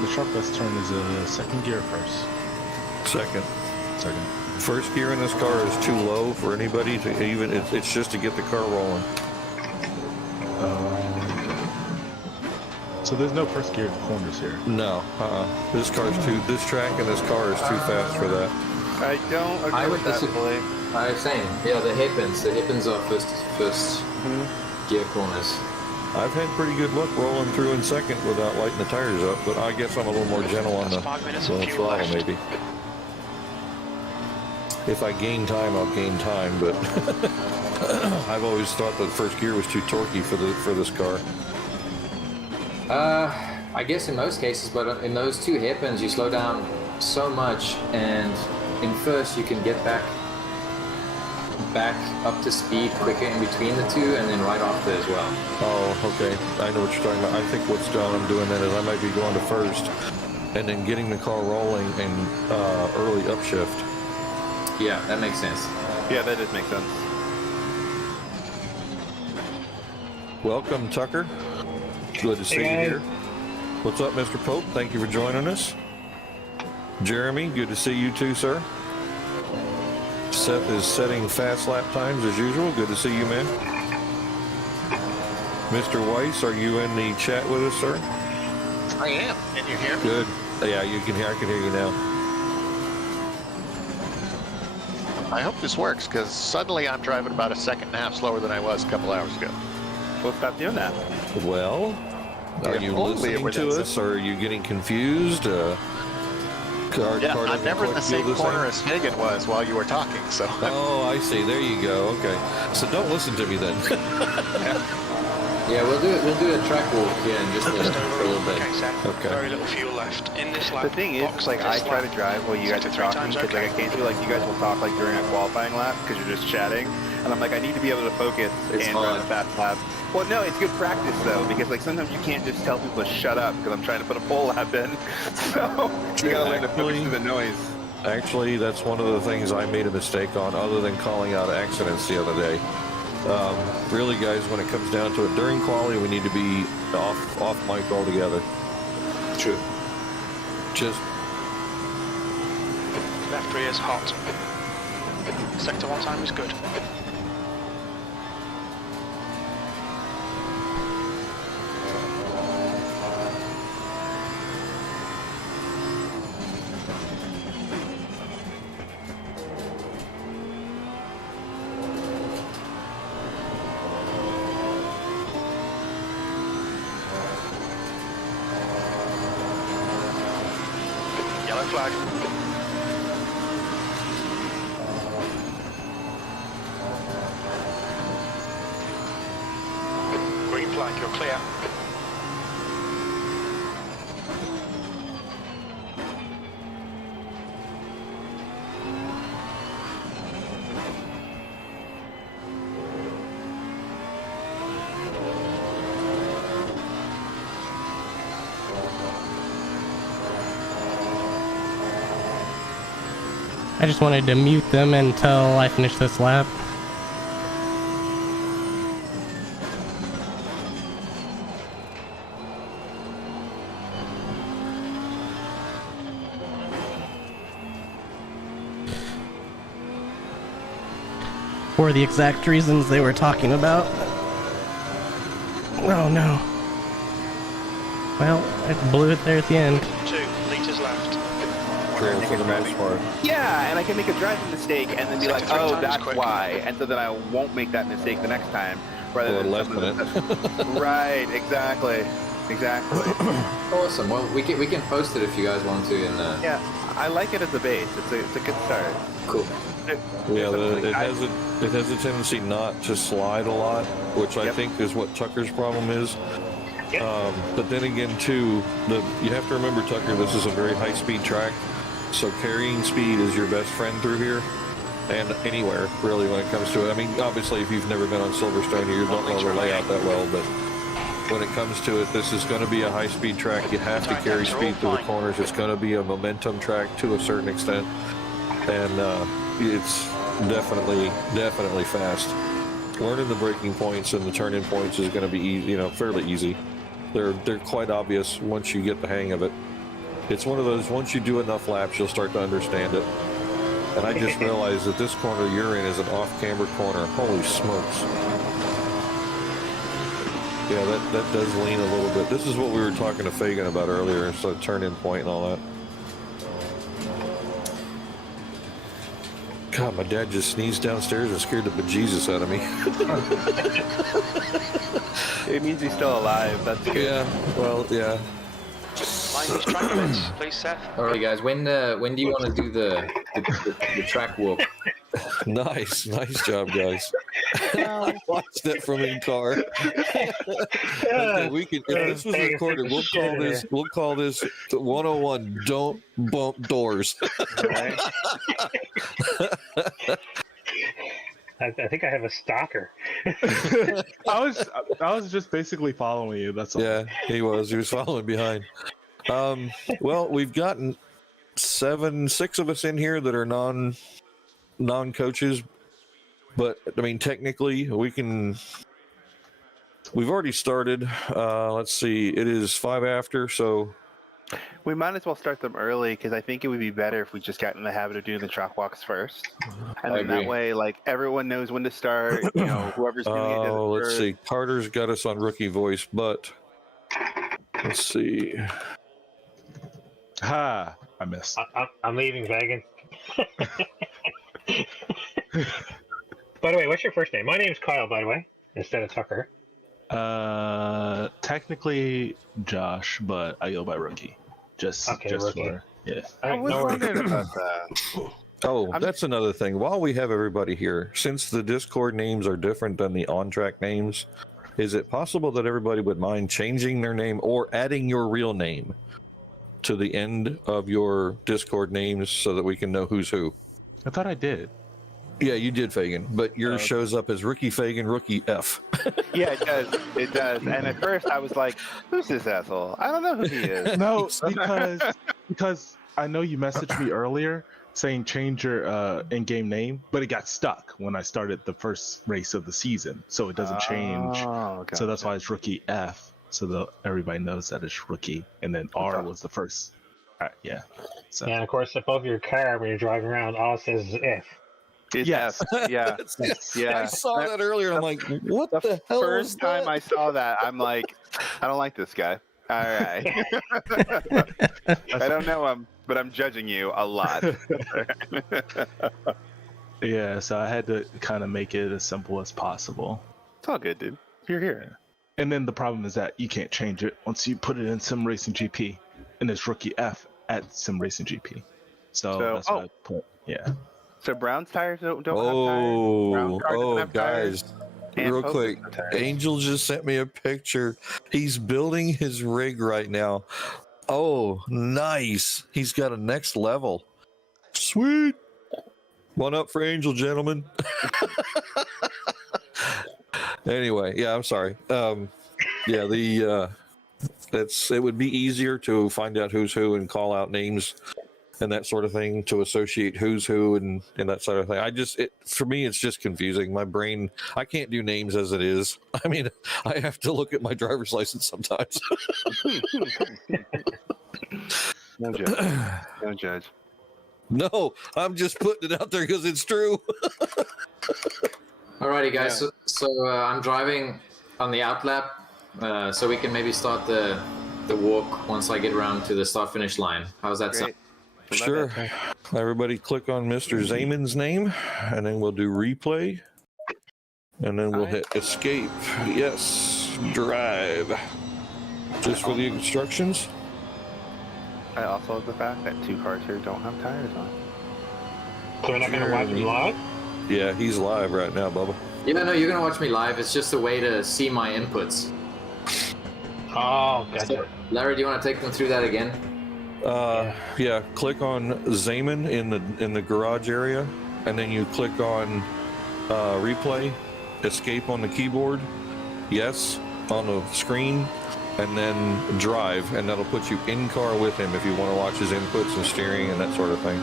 The sharpest turn is a second gear first. Second. Second. First gear in this car is too low for anybody to even, it's just to get the car rolling. So there's no first gear corners here? No, this track and this car is too fast for that. I don't agree with that fully. I was saying, yeah, the hairpins are first gear corners. I've had pretty good luck rolling through in second without lighting the tires up, but I guess I'm a little more gentle on the throttle maybe. If I gain time, I'll gain time, but I've always thought that first gear was too torquey for this car. I guess in most cases, but in those two hairpins, you slow down so much, and in first you can get back up to speed quicker in between the two, and then right after as well. Oh, okay. I know what you're talking about. I think I'm doing that is I might be going to first, and then getting the car rolling and early upshift. Yeah, that makes sense. Yeah, that does make sense. Welcome, Tucker. Good to see you here. What's up, Mr. Pope? Thank you for joining us. Jeremy, good to see you too, sir. Seth is setting fast lap times as usual. Good to see you, man. Mr. Weiss, are you in the chat with us, sir? I am. Can you hear me? Good. Yeah, you can hear. I can hear you now. I hope this works, because suddenly I'm driving about a second and a half slower than I was a couple hours ago. Well, stop doing that. Well, are you listening to us, or are you getting confused? I'm never in the same corner as Hagen was while you were talking, so... Oh, I see. There you go. Okay. So don't listen to me then. Yeah, we'll do a track walk here in just a little bit. Okay. Very little fuel left in this lap. The thing is, like, I try to drive while you guys are talking, because like, occasionally, like, you guys will talk, like, during a qualifying lap, because you're just chatting, and I'm like, I need to be able to focus and drive a fast lap. Well, no, it's good practice, though, because, like, sometimes you can't just tell people to shut up, because I'm trying to put a full lap in, so you gotta learn to focus through the noise. Actually, that's one of the things I made a mistake on, other than calling out accidents the other day. Really, guys, when it comes down to it, during quali, we need to be off mic altogether. True. Just Left rear is hot. Sector 1 time is good. Yellow flag. Green flag, you're clear. I just wanted to mute them until I finish this lap. For the exact reasons they were talking about. Oh no. Well, I blew it there at the end. 2 litres left. trail for the most part. Yeah, and I can make a driving mistake and then be like, oh, that's why. And so then I won't make that mistake the next time. Rather than less than it. Right, exactly. Exactly. Awesome. Well, we can post it if you guys want to. Yeah, I like it as a base. It's a good start. Cool. Yeah, it has a tendency not to slide a lot, which I think is what Tucker's problem is. But then again, too, you have to remember, Tucker, this is a very high-speed track, so carrying speed is your best friend through here, and anywhere, really, when it comes to it. I mean, obviously, if you've never been on Silverstone, you don't know the layout that well, but when it comes to it, this is going to be a high-speed track. You have to carry speed through the corners. It's going to be a momentum track to a certain extent, and it's definitely fast. Learning the braking points and the turn-in points is going to be easy, fairly easy. They're quite obvious once you get the hang of it. It's one of those, once you do enough laps, you'll start to understand it. And I just realized that this corner you're in is an off-camber corner. Holy smokes. Yeah, that does lean a little bit. This is what we were talking to Fagan about earlier, so turn-in point and all that. God, my dad just sneezed downstairs and scared the bejesus out of me. It means he's still alive. That's good. Yeah, well, yeah. Mind these track bits, please, Seth. All right, guys. When do you want to do the track walk? Nice job, guys. I watched that from in car. Okay, we can, if this was recorded, we'll call this 101. Don't bump doors. Right. I think I have a stalker. I was just basically following you. That's all. Yeah, he was following behind. Well, we've gotten 6 of us in here that are non-coaches, but I mean, technically we've already started. Let's see, it is 5 after, so We might as well start them early because I think it would be better if we just got in the habit of doing the track walks first, and then that way, like, everyone knows when to start. You know, whoever's doing it. oh, let's see. Carter's got us on rookie voice, but let's see. Ha! I missed. I'm leaving, Vagan. By the way, what's your first name? My name's Kyle, by the way, instead of Tucker. Technically Josh, but I go by Rookie. Just Rookie. for yeah. I was wondering about that. Oh, that's another thing. While we have everybody here, since the Discord names are different than the on-track names, is it possible that everybody would mind changing their name or adding your real name to the end of your Discord names so that we can know who's who? I thought I did. Yeah, you did, Fagan, but yours shows up as Rookie Fagan, Rookie F. Yeah, it does. It does. And at first, I was like, "Who's this asshole? I don't know who he is." No, because I know you messaged me earlier saying change your in-game name, but it got stuck when I started the first race of the season, so it doesn't change. Okay. So that's why it's Rookie F, so that everybody knows that it's Rookie, and then R was the first. Yeah. So. And of course, above your car when you're driving around, all it says is F. It's Yes. F. Yeah. Yeah. I saw that earlier. I'm like, what the hell is First time that? I saw that, I'm like, I don't like this guy. All right. I don't know him, but I'm judging you a lot. Yeah, so I had to kind of make it as simple as possible. It's all good, dude. You're here. And then the problem is that you can't change it once you put it in SimRacing.gp, and it's Rookie F at SimRacing.gp. So that's why I put, yeah. So Brown's tires don't have tires? Brown's car doesn't have tires? Guys, And real Post quick, doesn't have tires. Angel just sent me a picture. He's building his rig right now. Oh, nice. He's got a next level. Sweet. One up for Angel, gentlemen. Anyway, yeah, I'm sorry. Yeah, it would be easier to find out who's who and call out names and that sort of thing, to associate who's who and that sort of thing. For me, it's just confusing. My brain, I can't do names as it is. I mean, I have to look at my driver's license sometimes. No judge. No judge. No, I'm just putting it out there because it's true. Alrighty, guys. Yeah. So I'm driving on the out lap, so we can maybe start the walk once I get around to the start-finish line. How's that sound? Great. Sure. Everybody click on Mr. Zaayman's name, and then we'll do replay. And then we'll hit escape. Yes. Drive. Just for the instructions. I also love the fact that 2 cars here don't have tires on. So we're not going to watch me live? Yeah, he's live right now, Bubba. Yeah, no, you're gonna watch me live. It's just a way to see my inputs. Oh, gotcha. So, Larry, do you want to take them through that again? Yeah, click on Zaayman in the garage area, and then you click on replay, escape on the keyboard, yes on the screen, and then drive, and that'll put you in car with him if you want to watch his inputs and steering and that sort of thing.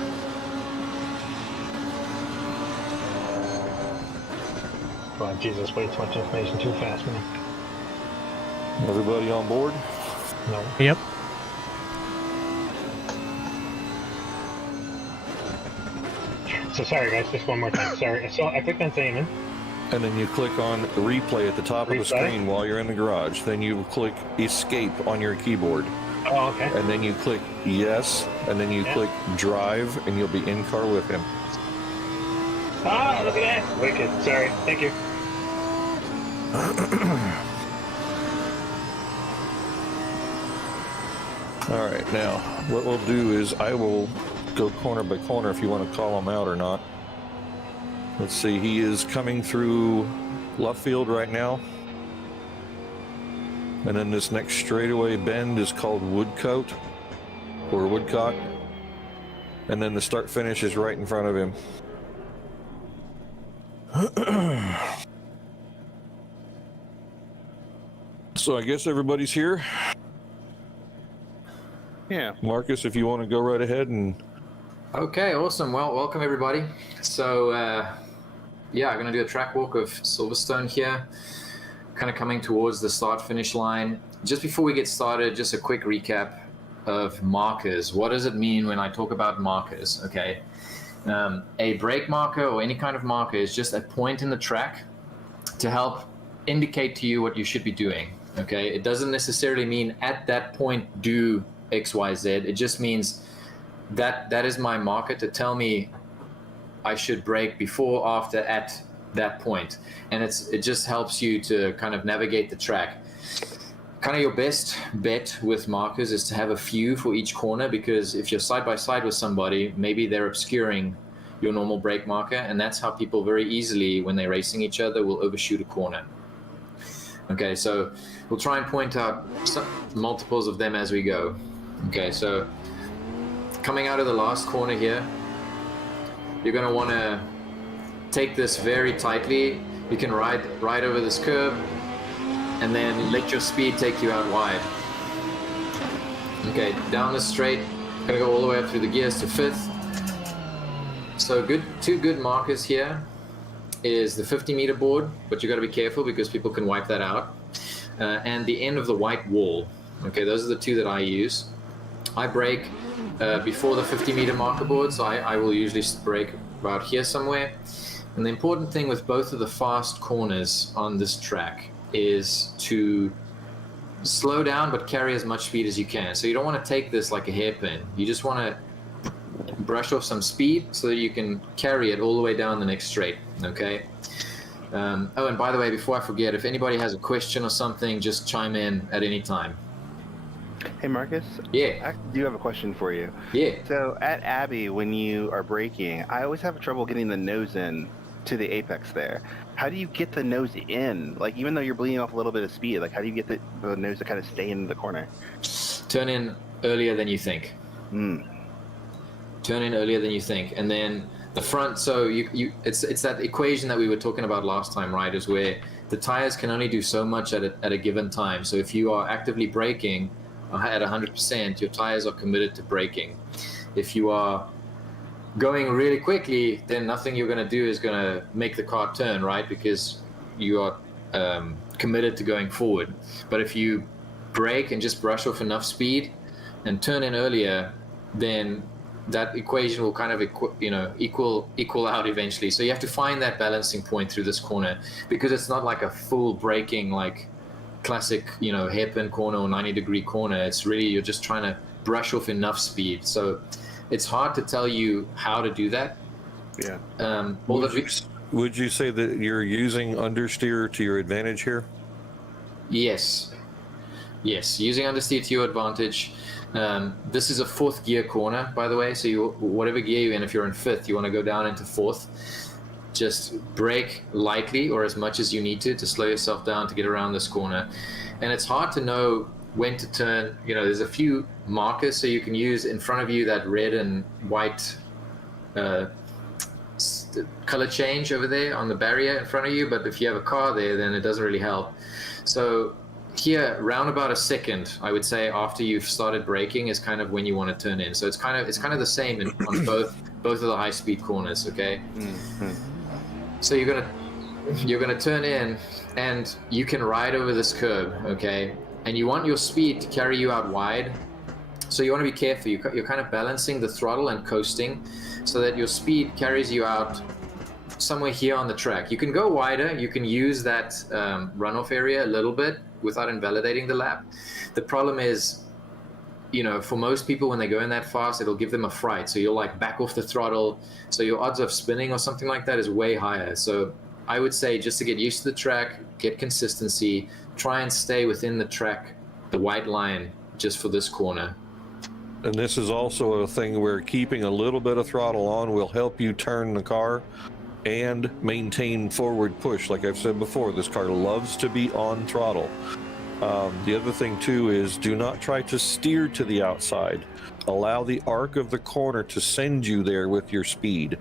Oh, Jesus, way too much information too fast, man. Everybody on board? No. Yep. So sorry guys, just one more time. Sorry. So I clicked on Zaayman. And then you click on replay at the top of the screen while you're in the garage. Then you click escape on your keyboard. Oh, okay. And then you click yes, and then you click drive, and you'll be in car with him. Ah, look at that. Wicked. Sorry. Thank you. All right, now what we'll do is I will go corner by corner if you want to call him out or not. Let's see, he is coming through left field right now. And then this next straightaway bend is called Woodcote or Woodcock. And then the start finish is right in front of him. So I guess everybody's here. Yeah. Marcus, if you want to go right ahead and... Okay, awesome. Well, welcome everybody. So, yeah, I'm going to do a track walk of Silverstone here, kind of coming towards the start-finish line. Just before we get started, just a quick recap of markers. What does it mean when I talk about markers? Okay, a brake marker or any kind of marker is just a point in the track to help indicate to you what you should be doing. Okay, it doesn't necessarily mean at that point do X, Y, Z. It just means that is my marker to tell me I should brake before, after, at that point. And it just helps you to kind of navigate the track. Kind of your best bet with markers is to have a few for each corner, because if you're side by side with somebody, maybe they're obscuring your normal brake marker, and that's how people very easily, when they're racing each other, will overshoot a corner. Okay, so we'll try and point out some multiples of them as we go. Okay, so coming out of the last corner here, you're going to want to take this very tightly. You can ride over this curb and then let your speed take you out wide. Okay, down the straight, going to go all the way up through the gears to fifth. So two good markers here is the 50-meter board, but you got to be careful because people can wipe that out, and the end of the white wall. Okay, those are the two that I use. I brake before the 50-meter marker board, so I will usually brake about here somewhere. And the important thing with both of the fast corners on this track is to slow down but carry as much speed as you can. So you don't want to take this like a hairpin. You just want to brush off some speed so that you can carry it all the way down the next straight. Okay. Oh, and by the way, before I forget, if anybody has a question or something, just chime in at any time. Hey Marcus? Yeah. I do have a question for you. Yeah. So at Abbey, when you are braking, I always have trouble getting the nose in to the apex there. How do you get the nose in? Like, even though you're bleeding off a little bit of speed, like, how do you get the nose to kind of stay in the corner? Turn in earlier than you think. Turn in earlier than you think, and then the front. So it's that equation that we were talking about last time, right? Is where the tires can only do so much at a given time. So if you are actively braking at 100%, your tires are committed to braking. If you are going really quickly, then nothing you're going to do is going to make the car turn, right? Because you are committed to going forward. But if you brake and just brush off enough speed and turn in earlier, then that equation will kind of equal out eventually. So you have to find that balancing point through this corner, because it's not like a full braking like classic hairpin corner or 90-degree corner. It's really, you're just trying to brush off enough speed. So it's hard to tell you how to do that. Yeah. Would you say that you're using understeer to your advantage here? Yes, using understeer to your advantage. This is a fourth gear corner, by the way, so whatever gear you're in, if you're in fifth, you want to go down into fourth. Just brake lightly or as much as you need to slow yourself down to get around this corner. And it's hard to know when to turn. There's a few markers, so you can use in front of you that red and white color change over there on the barrier in front of you, but if you have a car there, then it doesn't really help. So here, round about a second, I would say, after you've started braking is kind of when you want to turn in. So it's kind of the same on both of the high speed corners. Okay. So you're gonna turn in, and you can ride over this curb. Okay, and you want your speed to carry you out wide. So you want to be careful. You're kind of balancing the throttle and coasting so that your speed carries you out somewhere here on the track. You can go wider. You can use that runoff area a little bit without invalidating the lap. The problem is, you know, for most people, when they go in that fast, it'll give them a fright. So you'll like back off the throttle. So your odds of spinning or something like that is way higher. So I would say just to get used to the track, get consistency, try and stay within the track, the white line, just for this corner. And this is also a thing where keeping a little bit of throttle on will help you turn the car and maintain forward push. Like I've said before, this car loves to be on throttle. The other thing too is do not try to steer to the outside. Allow the arc of the corner to send you there with your speed.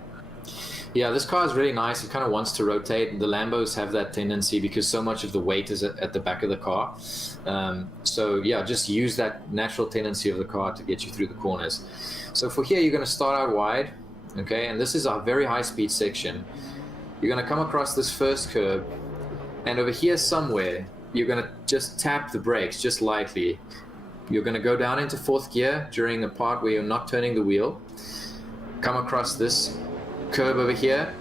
Yeah, this car is really nice. It kind of wants to rotate. The Lambos have that tendency because so much of the weight is at the back of the car. So yeah, just use that natural tendency of the car to get you through the corners. So for here, you're going to start out wide, okay? And this is a very high speed section. You're going to come across this first curb, and over here somewhere, you're going to just tap the brakes just lightly. You're going to go down into 4th gear during the part where you're not turning the wheel. Come across this curb over here,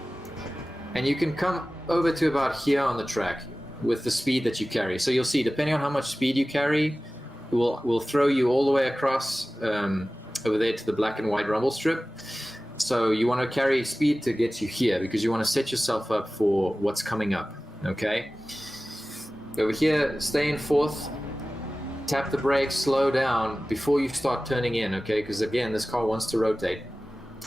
and you can come over to about here on the track with the speed that you carry. So you'll see, depending on how much speed you carry, will throw you all the way across over there to the black and white rumble strip. So you want to carry speed to get you here because you want to set yourself up for what's coming up, okay? Over here, stay in 4th, tap the brakes, slow down before you start turning in, okay? Because again, this car wants to rotate.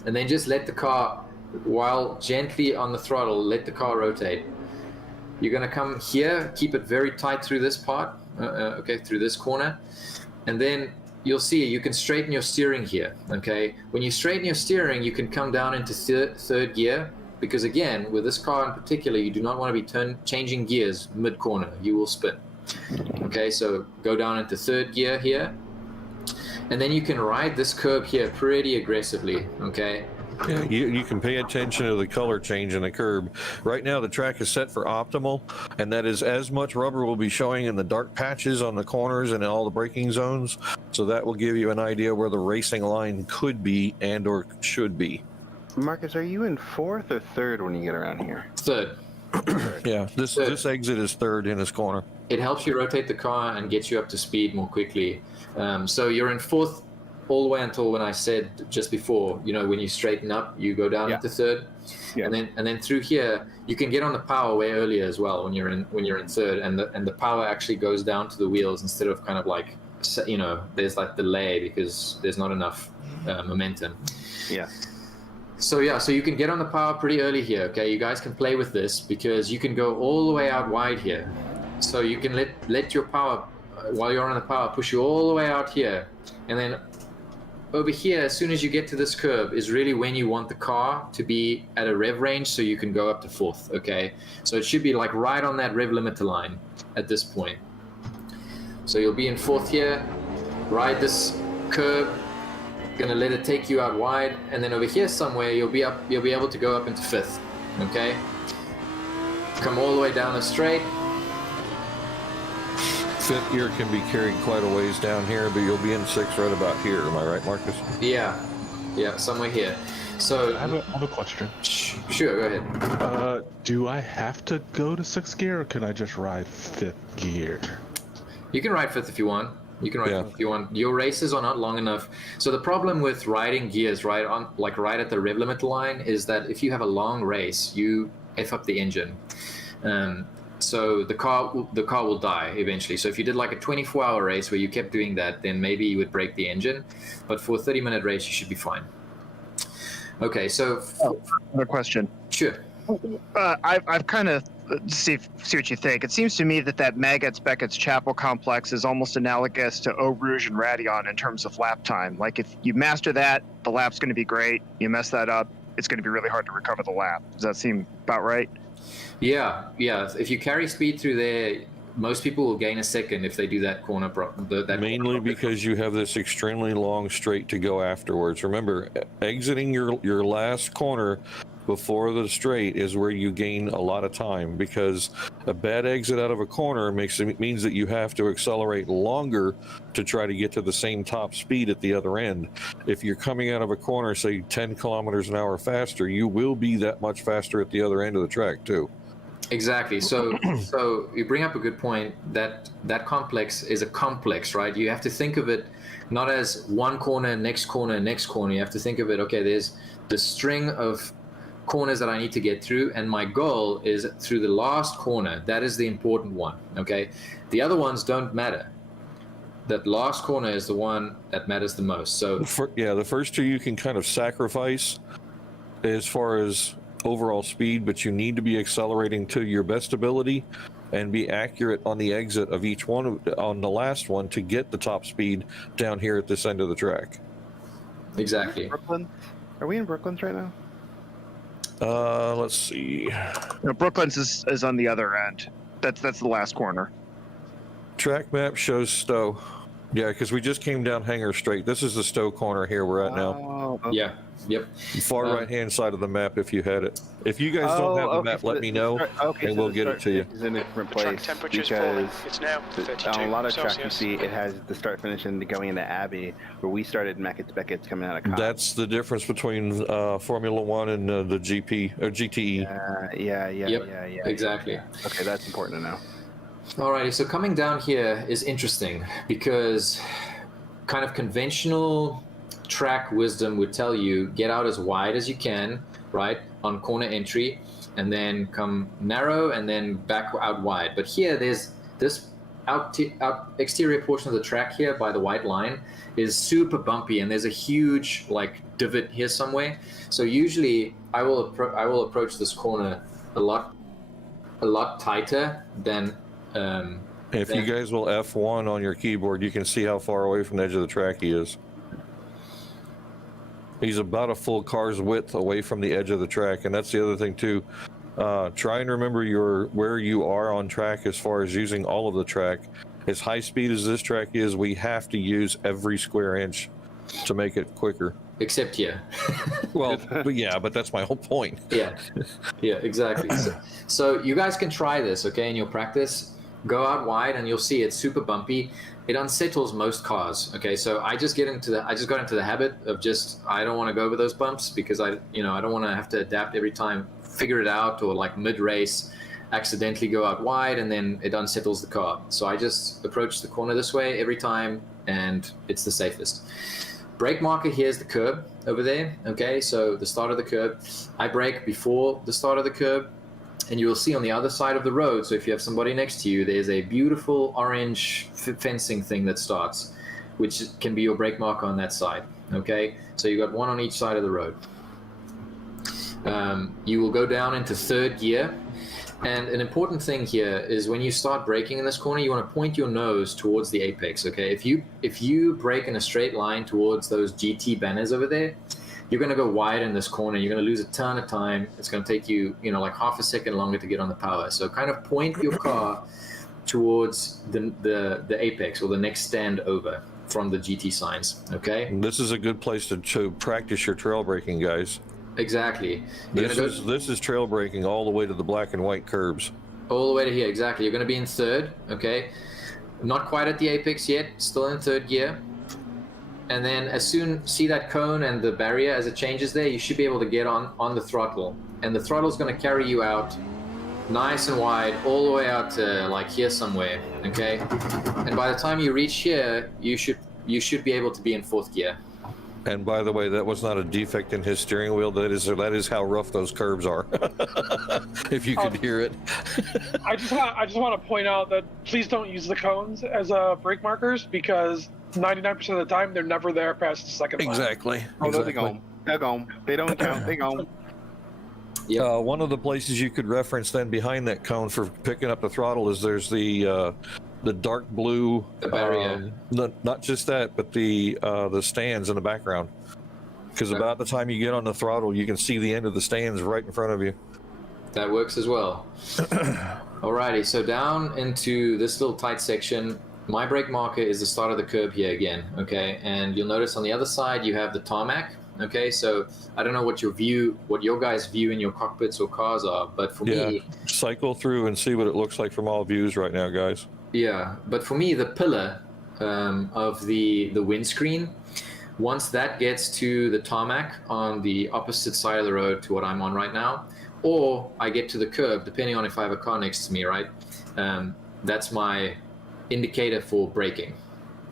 And then just let the car, while gently on the throttle, let the car rotate. You're going to come here, keep it very tight through this part, okay, through this corner. And then you'll see you can straighten your steering here, okay? When you straighten your steering, you can come down into 3rd gear, because again, with this car in particular, you do not want to be changing gears mid-corner. You will spin. Okay, so go down into 3rd gear here. And then you can ride this curb here pretty aggressively, okay? Yeah, you can pay attention to the color change in the curb. Right now the track is set for optimal, and that is as much rubber will be showing in the dark patches on the corners and in all the braking zones. So that will give you an idea where the racing line could be and or should be. Marcus, are you in 4th or 3rd when you get around here? 3rd. Yeah, this exit is 3rd in this corner. It helps you rotate the car and get you up to speed more quickly. So you're in 4th all the way until when I said just before, you know, when you straighten up, you go down into 3rd, and then through here you can get on the power way earlier as well when you're in 3rd, and the power actually goes down to the wheels instead of kind of like, you know, there's like delay because there's not enough momentum. Yeah. So yeah, so you can get on the power pretty early here, okay? You guys can play with this because you can go all the way out wide here. So you can let your power, while you're on the power, push you all the way out here. And then over here, as soon as you get to this curve, is really when you want the car to be at a rev range so you can go up to 4th, okay? So it should be like right on that rev limiter line at this point. So you'll be in 4th here, ride this curve, gonna let it take you out wide, and then over here somewhere you'll be able to go up into 5th, okay? Come all the way down the straight. 5th gear can be carried quite a ways down here, but you'll be in 6th right about here. Am I right, Marcus? Yeah, somewhere here. So I have a question. Sure, go ahead. Do I have to go to 6th gear, or can I just ride 5th gear? You can ride 5th if you want. You can ride 5th if you want. Your races are not long enough. So the problem with riding gears right at the rev limiter line is that if you have a long race, you F up the engine. So the car will die eventually. So if you did like a 24-hour race where you kept doing that, then maybe you would break the engine. But for a 30-minute race, you should be fine. Okay, so another question. Sure. I've kind of see what you think. It seems to me that Maggotts Beckett's Chapel complex is almost analogous to Eau Rouge and Radeon in terms of lap time. Like if you master that, the lap's going to be great. You mess that up, it's going to be really hard to recover the lap. Does that seem about right? Yeah. If you carry speed through there, most people will gain a second if they do that corner. Mainly because you have this extremely long straight to go afterwards. Remember, exiting your last corner before the straight is where you gain a lot of time, because a bad exit out of a corner means that you have to accelerate longer to try to get to the same top speed at the other end. If you're coming out of a corner, say 10 kilometers an hour faster, you will be that much faster at the other end of the track too. Exactly. So you bring up a good point. That complex is a complex, right? You have to think of it not as one corner, next corner, next corner. You have to think of it, okay, there's the string of corners that I need to get through, and my goal is through the last corner. That is the important one, okay? The other ones don't matter. That last corner is the one that matters the most. So the first two you can kind of sacrifice as far as overall speed, but you need to be accelerating to your best ability and be accurate on the exit of each one, on the last one, to get the top speed down here at this end of the track. Exactly. Brooklyn? Are we in Brooklyn's right now? Let's see. No, Brooklyn's is on the other end. That's the last corner. Track map shows Stowe. Yeah, because we just came down Hanger Straight. This is the Stowe corner here we're at now. Oh, okay. Yeah. Yep. Far right-hand side of the map if you had it. If you guys don't have the map, let me know, and we'll get it to you. It's in a different place. Track temperature is falling. It's now 32 on a lot of tracks you Celsius. see, it has the start finish and going into Abbey, where we started Beckett's coming out of Cobb. That's the difference between Formula One and the GP or GTE. Yeah. Exactly. Okay, that's important to know. Alrighty, so coming down here is interesting because kind of conventional track wisdom would tell you get out as wide as you can, right, on corner entry, and then come narrow and then back out wide. But here there's this exterior portion of the track here by the white line is super bumpy, and there's a huge like divot here somewhere. So usually I will approach this corner a lot tighter than if you guys will F1 on your keyboard, you can see how far away from the edge of the track he is. He's about a full car's width away from the edge of the track, and that's the other thing too. Try and remember where you are on track as far as using all of the track. As high speed as this track is, we have to use every square inch to make it quicker. Except here. Well, but that's my whole point. Yeah, exactly. So you guys can try this, okay, in your practice. Go out wide and you'll see it's super bumpy. It unsettles most cars, okay? So I just got into the habit of I don't want to go over those bumps because I don't want to have to adapt every time, figure it out, or like mid-race accidentally go out wide and then it unsettles the car. So I just approach the corner this way every time, and it's the safest. Brake marker, here's the curb over there, okay? So the start of the curb. I brake before the start of the curb, and you will see on the other side of the road, so if you have somebody next to you, there's a beautiful orange fencing thing that starts, which can be your brake marker on that side, okay? So you got one on each side of the road. You will go down into third gear, and an important thing here is when you start braking in this corner, you want to point your nose towards the apex, okay? If you brake in a straight line towards those GT banners over there, you're going to go wide in this corner. You're going to lose a ton of time. It's going to take you, like half a second longer to get on the power. So kind of point your car towards the apex or the next stand over from the GT signs, okay? And this is a good place to practice your trail braking, guys. Exactly. This is trail braking all the way to the black and white curbs. All the way to here, exactly. You're going to be in third, okay? Not quite at the apex yet, still in third gear. And then as soon see that cone and the barrier as it changes there, you should be able to get on the throttle. And the throttle's going to carry you out nice and wide, all the way out to like here somewhere, okay? And by the time you reach here, you should be able to be in fourth gear. And by the way, that was not a defect in his steering wheel. That is how rough those curves are. If you could hear it. I just want to point out that please don't use the cones as brake markers, because 99% of the time they're never there past the second lap. Exactly. Oh, they're gone. They're gone. They don't count. They're gone. Yep. One of the places you could reference then behind that cone for picking up the throttle is there's the dark blue, the barrier. Not just that, but the stands in the background. Because about the time you get on the throttle, you can see the end of the stands right in front of you. That works as well. Alrighty, so down into this little tight section, my brake marker is the start of the curb here again, okay? And you'll notice on the other side you have the tarmac, Okay, so I don't know what your guys' view in your cockpits or cars are, but for me, cycle through and see what it looks like from all views right now, guys. Yeah, but for me, the pillar of the windscreen, once that gets to the tarmac on the opposite side of the road to what I'm on right now, or I get to the curb, depending on if I have a car next to me, right? That's my indicator for braking.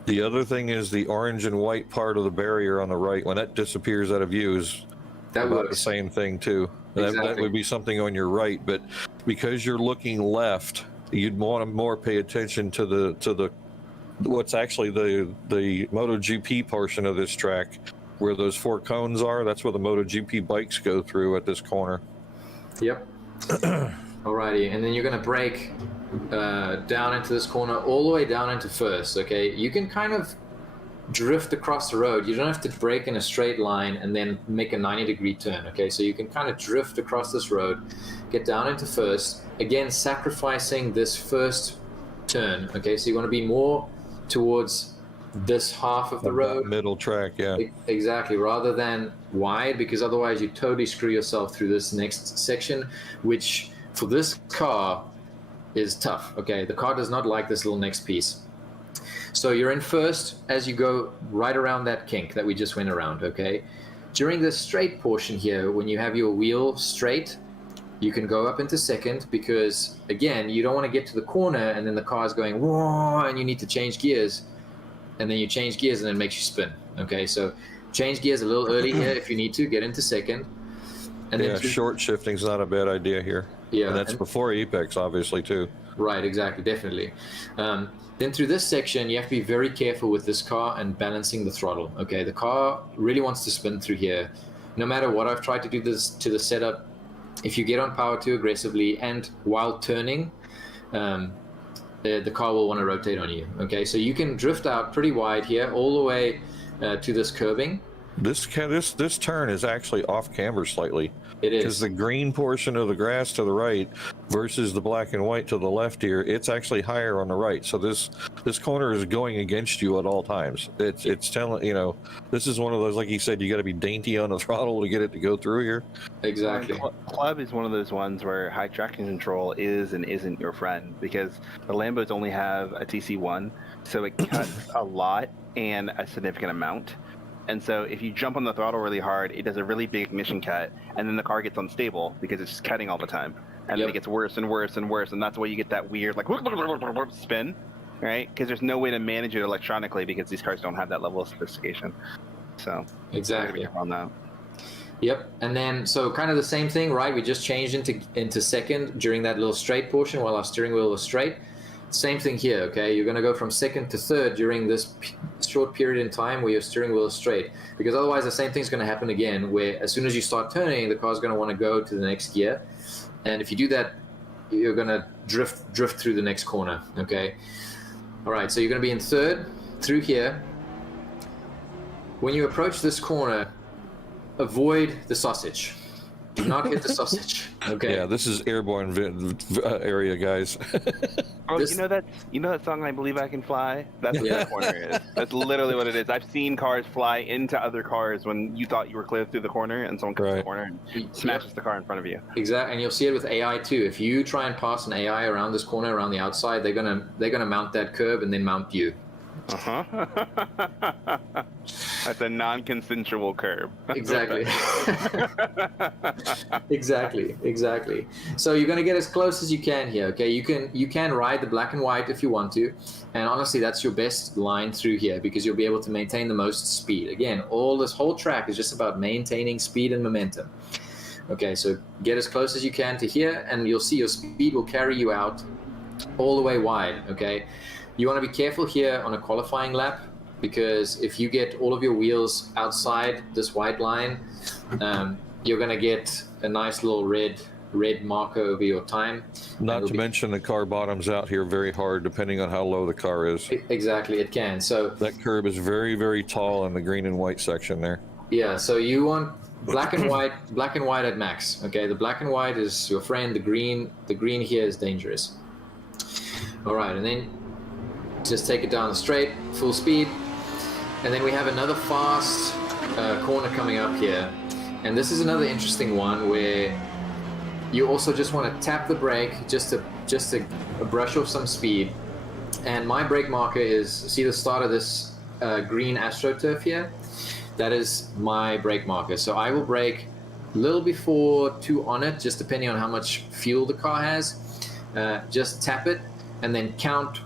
The other thing is the orange and white part of the barrier on the right, when that disappears out of view, is about the same thing too. Exactly. That would be something on your right, but because you're looking left, you'd want to more pay attention to the what's actually the MotoGP portion of this track, where those 4 cones are. That's where the MotoGP bikes go through at this corner. Yep. Alrighty, and then you're going to brake down into this corner, all the way down into first. Okay, you can kind of drift across the road. You don't have to brake in a straight line and then make a 90-degree turn. Okay, so you can kind of drift across this road, get down into first, again sacrificing this first turn. Okay, so you want to be more towards this half of the road, middle track. Yeah, exactly, rather than wide, because otherwise you totally screw yourself through this next section, which for this car is tough. Okay, the car does not like this little next piece. So you're in first as you go right around that kink that we just went around. Okay, during this straight portion here, when you have your wheel straight, you can go up into second, because again, you don't want to get to the corner and then the car's going whoa, and you need to change gears, and then you change gears and it makes you spin. Okay, so change gears a little early here if you need to get into second. And then short shifting's not a bad idea here. Yeah, and that's before apex, obviously, too. Right, exactly, definitely. Then through this section, you have to be very careful with this car and balancing the throttle. Okay, the car really wants to spin through here. No matter what I've tried to do this to the setup, if you get on power too aggressively and while turning, the car will want to rotate on you. Okay, so you can drift out pretty wide here, all the way to this curbing. This turn is actually off camber slightly. It is. Because the green portion of the grass to the right versus the black and white to the left here, it's actually higher on the right. So this corner is going against you at all times. It's telling, you know, this is one of those, like you said, you got to be dainty on the throttle to get it to go through here. Exactly. Club is one of those ones where high traction control is and isn't your friend, because the Lambos only have a TC1, so it cuts a lot and a significant amount. And so if you jump on the throttle really hard, it does a really big ignition cut, and then the car gets unstable because it's just cutting all the time. And then it gets worse and worse and worse, and that's why you get that weird, like, spin, right? Because there's no way to manage it electronically because these cars don't have that level of sophistication. So, exactly. On that. Yep, and then, so kind of the same thing, right? We just changed into second during that little straight portion while our steering wheel was straight. Same thing here, okay? You're going to go from second to third during this short period in time where your steering wheel is straight, because otherwise the same thing's going to happen again, where as soon as you start turning, the car's going to want to go to the next gear, and if you do that, you're going to drift through the next corner. Okay, all right, so you're going to be in third through here. When you approach this corner, avoid the sausage. Do not hit the sausage. Okay. Yeah, this is airborne area, guys. Oh, you know that song, "I Believe I Can Fly"? That's what that corner is. That's literally what it is. I've seen cars fly into other cars when you thought you were clear through the corner, and someone comes to the corner and smashes the car in front of you. Exactly, and you'll see it with AI too. If you try and pass an AI around this corner, around the outside, they're gonna mount that curb and then mount you. That's a non-consensual curb. Exactly. Exactly. So you're going to get as close as you can here. Okay, you can ride the black and white if you want to, and honestly, that's your best line through here because you'll be able to maintain the most speed. Again, this whole track is just about maintaining speed and momentum. Okay, so get as close as you can to here, and you'll see your speed will carry you out all the way wide. Okay. You want to be careful here on a qualifying lap, because if you get all of your wheels outside this white line, you're going to get a nice little red marker over your time. Not to mention the car bottoms out here very hard depending on how low the car is. Exactly, it can. So that curb is very, very tall in the green and white section there. Yeah, so you want black and white at max. Okay, the black and white is your friend. The green here is dangerous. All right, and then just take it down the straight, full speed. And then we have another fast corner coming up here, and this is another interesting one where you also just want to tap the brake just to brush off some speed. And my brake marker is, see the start of this green AstroTurf here? That is my brake marker. So I will brake a little before 2 on it, just depending on how much fuel the car has. Just tap it and then count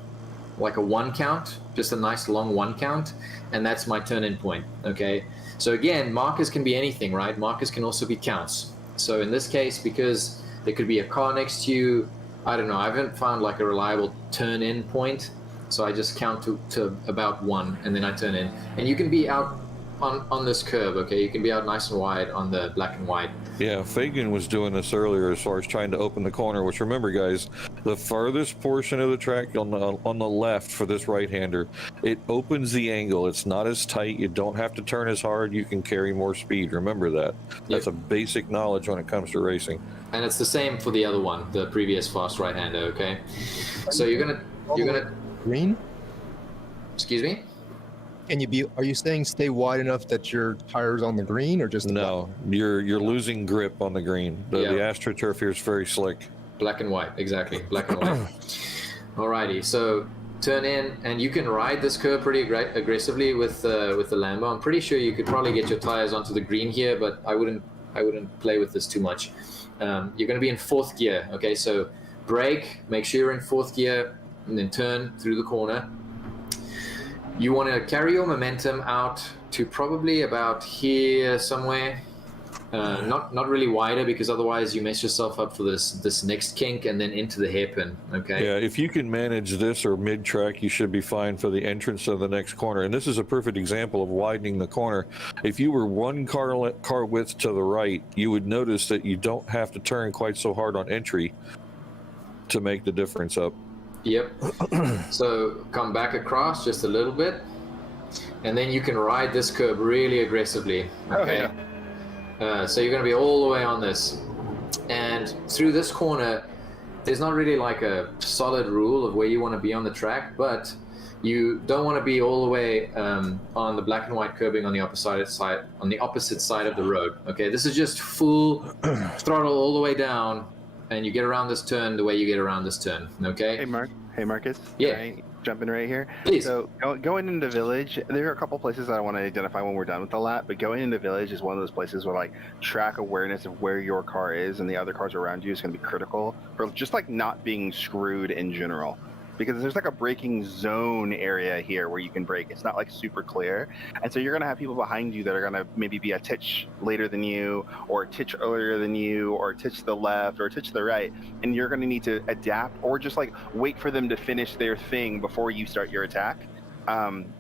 like a 1 count, just a nice long 1 count, and that's my turn-in point, okay? So again, markers can be anything, right? Markers can also be counts. So in this case, because there could be a car next to you, I don't know, I haven't found like a reliable turn-in point, so I just count to about 1, and then I turn in. And you can be out on this curve, okay? You can be out nice and wide on the black and white. Yeah, Fagan was doing this earlier as far as trying to open the corner, which remember guys, the farthest portion of the track on the left for this right-hander, it opens the angle. It's not as tight. You don't have to turn as hard. You can carry more speed. Remember that. That's a basic knowledge when it comes to racing. And it's the same for the other one, the previous fast right-hander, okay? So you're gonna green? Excuse me? Can you be? Are you saying stay wide enough that your tire's on the green, or just no? You're losing grip on the green. The AstroTurf here is very slick. Black and white, exactly. Black and white. Alrighty, so turn in, and you can ride this curve pretty aggressively with the Lambo. I'm pretty sure you could probably get your tires onto the green here, but I wouldn't play with this too much. You're going to be in 4th gear, okay? So brake, make sure you're in 4th gear, and then turn through the corner. You want to carry your momentum out to probably about here somewhere. Not really wider, because otherwise you mess yourself up for this next kink and then into the hairpin, okay? Yeah, if you can manage this or mid-track, you should be fine for the entrance of the next corner. And this is a perfect example of widening the corner. If you were 1 car width to the right, you would notice that you don't have to turn quite so hard on entry to make the difference up. Yep. So come back across just a little bit, and then you can ride this curb really aggressively, okay? So you're going to be all the way on this, and through this corner there's not really like a solid rule of where you want to be on the track, but you don't want to be all the way on the black and white curbing on the opposite side of the road, okay? This is just full throttle all the way down, and you get around this turn the way you get around this turn, okay? Hey Marcus. Yeah. Can I jump in right here? Please. So going into Village, there are a couple places that I want to identify when we're done with the lap, but going into Village is one of those places where like track awareness of where your car is and the other cars around you is going to be critical for just like not being screwed in general. Because there's like a braking zone area here where you can brake. It's not like super clear. And so you're going to have people behind you that are going to maybe be a titch later than you, or a titch earlier than you, or a titch to the left, or a titch to the right. And you're going to need to adapt or just like wait for them to finish their thing before you start your attack.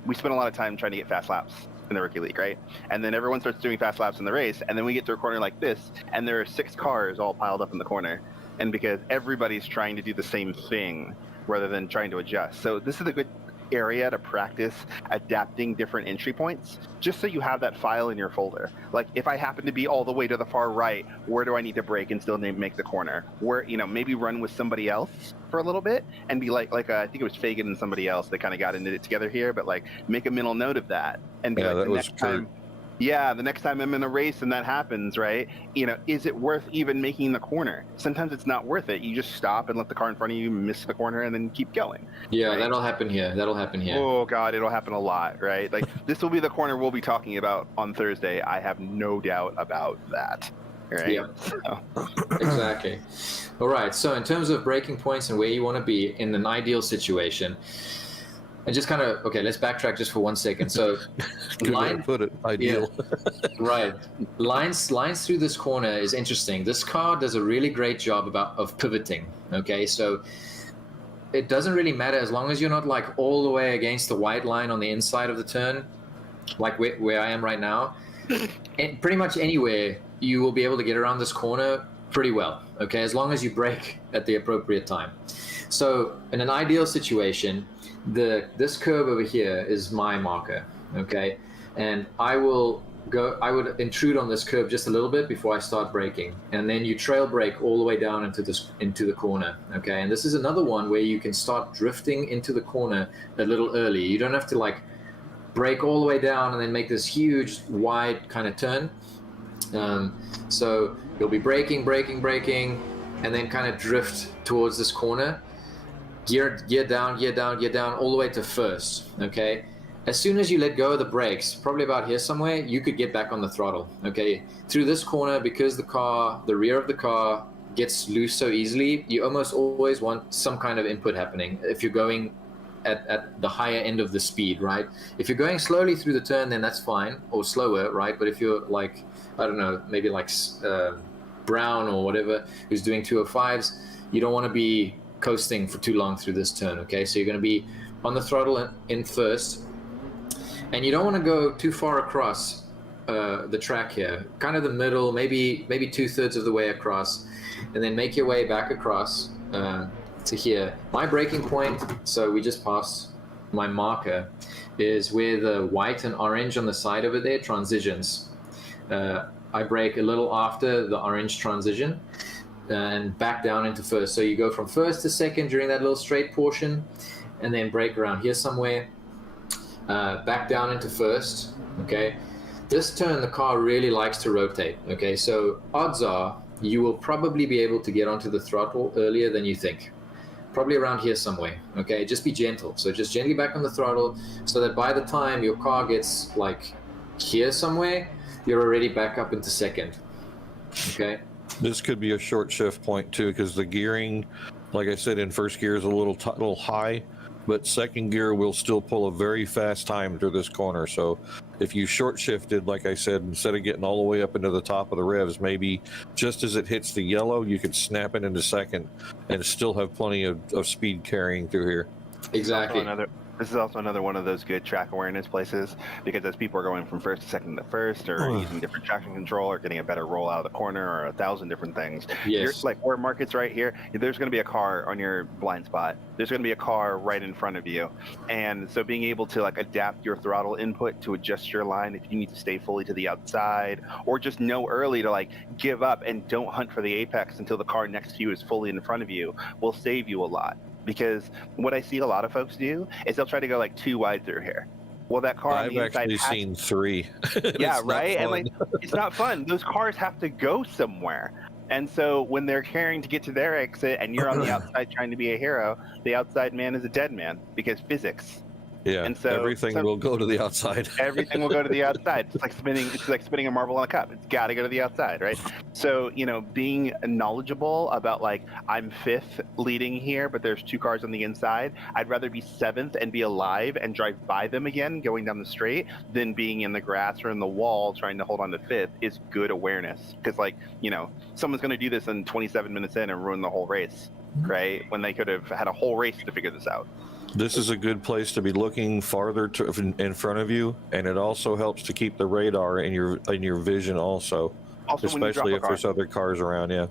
We spent a lot of time trying to get fast laps in the Rookie League, right? And then everyone starts doing fast laps in the race. And then we get to a corner like this, and there are 6 cars all piled up in the corner. And because everybody's trying to do the same thing, rather than trying to adjust. So this is a good area to practice adapting different entry points, just so you have that file in your folder. Like if I happen to be all the way to the far right, where do I need to brake and still make the corner? Where, maybe run with somebody else for a little bit and be like I think it was Fagan and somebody else that kind of got into it together here, but like make a mental note of that and be like, the next time. Yeah, the next time I'm in a race and that happens, right? Is it worth even making the corner? Sometimes it's not worth it. You just stop and let the car in front of you miss the corner and then keep going. Yeah, right? That'll happen here. Oh, God, it'll happen a lot, right? Like, this will be the corner we'll be talking about on Thursday. I have no doubt about that. Right? Yeah, exactly. All right, so in terms of braking points and where you want to be in an ideal situation, and just kind of, let's backtrack just for 1 second. So, put it, ideal. Yeah, right. Lines through this corner is interesting. This car does a really great job of pivoting, okay? So, it doesn't really matter as long as you're not like all the way against the white line on the inside of the turn, like where I am right now. And pretty much anywhere, you will be able to get around this corner pretty well, okay? As long as you brake at the appropriate time. So, in an ideal situation, this curve over here is my marker, okay? And I would intrude on this curve just a little bit before I start braking, and then you trail brake all the way down into the corner, okay? And this is another one where you can start drifting into the corner a little early. You don't have to like brake all the way down, and then make this huge, wide kind of turn. So you'll be braking, and then kind of drift towards this corner. Gear down, all the way to first, okay? As soon as you let go of the brakes, probably about here somewhere, you could get back on the throttle, okay? Through this corner, because the rear of the car gets loose so easily, you almost always want some kind of input happening if you're going at the higher end of the speed, right? If you're going slowly through the turn, then that's fine, or slower, right? But if you're like, I don't know, maybe like Brown or whatever, who's doing 205s, you don't want to be coasting for too long through this turn, okay? So you're going to be on the throttle in first, and you don't want to go too far across the track here. Kind of the middle, maybe 2/3 of the way across, and then make your way back across to here. My braking point, so we just passed my marker, is where the white and orange on the side over there transitions. I brake a little after the orange transition and back down into first. So you go from first to second during that little straight portion, and then brake around here somewhere, back down into first, okay? This turn, the car really likes to rotate, okay? So odds are you will probably be able to get onto the throttle earlier than you think. Probably around here somewhere, okay? Just be gentle. So just gently back on the throttle so that by the time your car gets like here somewhere, you're already back up into second, okay? This could be a short shift point too, because the gearing, like I said, in first gear is a little high, but second gear will still pull a very fast time through this corner. So if you short shifted, like I said, instead of getting all the way up into the top of the revs, maybe just as it hits the yellow, you could snap it into second and still have plenty of speed carrying through here. Exactly. This is also another one of those good track awareness places, because as people are going from first to second to first, or using different traction control, or getting a better roll out of the corner, or 1,000 different things. Yes. You're, like where Marcus right here, there's going to be a car on your blind spot. There's going to be a car right in front of you. And so being able to like adapt your throttle input to adjust your line if you need to stay fully to the outside, or just know early to like give up and don't hunt for the apex until the car next to you is fully in front of you, will save you a lot. Because what I see a lot of folks do is they'll try to go like too wide through here. Well, that car on the inside actually seen 3. Yeah, right? And like, it's not fun. Those cars have to go somewhere. And so when they're carrying to get to their exit and you're on the outside trying to be a hero, the outside man is a dead man, because physics. Yeah, and so everything will go to the outside. Everything will go to the outside. It's like spinning a marble on a cup. It's got to go to the outside, right? So, you know, being knowledgeable about like, I'm 5th leading here, but there's 2 cars on the inside. I'd rather be 7th and be alive and drive by them again going down the straight than being in the grass or in the wall trying to hold on to 5th is good awareness. Because like, you know, someone's going to do this in 27 minutes in and ruin the whole race, right? When they could have had a whole race to figure this out. This is a good place to be looking farther in front of you, and it also helps to keep the radar in your vision also especially if there's other cars around. Yeah.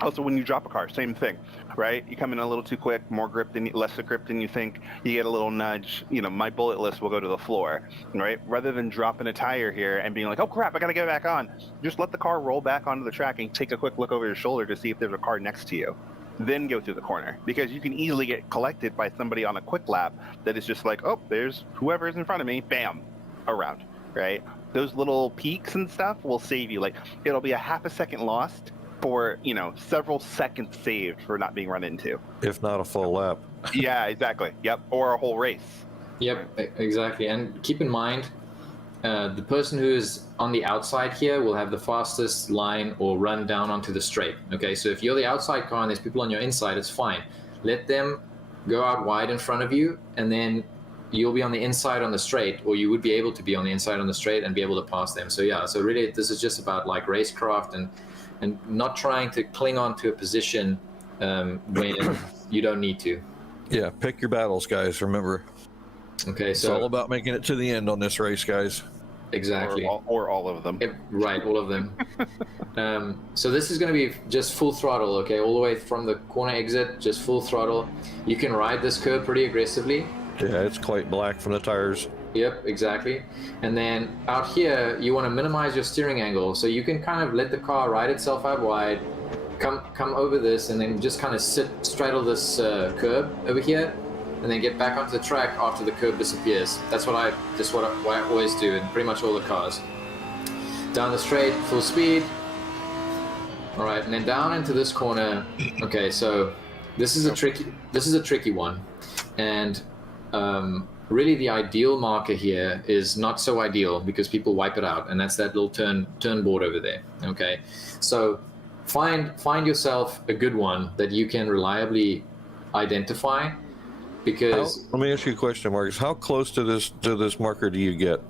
Also, when you drop a car, same thing, right? You come in a little too quick, less grip than you think. You get a little nudge. You know, my bullet list will go to the floor, right? Rather than dropping a tire here and being like, "Oh crap, I gotta get back on." Just let the car roll back onto the track and take a quick look over your shoulder to see if there's a car next to you. Then go through the corner, because you can easily get collected by somebody on a quick lap that is just like, "Oh, there's whoever is in front of me," bam, around, right? Those little peaks and stuff will save you. Like, it'll be a half a second lost for, you know, several seconds saved for not being run into. If not a full lap. Yeah, exactly. Yep. Or a whole race. Yep, exactly. And keep in mind, the person who is on the outside here will have the fastest line or run down onto the straight. Okay, so if you're the outside car and there's people on your inside, it's fine. Let them go out wide in front of you, and then you'll be on the inside on the straight, or you would be able to be on the inside on the straight and be able to pass them. So yeah, so really this is just about like racecraft and not trying to cling on to a position when you don't need to. Yeah, pick your battles, guys, remember. Okay, it's so all about making it to the end on this race, guys. Exactly. Or all of them. Right, all of them. So this is going to be just full throttle, okay? All the way from the corner exit, just full throttle. You can ride this curve pretty aggressively. Yeah, it's quite black from the tires. Yep, exactly. And then out here, you want to minimize your steering angle. So you can kind of let the car ride itself out wide, come over this, and then just kind of straddle this curb over here. and then get back onto the track after the curb disappears. That's what I always do in pretty much all the cars. Down the straight, full speed. All right, and then down into this corner. Okay, so this is a tricky one, and really the ideal marker here is not so ideal because people wipe it out, and that's that little turn board over there. Okay, so find yourself a good one that you can reliably identify, because let me ask you a question, Marcus. How close to this marker do you get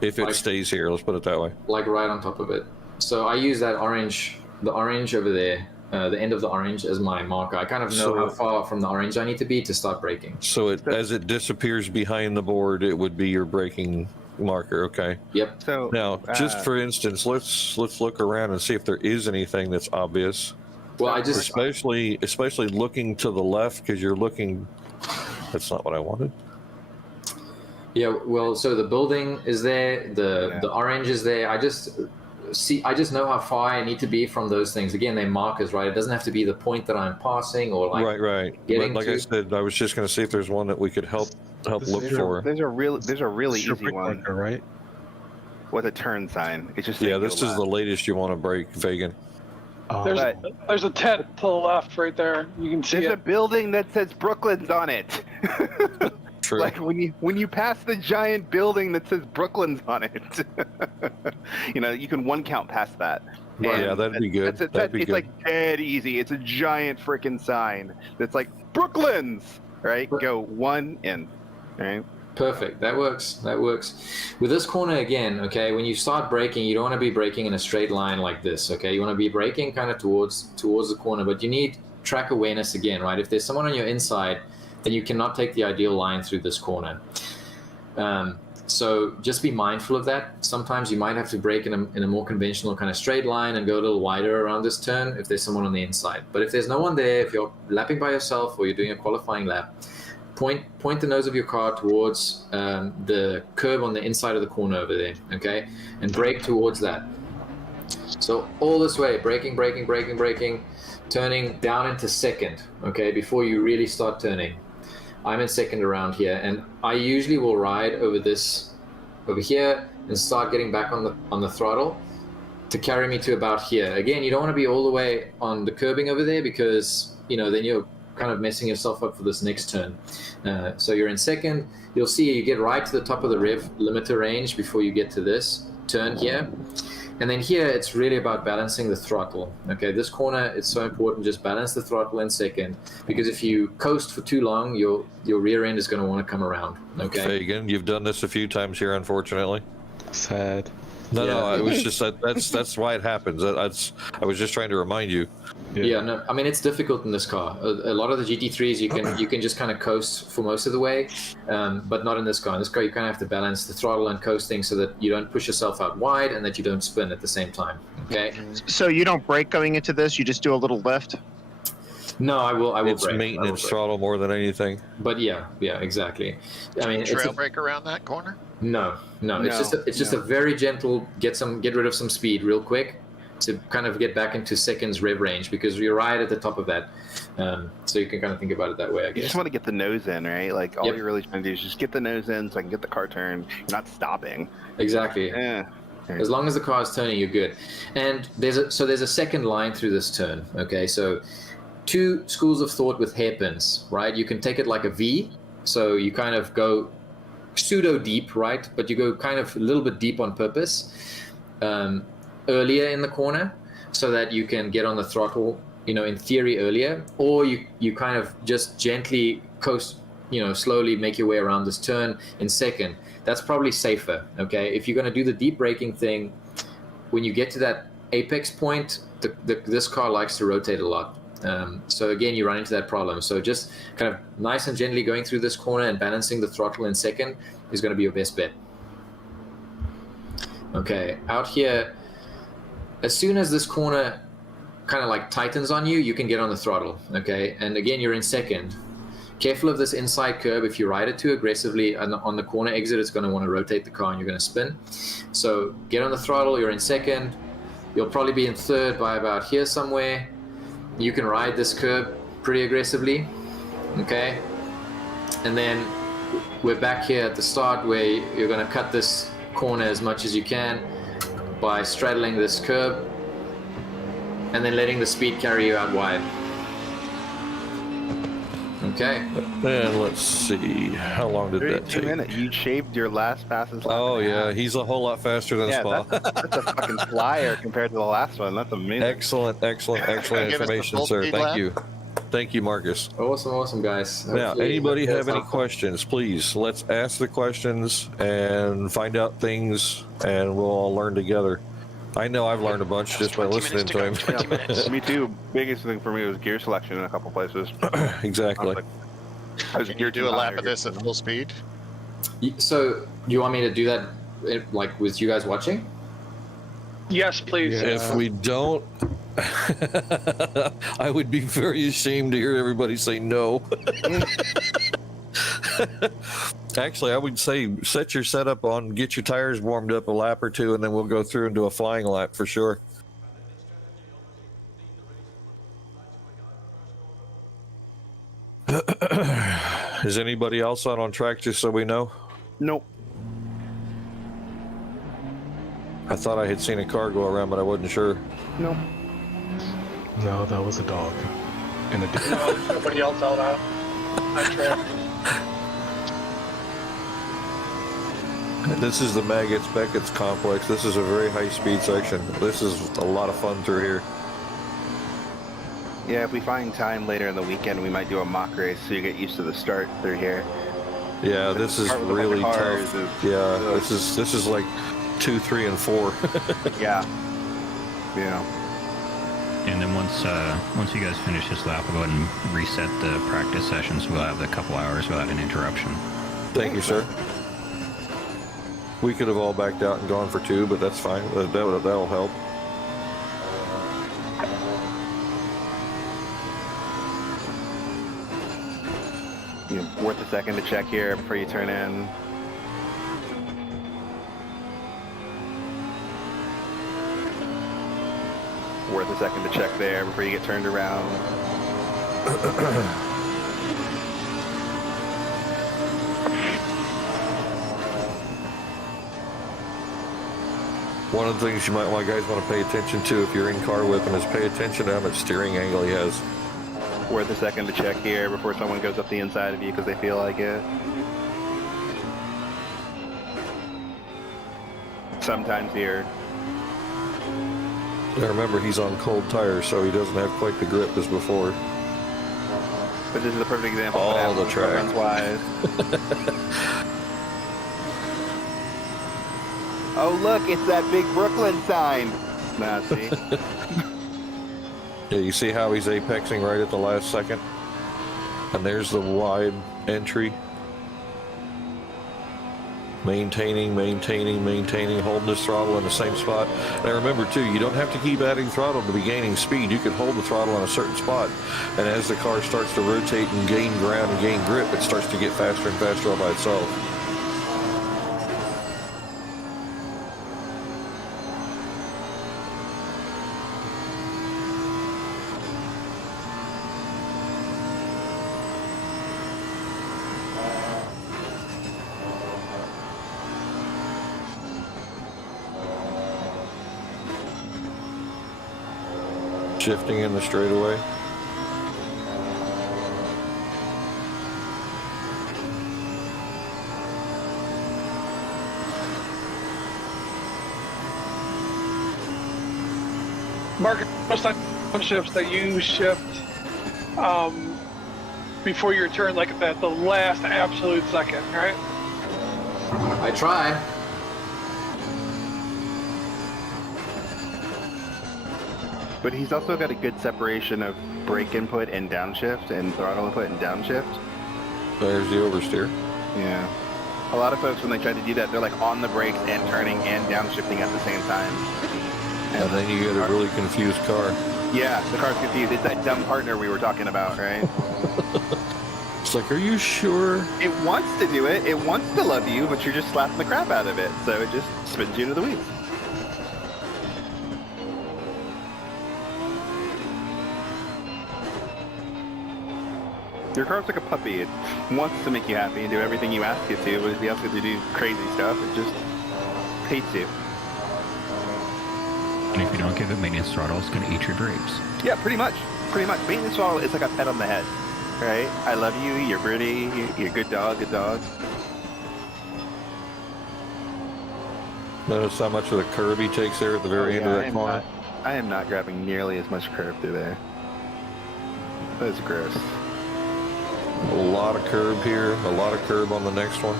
if it stays here? Let's put it that way. Like right on top of it. So I use that orange, the orange over there, the end of the orange as my marker. I kind of know how far from the orange I need to be to start braking. So as it disappears behind the board, it would be your braking marker. Okay. Yep. So now, just for instance, let's look around and see if there is anything that's obvious. Well, especially looking to the left, because you're looking. That's not what I wanted. Yeah. Well, so the building is there. The orange is there. I just know how far I need to be from those things. Again, they're markers, right? It doesn't have to be the point that I'm passing or like right. But like I said, I was just going to see if there's one that we could help look for. There's a really easy one, marker, right? With a turn sign. It's just this is the latest you want to break, Vegan. There's a tent to the left right there. You can see There's a building that says Brooklyn's on it. True. Like when you pass the giant building that says Brooklyn's on it, you can one count past that. Right. Yeah, that'd be good. That'd be it's good. like dead easy. It's a giant freaking sign that's like Brooklyn's, right? Go one in, right? Perfect. That works. With this corner again, okay, when you start braking, you don't want to be braking in a straight line like this, okay? You want to be braking kind of towards the corner, but you need track awareness again, right? If there's someone on your inside, then you cannot take the ideal line through this corner. So just be mindful of that. Sometimes you might have to brake in a more conventional kind of straight line and go a little wider around this turn if there's someone on the inside. But if there's no one there, if you're lapping by yourself or you're doing a qualifying lap, point the nose of your car towards the curb on the inside of the corner over there, okay? And brake towards that. So all this way, braking, turning down into second, okay, before you really start turning. I'm in second around here, and I usually will ride over here and start getting back on the throttle to carry me to about here. Again, you don't want to be all the way on the curbing over there because, then you're kind of messing yourself up for this next turn. So you're in second. You'll see you get right to the top of the rev limiter range before you get to this turn here. And then here, it's really about balancing the throttle. Okay, this corner, it's so important, just balance the throttle in second, because if you coast for too long, your rear end is going to want to come around. Okay. Fagan, you've done this a few times here, unfortunately. Sad. No, it was just that's why it happens. I was just trying to remind you. Yeah, no, I mean, it's difficult in this car. A lot of the GT3s, you can just kind of coast for most of the way, but not in this car. In this car, you kind of have to balance the throttle and coasting so that you don't push yourself out wide and that you don't spin at the same time. Okay. So you don't brake going into this? You just do a little lift? No, I will It's brake. maintenance throttle more than anything. But yeah, exactly. I mean, trail brake around that corner? No. It's just a very gentle get rid of some speed real quick to kind of get back into seconds rev range, because you're right at the top of that. So you can kind of think about it that way, I guess. You just want to get the nose in, right? Like all you're really trying to do is just get the nose in so I can get the car turned. You're not stopping. Exactly. Yeah. As long as the car is turning, you're good. And there's a second line through this turn. Okay, so two schools of thought with hairpins, right? You can take it like a V, so you kind of go pseudo deep, right? But you go kind of a little bit deep on purpose earlier in the corner, so that you can get on the throttle, in theory earlier, or you kind of just gently coast, slowly make your way around this turn in second. That's probably safer. Okay, if you're going to do the deep braking thing, when you get to that apex point, this car likes to rotate a lot. So again, you run into that problem. So just kind of nice and gently going through this corner and balancing the throttle in second is going to be your best bet. Okay, out here, as soon as this corner kind of like tightens on you, you can get on the throttle. Okay, and again, you're in second. Careful of this inside curb. If you ride it too aggressively on the corner exit, it's going to want to rotate the car and you're going to spin. So get on the throttle, you're in second. You'll probably be in third by about here somewhere. You can ride this curb pretty aggressively, okay? And then we're back here at the start where you're going to cut this corner as much as you can by straddling this curb and then letting the speed carry you out wide. Okay. And let's see, how long did that take? 2 minutes. You shaved your last passes. Oh yeah, he's a whole lot faster than Spa. That's a fucking flyer compared to the last one. That's amazing. Excellent information, sir. Thank you, Marcus. Awesome, guys. Now, anybody have any questions? Please, let's ask the questions and find out things, and we'll all learn together. I know I've learned a bunch just by listening to him. 20 minutes. Me too. Biggest thing for me was gear selection in a couple places. Exactly. Can you do a lap of this at full speed? So, do you want me to do that, like, with you guys watching? Yes, please. If we don't, I would be very ashamed to hear everybody say no. Actually, I would say set your setup on, get your tires warmed up a lap or two, and then we'll go through and do a flying lap for sure. Is anybody else out on track, just so we know? Nope. I thought I had seen a car go around, but I wasn't sure. Nope. No, that was a dog. And a No, there's nobody else out on track. This is the Maggots Beckett's complex. This is a very high speed section. This is a lot of fun through here. Yeah, if we find time later in the weekend, we might do a mock race so you get used to the start through here. Yeah, this is really tough. Yeah, this is like 2, 3, and 4. Yeah. Yeah. And then once you guys finish this lap, we'll go ahead and reset the practice sessions. We'll have a couple hours without an interruption. Thank you, sir. We could have all backed out and gone for 2, but that's fine. That'll help. Worth a second to check here before you turn in. Worth a second to check there before you get turned around. One of the things you might guys want to pay attention to if you're in car with him is pay attention to how much steering angle he has. Worth a second to check here before someone goes up the inside of you because they feel like it. Sometimes here. Now remember, he's on cold tires, so he doesn't have quite the grip as before. But this is a perfect example of all the track. Oh look, it's that big Brooklyn sign. Nah, see. Yeah, you see how he's apexing right at the last second? And there's the wide entry. Maintaining, holding his throttle in the same spot. Now remember too, you don't have to keep adding throttle to be gaining speed. You can hold the throttle in a certain spot, and as the car starts to rotate and gain ground and gain grip, it starts to get faster and faster all by itself. Shifting in the straightaway. Mark, most time shifts that you shift before your turn, like at the last absolute second, right? I try. But he's also got a good separation of brake input and downshift and throttle input and downshift. There's the oversteer. Yeah. A lot of folks, when they try to do that, they're like on the brakes and turning and downshifting at the same time. And then you get a really confused car. Yeah, the car's confused. It's that dumb partner we were talking about, right? It's like, are you sure? It wants to do it. It wants to love you, but you're just slapping the crap out of it. So it just spins you into the weeds. Your car's like a puppy. It wants to make you happy and do everything you ask it to, but if you ask it to do crazy stuff, it just hates you. And if you don't give it maintenance throttle, it's going to eat your brakes. Yeah, pretty much. Pretty much. Maintenance throttle is like a pet on the head, right? I love you, you're pretty, you're a good dog, Notice how much of the curve he takes there at the very end of that corner? I am not grabbing nearly as much curve through there. That is gross. A lot of curb here, a lot of curb on the next one.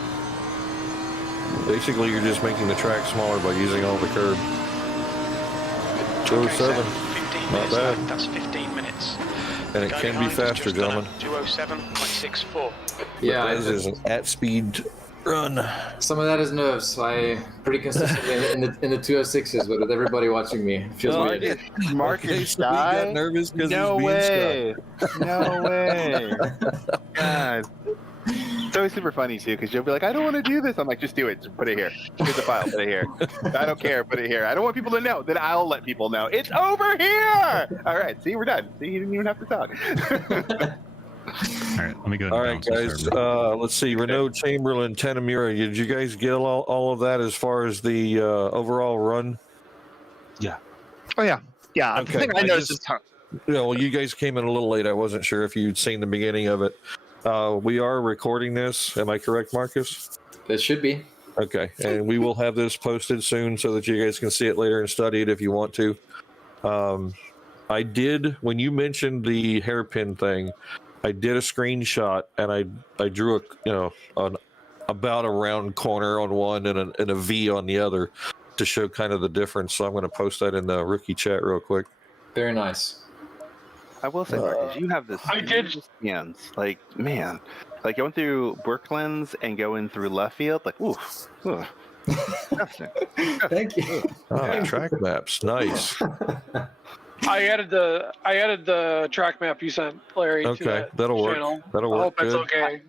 Basically, you're just making the track smaller by using all the curb. 207, not bad. That's 15 minutes. And it can be faster, gentlemen. 207.64. Yeah, this is an at-speed run. Some of that is nerves. I pretty consistently in the 206s, but with everybody watching me, it feels weird. Marcus got nervous because no way. No way. God. It's always super funny too, because you'll be like, I don't want to do this. I'm like, just do it. Just put it here. Here's the file. Put it here. I don't care. Put it here. I don't want people to know. Then I'll let people know. It's over here. All right. See, we're done. See, you didn't even have to talk. All right, let me go. All right, guys. Let's see. Renaud, Chamberlain, Tanamura. Did you guys get all of that as far as the overall run? Yeah. Oh yeah, yeah. Okay. The thing I noticed is well, you guys came in a little late. I wasn't sure if you'd seen the beginning of it. We are recording this. Am I correct, Marcus? It should be. Okay, and we will have this posted soon so that you guys can see it later and study it if you want to. I did, when you mentioned the hairpin thing, I did a screenshot and I drew about a round corner on one and a V on the other to show kind of the difference. So I'm going to post that in the rookie chat real quick. Very nice. I will say, Marcus, you have this. I did. Hands, like, man, like going through Brooklands and going through left field, like, oof. Thank you. Oh, track maps, nice. I added the track map you sent, Larry. Okay, to that'll work. channel. That'll I work. hope that's Good. okay.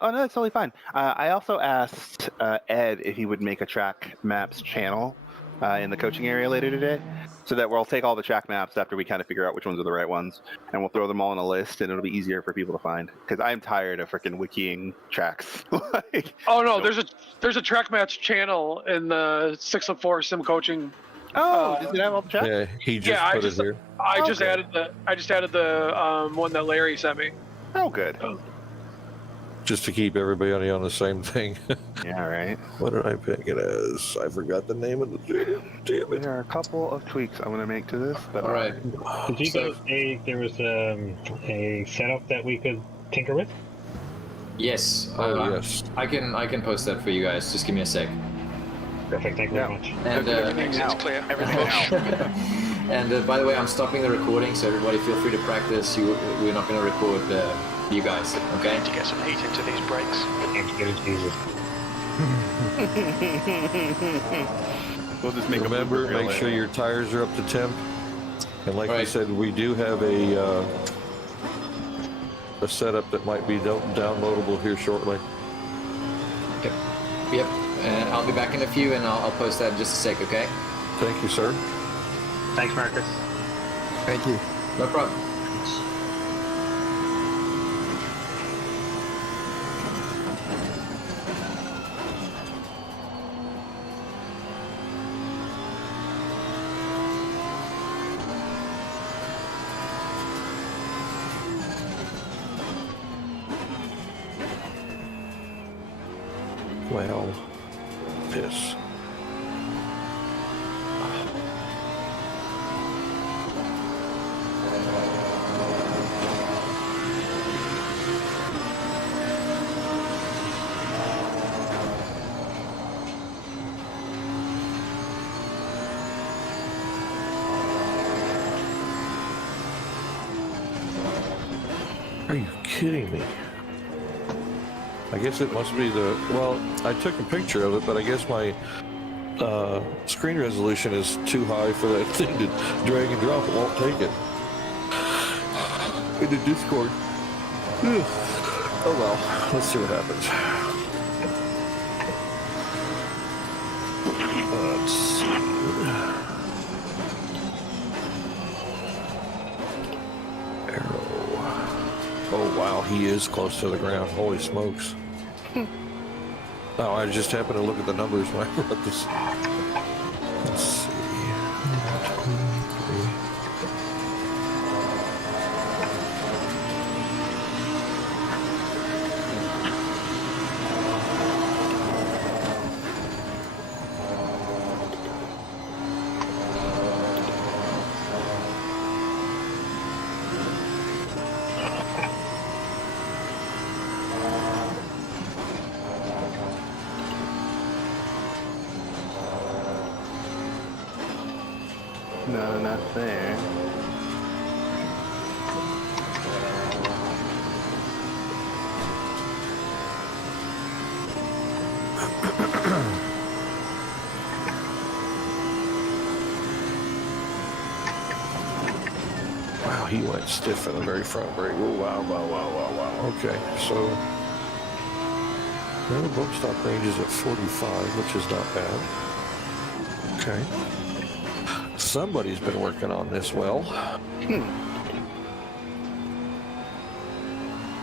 Oh no, it's totally fine. I also asked Ed if he would make a track maps channel in the coaching area later today, so that we'll take all the track maps after we kind of figure out which ones are the right ones, and we'll throw them all in a list, and it'll be easier for people to find. Because I'm tired of freaking wikiing tracks. Like, Oh no, there's a track match channel in the 604 Sim Coaching. does it have all the tracks? Yeah, he just put it here. I just added the one that Larry sent me. Oh, good. Just to keep everybody on the same thing. Yeah, right. What did I pick it as? I forgot the name of the damn it. There are a couple of tweaks I'm going to make to this. But All right. Did you guys say there was a setup that we could tinker with? Yes. Yes. I can post that for you guys. Just give me a sec. Perfect. Thank you very much. And Everything's clear. Everything's out. and by the way, I'm stopping the recording, so everybody feel free to practice. We're not going to record you guys, okay? To get some heat into these brakes. Thank you, Jesus. We'll just make Remember, make sure your tires are up to temp. And like I said, we do have a setup that might be downloadable here shortly. Yep. And I'll be back in a few, and I'll post that in just a sec, okay? Thank you, sir. Thanks, Marcus. Thank you. No problem. Well, piss. Are you kidding me? I guess it must be well, I took a picture of it, but I guess my screen resolution is too high for that thing to drag and drop. It won't take it. In the Discord. Oh well, let's see what happens. Let's see. Arrow. Oh wow, he is close to the ground. Holy smokes. Oh, I just happened to look at the numbers when I wrote this. Let's see. 1, 2, 3. No, not there. Wow, he went stiff in the very front brake. Oh, wow, wow, wow, wow, wow. Okay, so now the bump stop range is at 45, which is not bad. Okay. Somebody's been working on this well.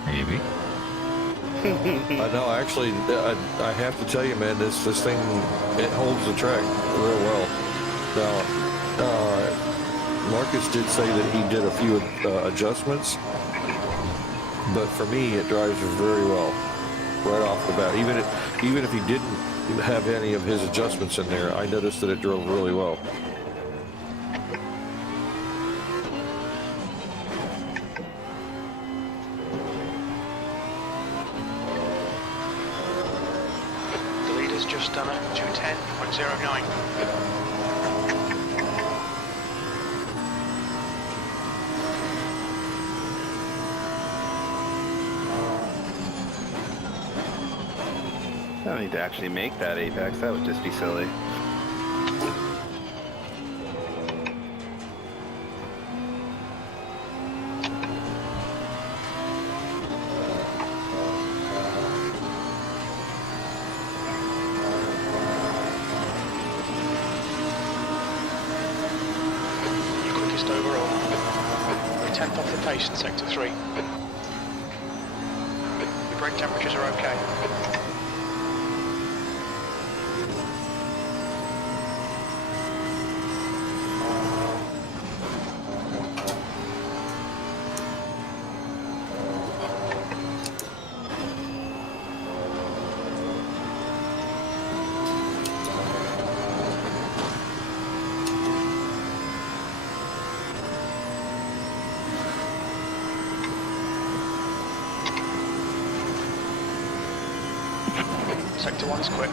Maybe. I know, actually, I have to tell you, man, this thing, it holds the track real well. Now, Marcus did say that he did a few adjustments, but for me, it drives very well right off the bat. Even if he didn't have any of his adjustments in there, I noticed that it drove really well. Just done a 210.09. I don't need to actually make that apex, that would just be silly. Overall, we're 10th off the pace in sector 3. Your brake temperatures are okay. Sector 1 is quick.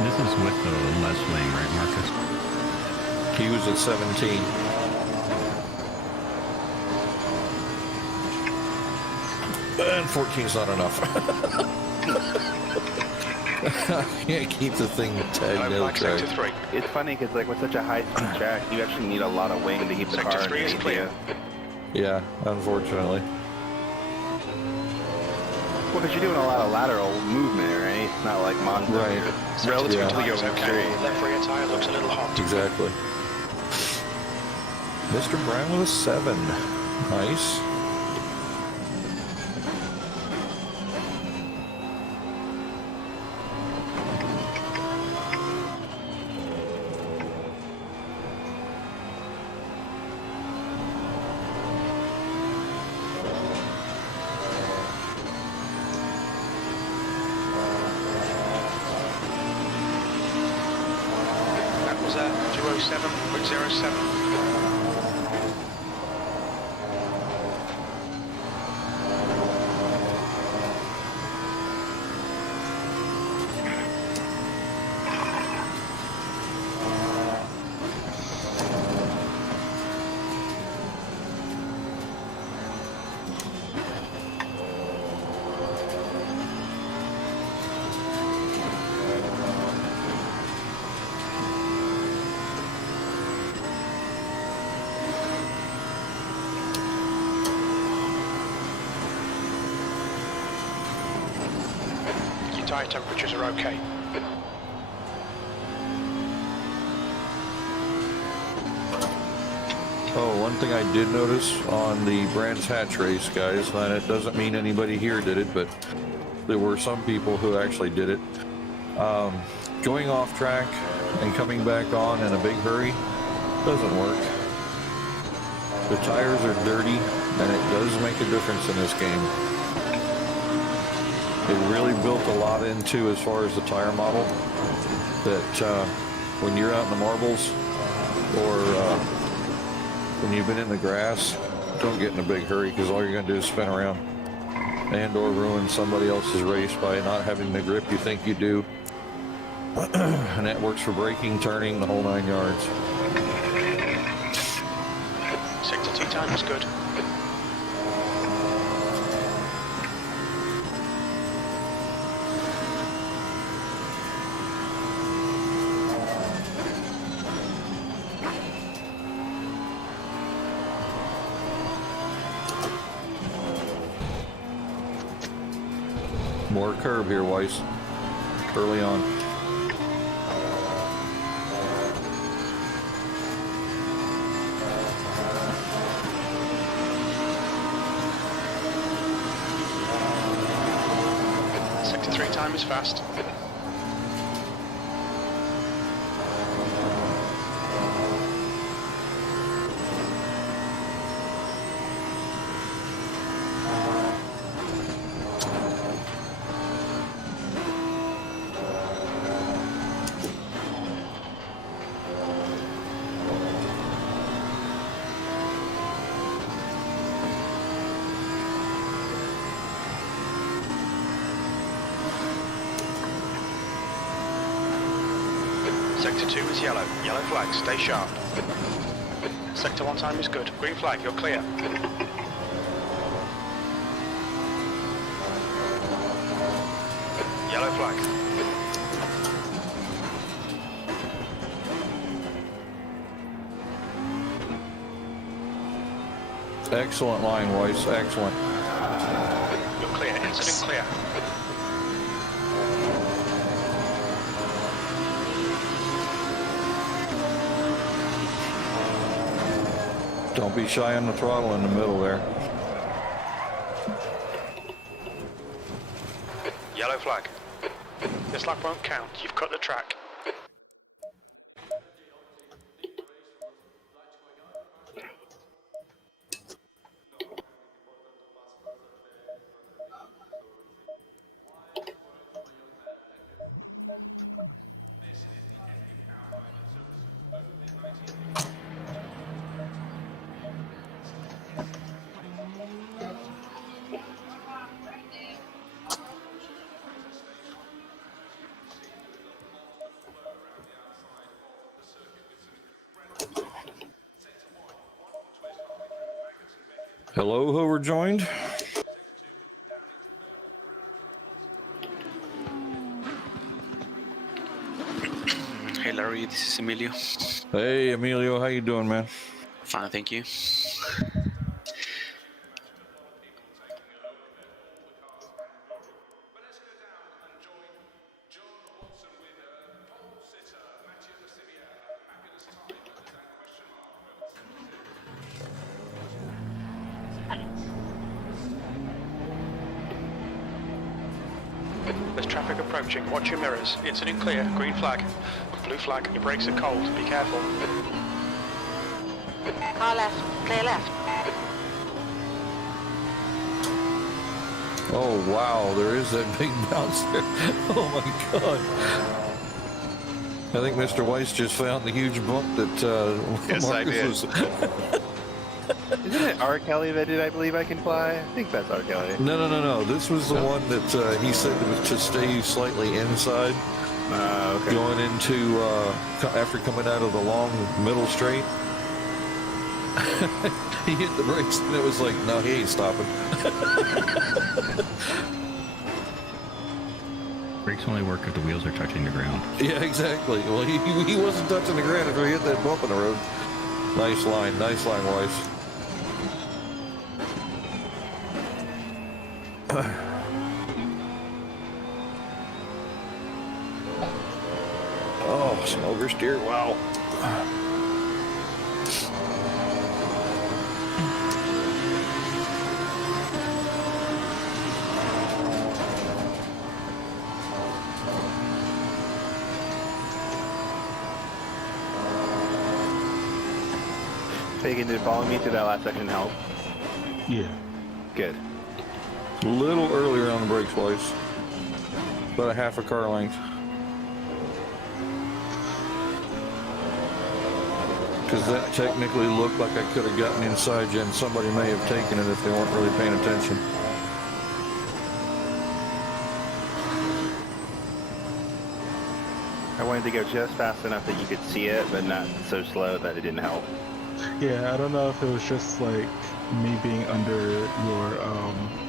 This is with the less wing, right, Marcus? He was at 17. And 14's not enough. I can't keep the thing tagged no track. It's funny because like with such a high-speed track, you actually need a lot of wing to keep the car in the. Yeah, unfortunately. Well, because you're doing a lot of lateral movement, right? It's not like Monza. Right. Relatively Yeah. over straight. Left rear tire looks a little hot. Exactly. Mr. Brown with a 7. Nice. That was a 207.07. tyre temperatures are okay. Oh, one thing I did notice on the Brands Hatch race, guys, and it doesn't mean anybody here did it, but there were some people who actually did it. Going off track and coming back on in a big hurry doesn't work. The tires are dirty, and it does make a difference in this game. It really built a lot into as far as the tire model, that when you're out in the marbles or when you've been in the grass, don't get in a big hurry, because all you're going to do is spin around and or ruin somebody else's race by not having the grip you think you do. And that works for braking, turning, the whole 9 yards. Sector 2 time is good. More curb here, Weiss. Early on. Sector 3 time is fast. Sector 2 is yellow. Yellow flag, stay sharp. Sector 1 time is good. Green flag, you're clear. Yellow flag. Excellent line, Weiss. Excellent. You're clear. Incident clear. Don't be shy on the throttle in the middle there. Yellow flag. This lap won't count. You've cut the track. Hello, who were joined? Hey Larry, this is Emilio. Hey Emilio, how you doing, man? Fine, thank you. There's traffic approaching. Watch your mirrors. Incident clear. Green flag. Blue flag. Your brakes are cold. Be careful. Car left. Clear left. Oh wow, there is that big bounce there. Oh my god. I think Mr. Weiss just found the huge bump that Yes, Marcus I did. was. Isn't it R. Kelly that did I believe I can fly? I think that's R. Kelly. No. This was the one that he said was to stay slightly inside. Okay. Going into, after coming out of the long middle straight. He hit the brakes and it was like, no, he ain't stopping. Brakes only work if the wheels are touching the ground. Yeah, exactly. Well, he wasn't touching the ground until he hit that bump in the road. Nice line, Weiss. Oh, some oversteer. Wow. Fagan, did following me through that last section help? Yeah. Good. A little earlier on the brake slice. About a half a car length. Because that technically looked like I could have gotten inside you, and somebody may have taken it if they weren't really paying attention. I wanted to go just fast enough that you could see it, but not so slow that it didn't help. Yeah, I don't know if it was just like me being under your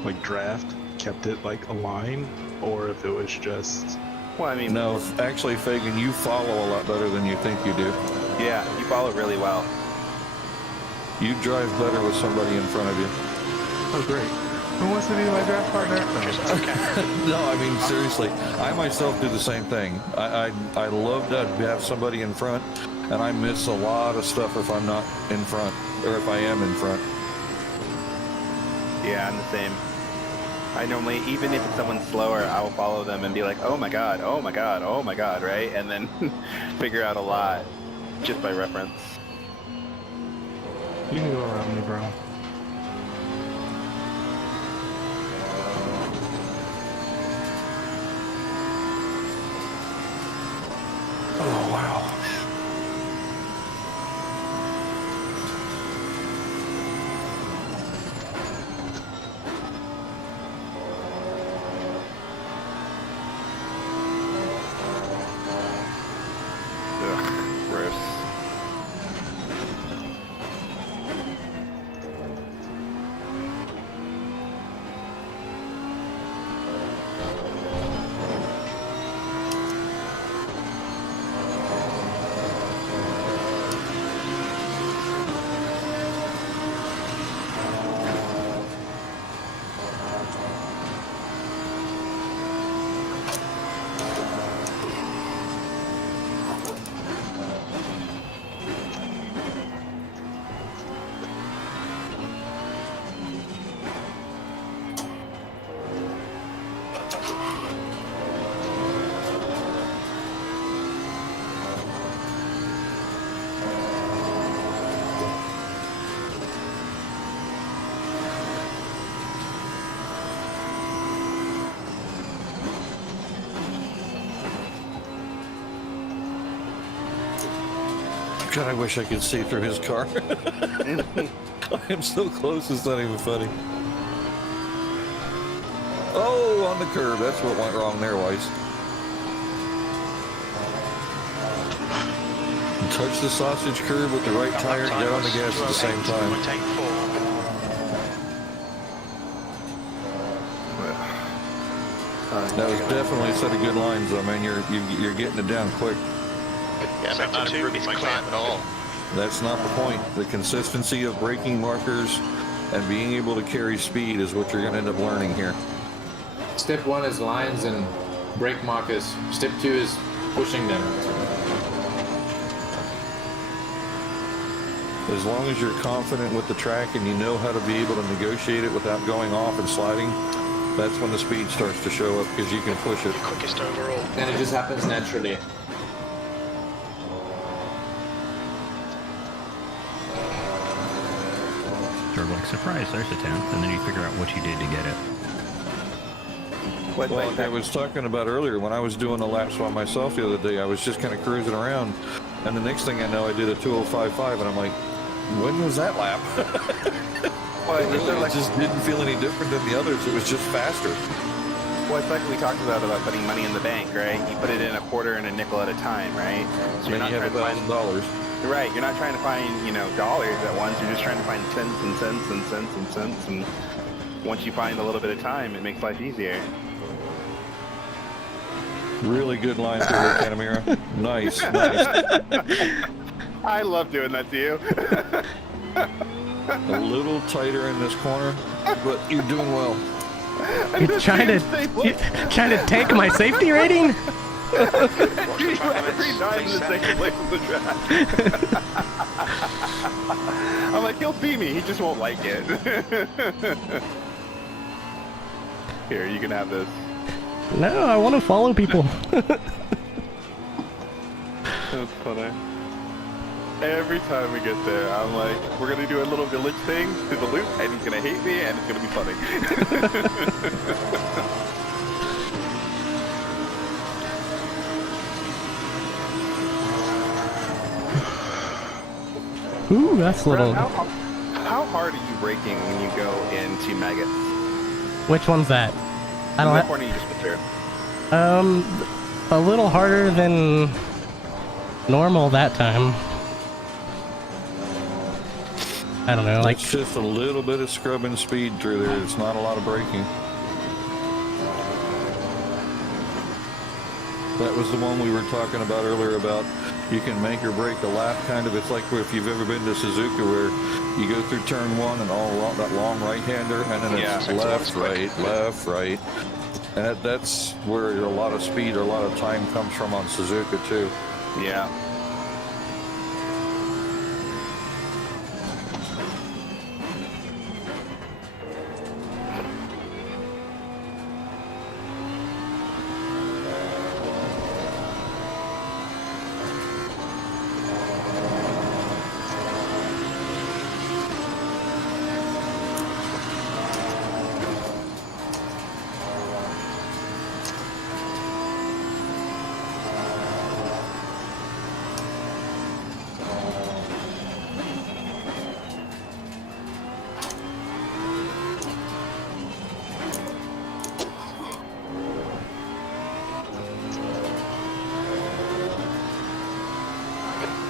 like draft kept it like aligned, or if it was just. Well, I mean, no, actually, Fagan, you follow a lot better than you think you do. Yeah, you follow really well. You drive better with somebody in front of you. Oh, great. Who wants to be my draft partner? No, I mean, seriously, I myself do the same thing. I love to have somebody in front, and I miss a lot of stuff if I'm not in front, or if I am in front. Yeah, I'm the same. I normally, even if it's someone slower, I will follow them and be like, oh my god, oh my god, oh my god, right? And then figure out a lot just by reference. You can go around me, bro. Oh, wow. God, I wish I could see through his car. I am so close, it's not even funny. Oh, on the curb. That's what went wrong there, Weiss. Touch the sausage curb with the right tire, get on the gas at the same time. That was definitely a set of good lines, though, man. You're getting it down quick. Yeah, I'm not improving my time at all. That's not the point. The consistency of braking markers and being able to carry speed is what you're going to end up learning here. Step 1 is lines and brake markers. Step 2 is pushing them. As long as you're confident with the track and you know how to be able to negotiate it without going off and sliding, that's when the speed starts to show up because you can push it. Quickest overall. And it just happens naturally. Sort of like, surprise, there's a 10th, and then you figure out what you did to get it. Well, like I was talking about earlier, when I was doing the laps by myself the other day, I was just kind of cruising around, and the next thing I know, I did a 2:05.5, and I'm like, when was that lap? Well, it just didn't feel any different than the others. It was just faster. Well, it's like we talked about putting money in the bank, right? You put it in a quarter and a nickel at a time, right? So you're not you have $1,000. Right, you're not trying to find, dollars at once. You're just trying to find cents and cents and cents and cents. And once you find a little bit of time, it makes life easier. Really good line through there, Catamira. Nice, nice. I love doing that to you. A little tighter in this corner, but you're doing well. You're trying to tank my safety rating? Every time in the second place of the track. I'm like, he'll see me, he just won't like it. Here, you can have this. No, I want to follow people. That's funny. Every time we get there, I'm like, we're gonna do a little village thing to the loop, and he's gonna hate me, and it's gonna be funny. Ooh, that's a little... How hard are you braking when you go into maggots? Which one's that? I don't What corner you just went through? A little harder than normal that time. I don't know, like... It's just a little bit of scrubbing speed through there. It's not a lot of braking. That was the one we were talking about earlier about you can make or break a lap kind of. It's like if you've ever been to Suzuka where you go through turn one and all along that long right-hander and then it's left, right. And that's where a lot of speed or a lot of time comes from on Suzuka too. Yeah.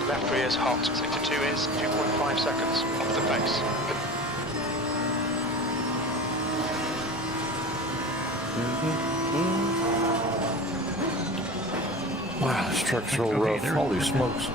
Left rear is hot, sector 2 is 2.5 seconds off the pace. Wow, this truck's so rough. Holy smokes.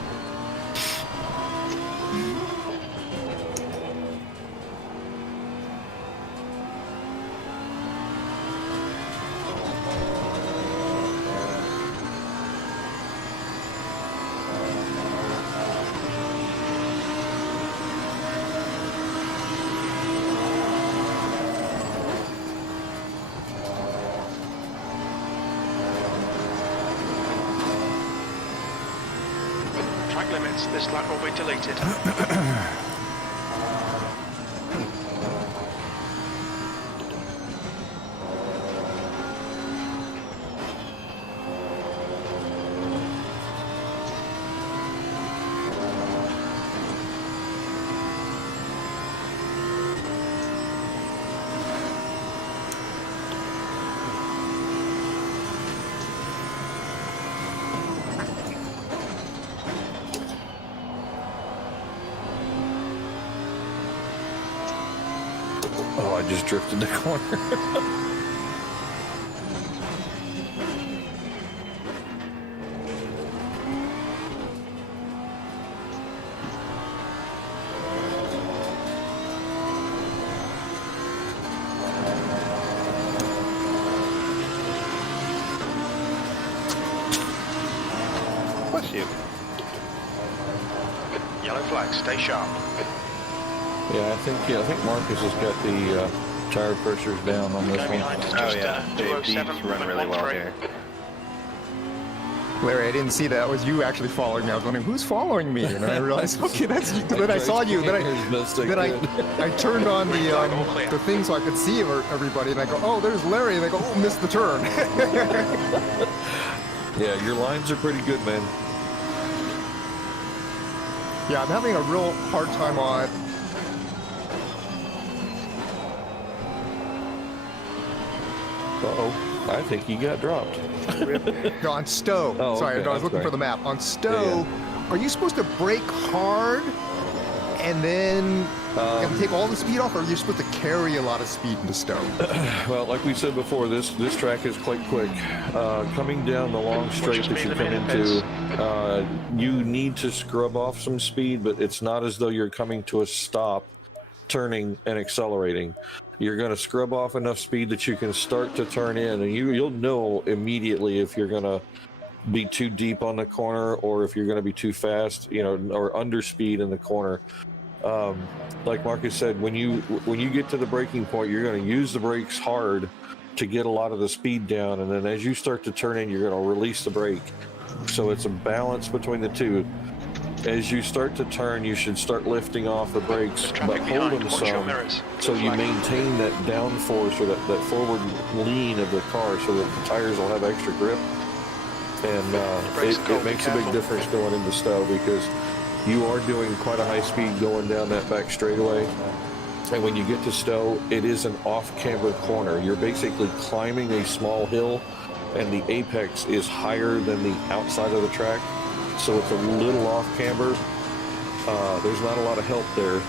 Track limits, this lap will be deleted. Oh, I just drifted the corner. Bless you. Yellow flag, stay sharp. Yeah, I think Marcus has got the tire pressures down on this one. Oh yeah, JP's run really well here. Larry, I didn't see that. That was you actually following me. I was wondering, who's following me? And then I realized, okay, that's you. Then I saw you. Then I turned on the thing so I could see everybody. And I go, oh, there's Larry. And I go, oh, missed the turn. Yeah, your lines are pretty good, man. Yeah, I'm having a real hard time on... Uh-oh, I think he got dropped. No, on Stowe. Oh, sorry, okay, I was looking for the map. On Stowe, are you supposed to brake hard and then take all the speed off, or are you supposed to carry a lot of speed into Stowe? Well, like we said before, this track is quite quick. Coming down the long straight that you come into, you need to scrub off some speed, but it's not as though you're coming to a stop, turning and accelerating. You're going to scrub off enough speed that you can start to turn in, and you'll know immediately if you're going to be too deep on the corner, or if you're going to be too fast, you know, or under speed in the corner. Like Marcus said, when you get to the braking point, you're going to use the brakes hard to get a lot of the speed down, and then as you start to turn in, you're going to release the brake. So it's a balance between the two. As you start to turn, you should start lifting off the brakes, but hold them some, so you maintain that downforce or that forward lean of the car, so that the tires will have extra grip. And it makes a big difference going into stow, because you are doing quite a high speed going down that back straightaway. And when you get to stow, it is an off-camber corner. You're basically climbing a small hill, and the apex is higher than the outside of the track. So it's a little off-camber. There's not a lot of help there,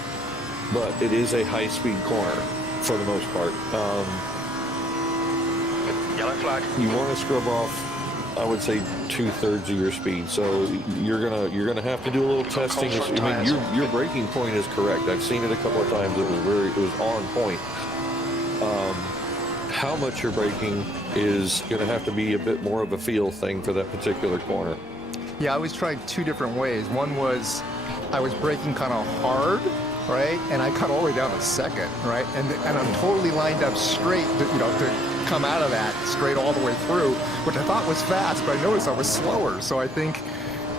but it is a high-speed corner for the most part. Yellow flag. You want to scrub off, I would say, 2/3 of your speed. So you're gonna have to do a little testing. I mean, your braking point is correct. I've seen it a couple of times. It was on point. How much you're braking is going to have to be a bit more of a feel thing for that particular corner. Yeah, I was trying two different ways. One was I was braking kind of hard, right? And I cut all the way down to second, right? And I'm totally lined up straight, to come out of that straight all the way through, which I thought was fast, but I noticed I was slower. So I think,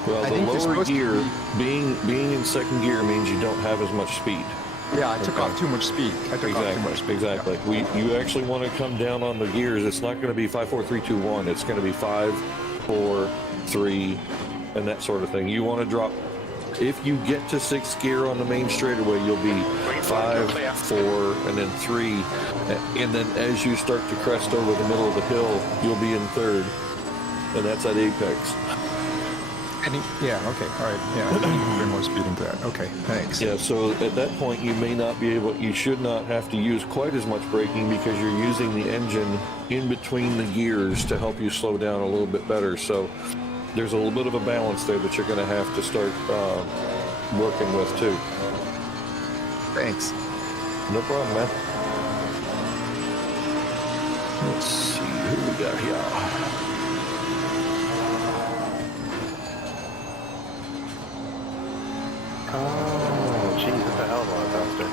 well, the lower gear, being in second gear means you don't have as much speed. Yeah, I took off too much speed. Exactly. Yeah. You actually want to come down on the gears. It's not going to be 5, 4, 3, 2, 1. It's going to be 5, 4, 3, and that sort of thing. You want to drop. If you get to 6th gear on the main straightaway, you'll be 5, 4, and then 3. And then as you start to crest over the middle of the hill, you'll be in 3rd. And that's at apex. Yeah, okay, all right. Yeah, bring more speed into that. Okay, thanks. Yeah, so at that point, you should not have to use quite as much braking, because you're using the engine in between the gears to help you slow down a little bit better. So there's a little bit of a balance there that you're going to have to start working with too. Thanks. No problem, man. Let's see who we got here. Oh, jeez, that's a hell of a lot faster.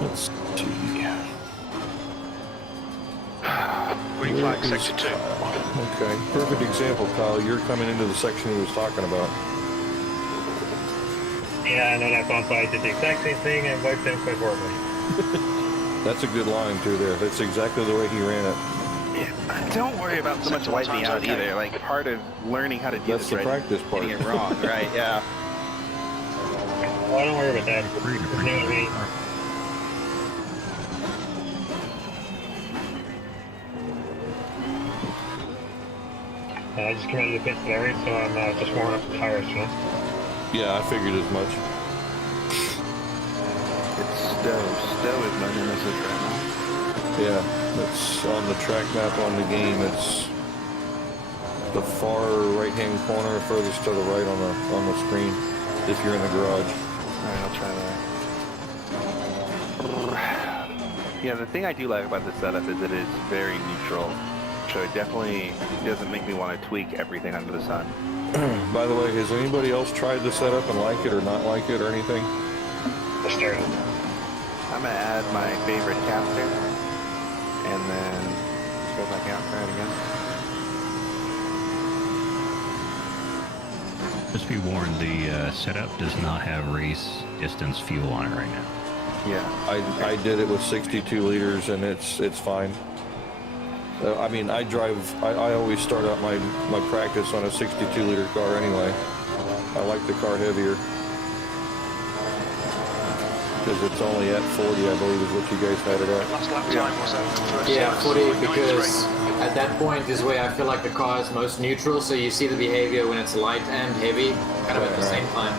Let's see. Green flag, sector 2. Okay, perfect example, Kyle. You're coming into the section he was talking about. Yeah, and then I bumped by, did the exact same thing and wiped them quite horribly. That's a good line through there. That's exactly the way he ran it. Yeah, don't worry about so much wiping out either. Like, part of learning how to do this right, practice part. Getting it wrong, right? Yeah. Oh, don't worry about that. You know what I mean? I just came out of the pits today, so I'm just warming up the tires, you know? Yeah, I figured as much. Stow is my nemesis right now. Yeah, it's on the track map on the game. It's the far right-hand corner, furthest to the right on the screen. If you're in the garage. All right, I'll try that. Yeah, the thing I do like about this setup is that it's very neutral, so it definitely doesn't make me want to tweak everything under the sun. By the way, has anybody else tried the setup and like it or not like it or anything? I'm gonna add my favorite caster, and then go back out, try it again. Just be warned, the setup does not have race distance fuel on it right now. Yeah, I did it with 62 liters, and it's fine. I mean, I always start out my practice on a 62 liter car anyway. I like the car heavier. Because it's only at 40, I believe, is what you guys had it at. Last lap time was Yeah, 40, because at that point is where I feel like the car is most neutral, so you see the behavior when it's light and heavy, kind of at the same time.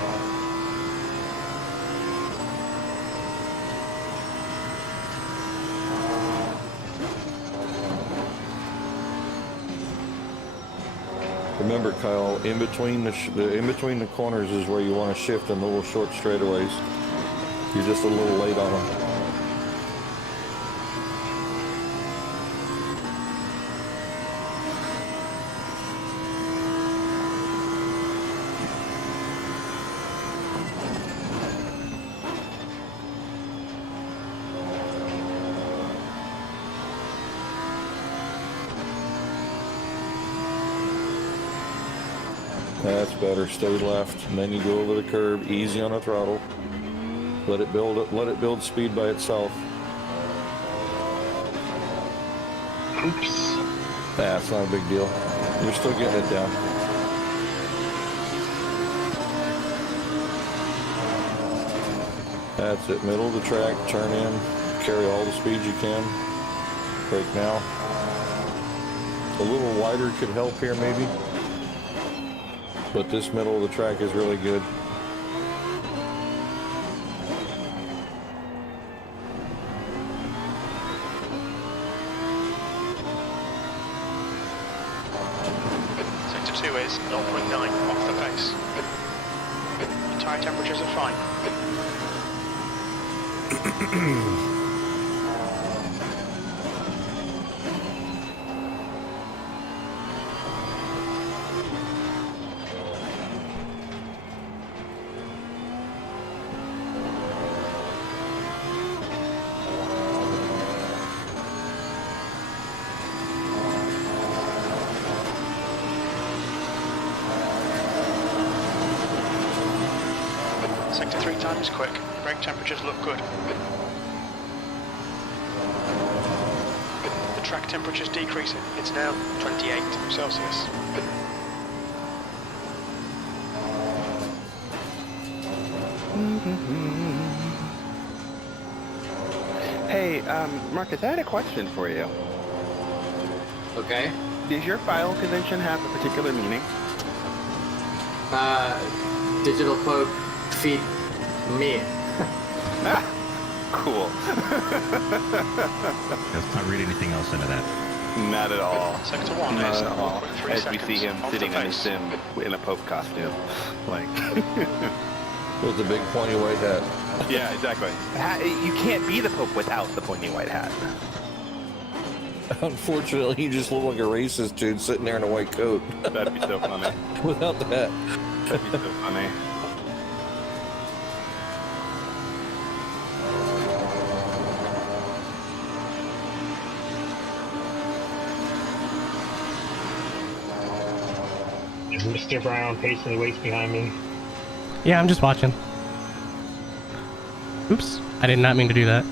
Remember, Kyle, in between the corners is where you want to shift in the little short straightaways. You're just a little late on them. That's better. Stay left, and then you go over the curb, easy on the throttle. Let it build speed by itself. Oops. That's not a big deal. You're still getting it down. That's it. Middle of the track, turn in, carry all the speed you can. Brake now. A little wider could help here maybe. But this middle of the track is really good. Sector 2 is 0.9 off the pace. Your tyre temperatures are fine. Sector 3 time is quick. Brake temperatures look good. The track temperature is decreasing. It's now 28 Celsius. Hey, Marcus, I had a question for you. Okay. Does your file convention have a particular meaning? Digital Pope feed me. Cool. Let's not read anything else into that. Not at all. Sector 1 Not is at all. 1.3 As we seconds see him off sitting the on his pace. sim in a Pope costume. Like. With the big pointy white hat. Yeah, exactly. You can't be the Pope without the pointy white hat. Unfortunately, you just look like a racist dude sitting there in a white coat. That'd be so funny. Without the hat. That'd be so funny. Is Mr. Brown patiently waits behind me? Yeah, I'm just watching. Oops, I did not mean to do that.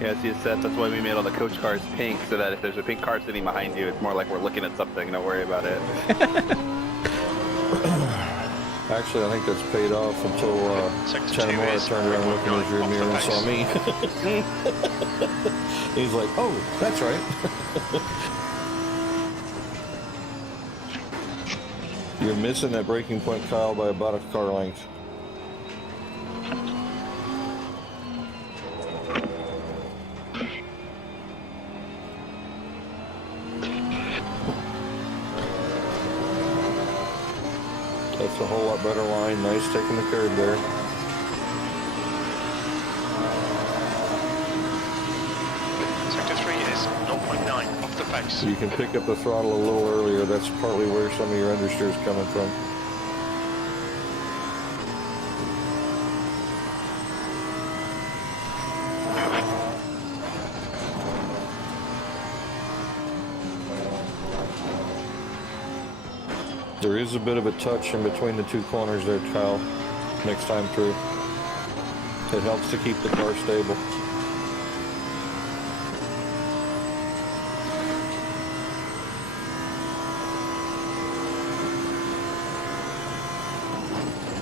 Yeah, see, that's why we made all the coach cars pink, so that if there's a pink car sitting behind you, it's more like we're looking at something. Don't worry about it. Actually, I think that's paid off until Chanamara turned around looking in his rear mirror and saw me. He's like, oh, that's right. You're missing that braking point, Kyle, by about a car length. That's a whole lot better line. Nice taking the curb there. Sector 3 is 0.9 off the pace. You can pick up the throttle a little earlier. That's partly where some of your understeer's coming from. There is a bit of a touch in between the two corners there, Kyle, next time through. It helps to keep the car stable.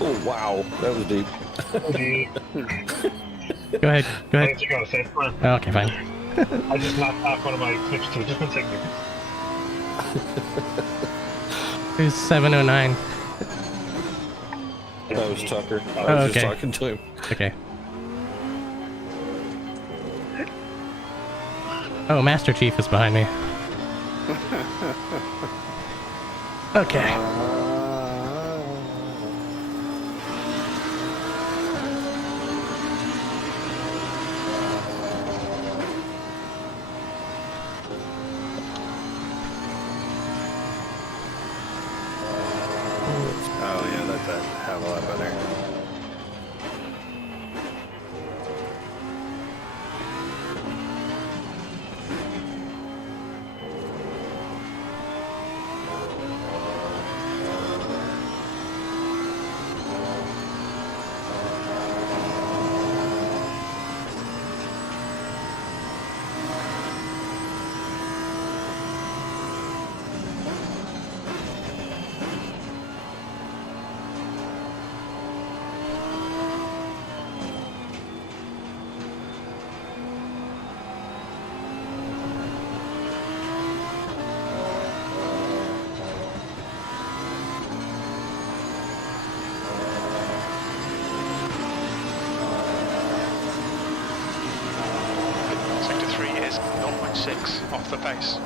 Oh, wow. That was deep. Go ahead. Go ahead. Where did you go, Seth? Come on. Oh, okay, fine. I just knocked off one of my clips too. Just 1 second. It was 709. That was Tucker. I Oh, was just okay. talking to him. Okay. Oh, Master Chief is behind me. Okay. Oh yeah, that's a hell of a lot better. Sector 3 is 0.6 off the pace.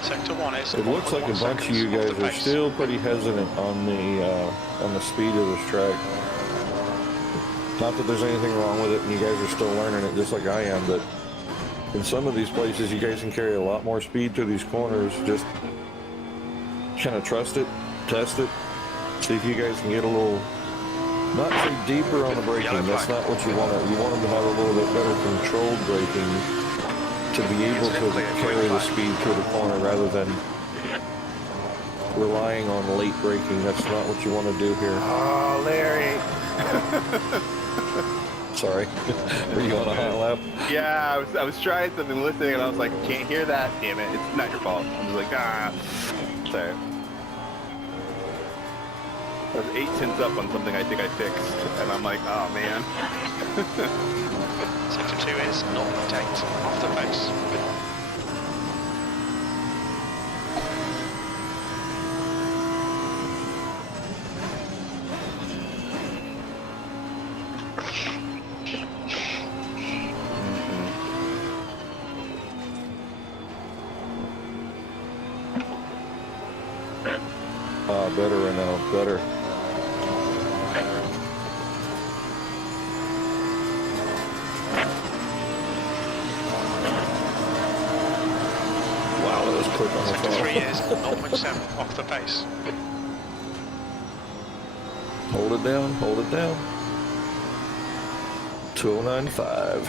Sector 1 is. It looks like a bunch of you guys are still pretty hesitant on the speed of this track. Not that there's anything wrong with it, and you guys are still learning it just like I am, but in some of these places you guys can carry a lot more speed through these corners. Just kind of trust it, test it, see if you guys can get a little, not too deeper on the braking. That's not what you want. You want them to have a little bit better controlled braking to be able to carry the speed through the corner rather than relying on late braking. That's not what you want to do here. Oh, Larry. Sorry. Were you on a hot lap? Yeah, I was trying something, listening, and I was like, can't hear that. Damn it, it's not your fault. I was like, ah. Sorry. I was 8 tenths up on something I think I fixed, and I'm like, oh man. Sector 2 is 0.8 off the pace. Better right now, better. Wow, that was quick on the Sector phone. 3 is 0.7 off the pace. Hold it down, hold it down. 2095.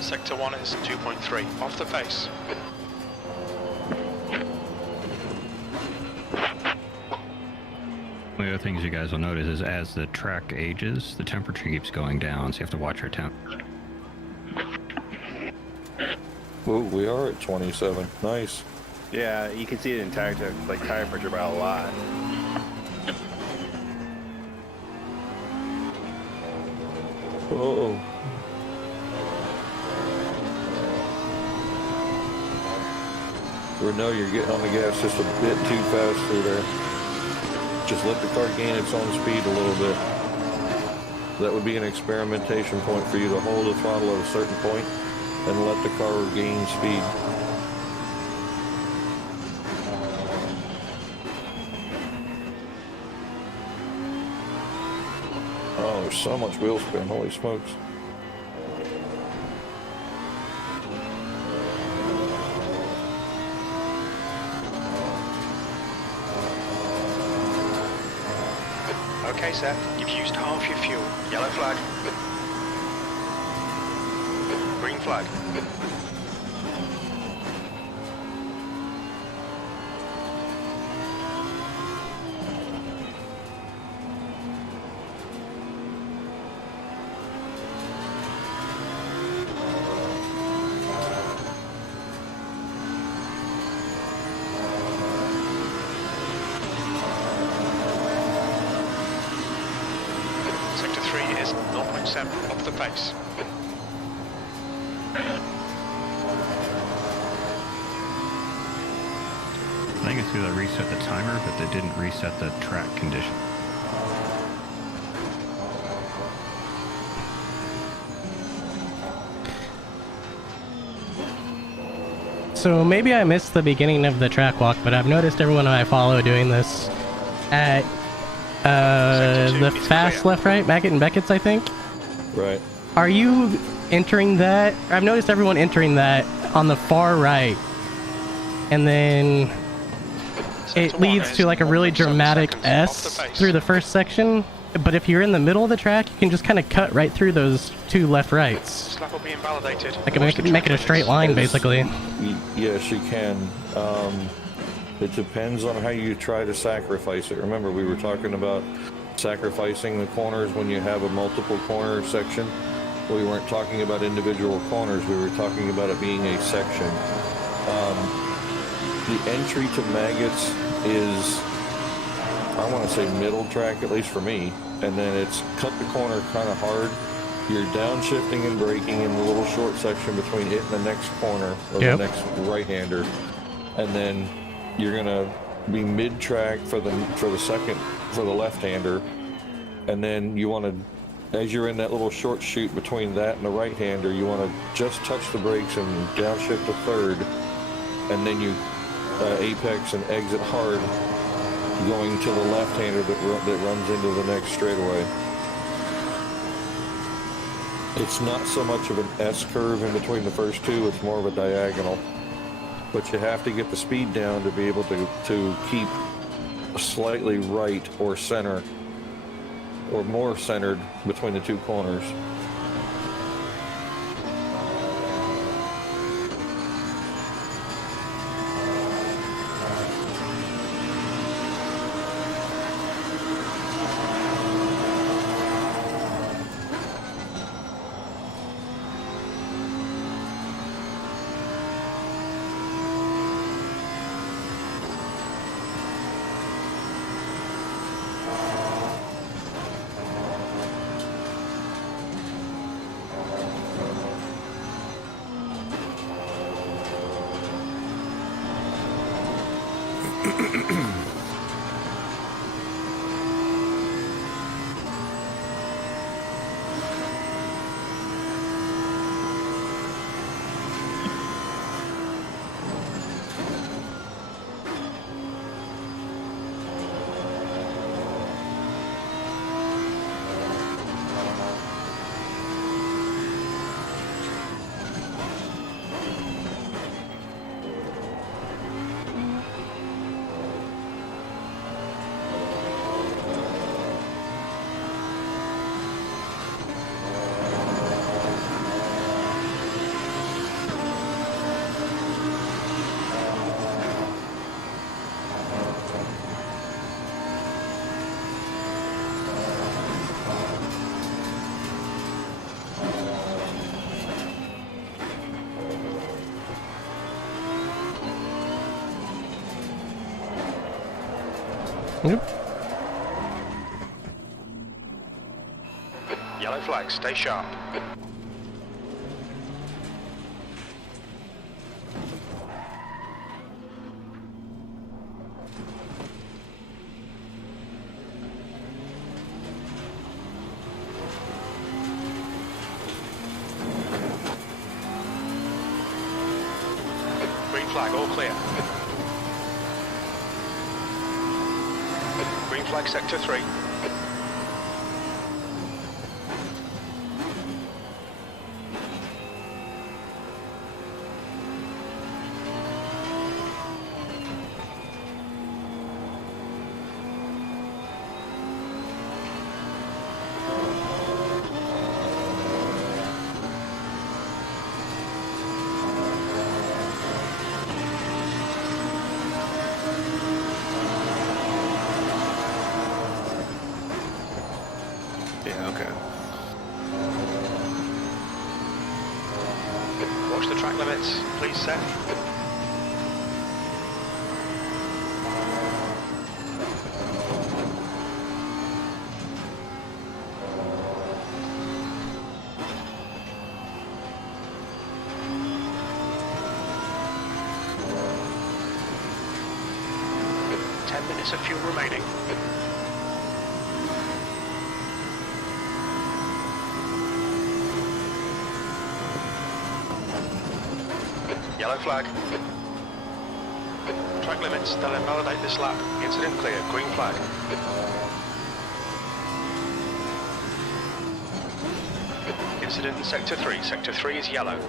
Sector 1 is 2.3 off the pace. One of the other things you guys will notice is as the track ages, the temperature keeps going down, so you have to watch your temp. Ooh, we are at 27. Nice. Yeah, you can see it in tire pressure by a lot. Uh-oh. Renault, you're getting on the gas just a bit too fast through there. Just let the car gain its own speed a little bit. That would be an experimentation point for you to hold the throttle at a certain point and let the car gain speed. Oh So much wheel spin, holy smokes. Okay, Seth, you've used half your fuel. Yellow flag. Green flag. Sector 3 is 0.7 off the pace. I think it's because I reset the timer, but they didn't reset the track condition. So maybe I missed the beginning of the track walk, but I've noticed everyone I follow doing this at the fast left right, Baggett and Beckett's, I think. Right. Are you entering that? I've noticed everyone entering that on the far right, and then it leads to like a really dramatic S through the first section. But if you're in the middle of the track, you can just kind of cut right through those two left rights. Slap will be invalidated. Like make it a straight line, basically. Yes, you can. It depends on how you try to sacrifice it. Remember, we were talking about sacrificing the corners when you have a multiple corner section. We weren't talking about individual corners. We were talking about it being a section. The entry to maggots is, I want to say middle track, at least for me. And then it's cut the corner kind of hard. You're downshifting and braking in the little short section between it and the next corner, or the next right-hander. And then you're gonna be mid-track for the left-hander, and then you want to, as you're in that little short chute between that and the right-hander, you want to just touch the brakes and downshift to third, and then you apex and exit hard, going to the left-hander that runs into the next straightaway. It's not so much of an S curve in between the first two; it's more of a diagonal. But you have to get the speed down to be able to keep slightly right or center, or more centered between the two corners. Yellow flag, stay sharp. Green flag, all clear. Green flag, sector 3. track limits, please set. Of fuel remaining. Yellow flag. Track limits, they'll invalidate this lap. Incident clear, green flag. Incident in Sector 3. Sector 3 is yellow.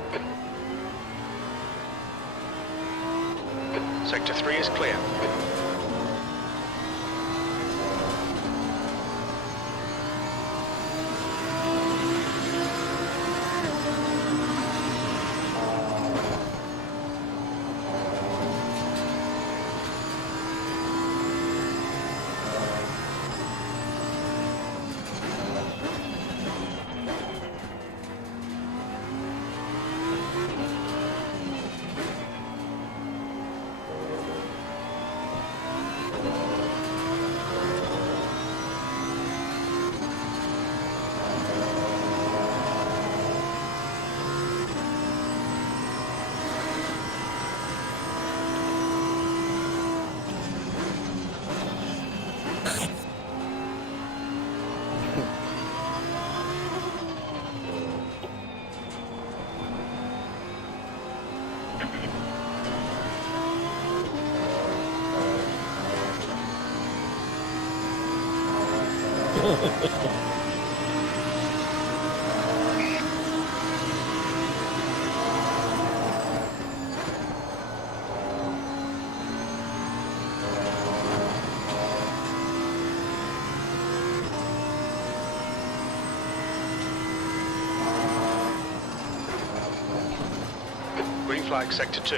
Sector 3 is clear. Green flag, Sector 2.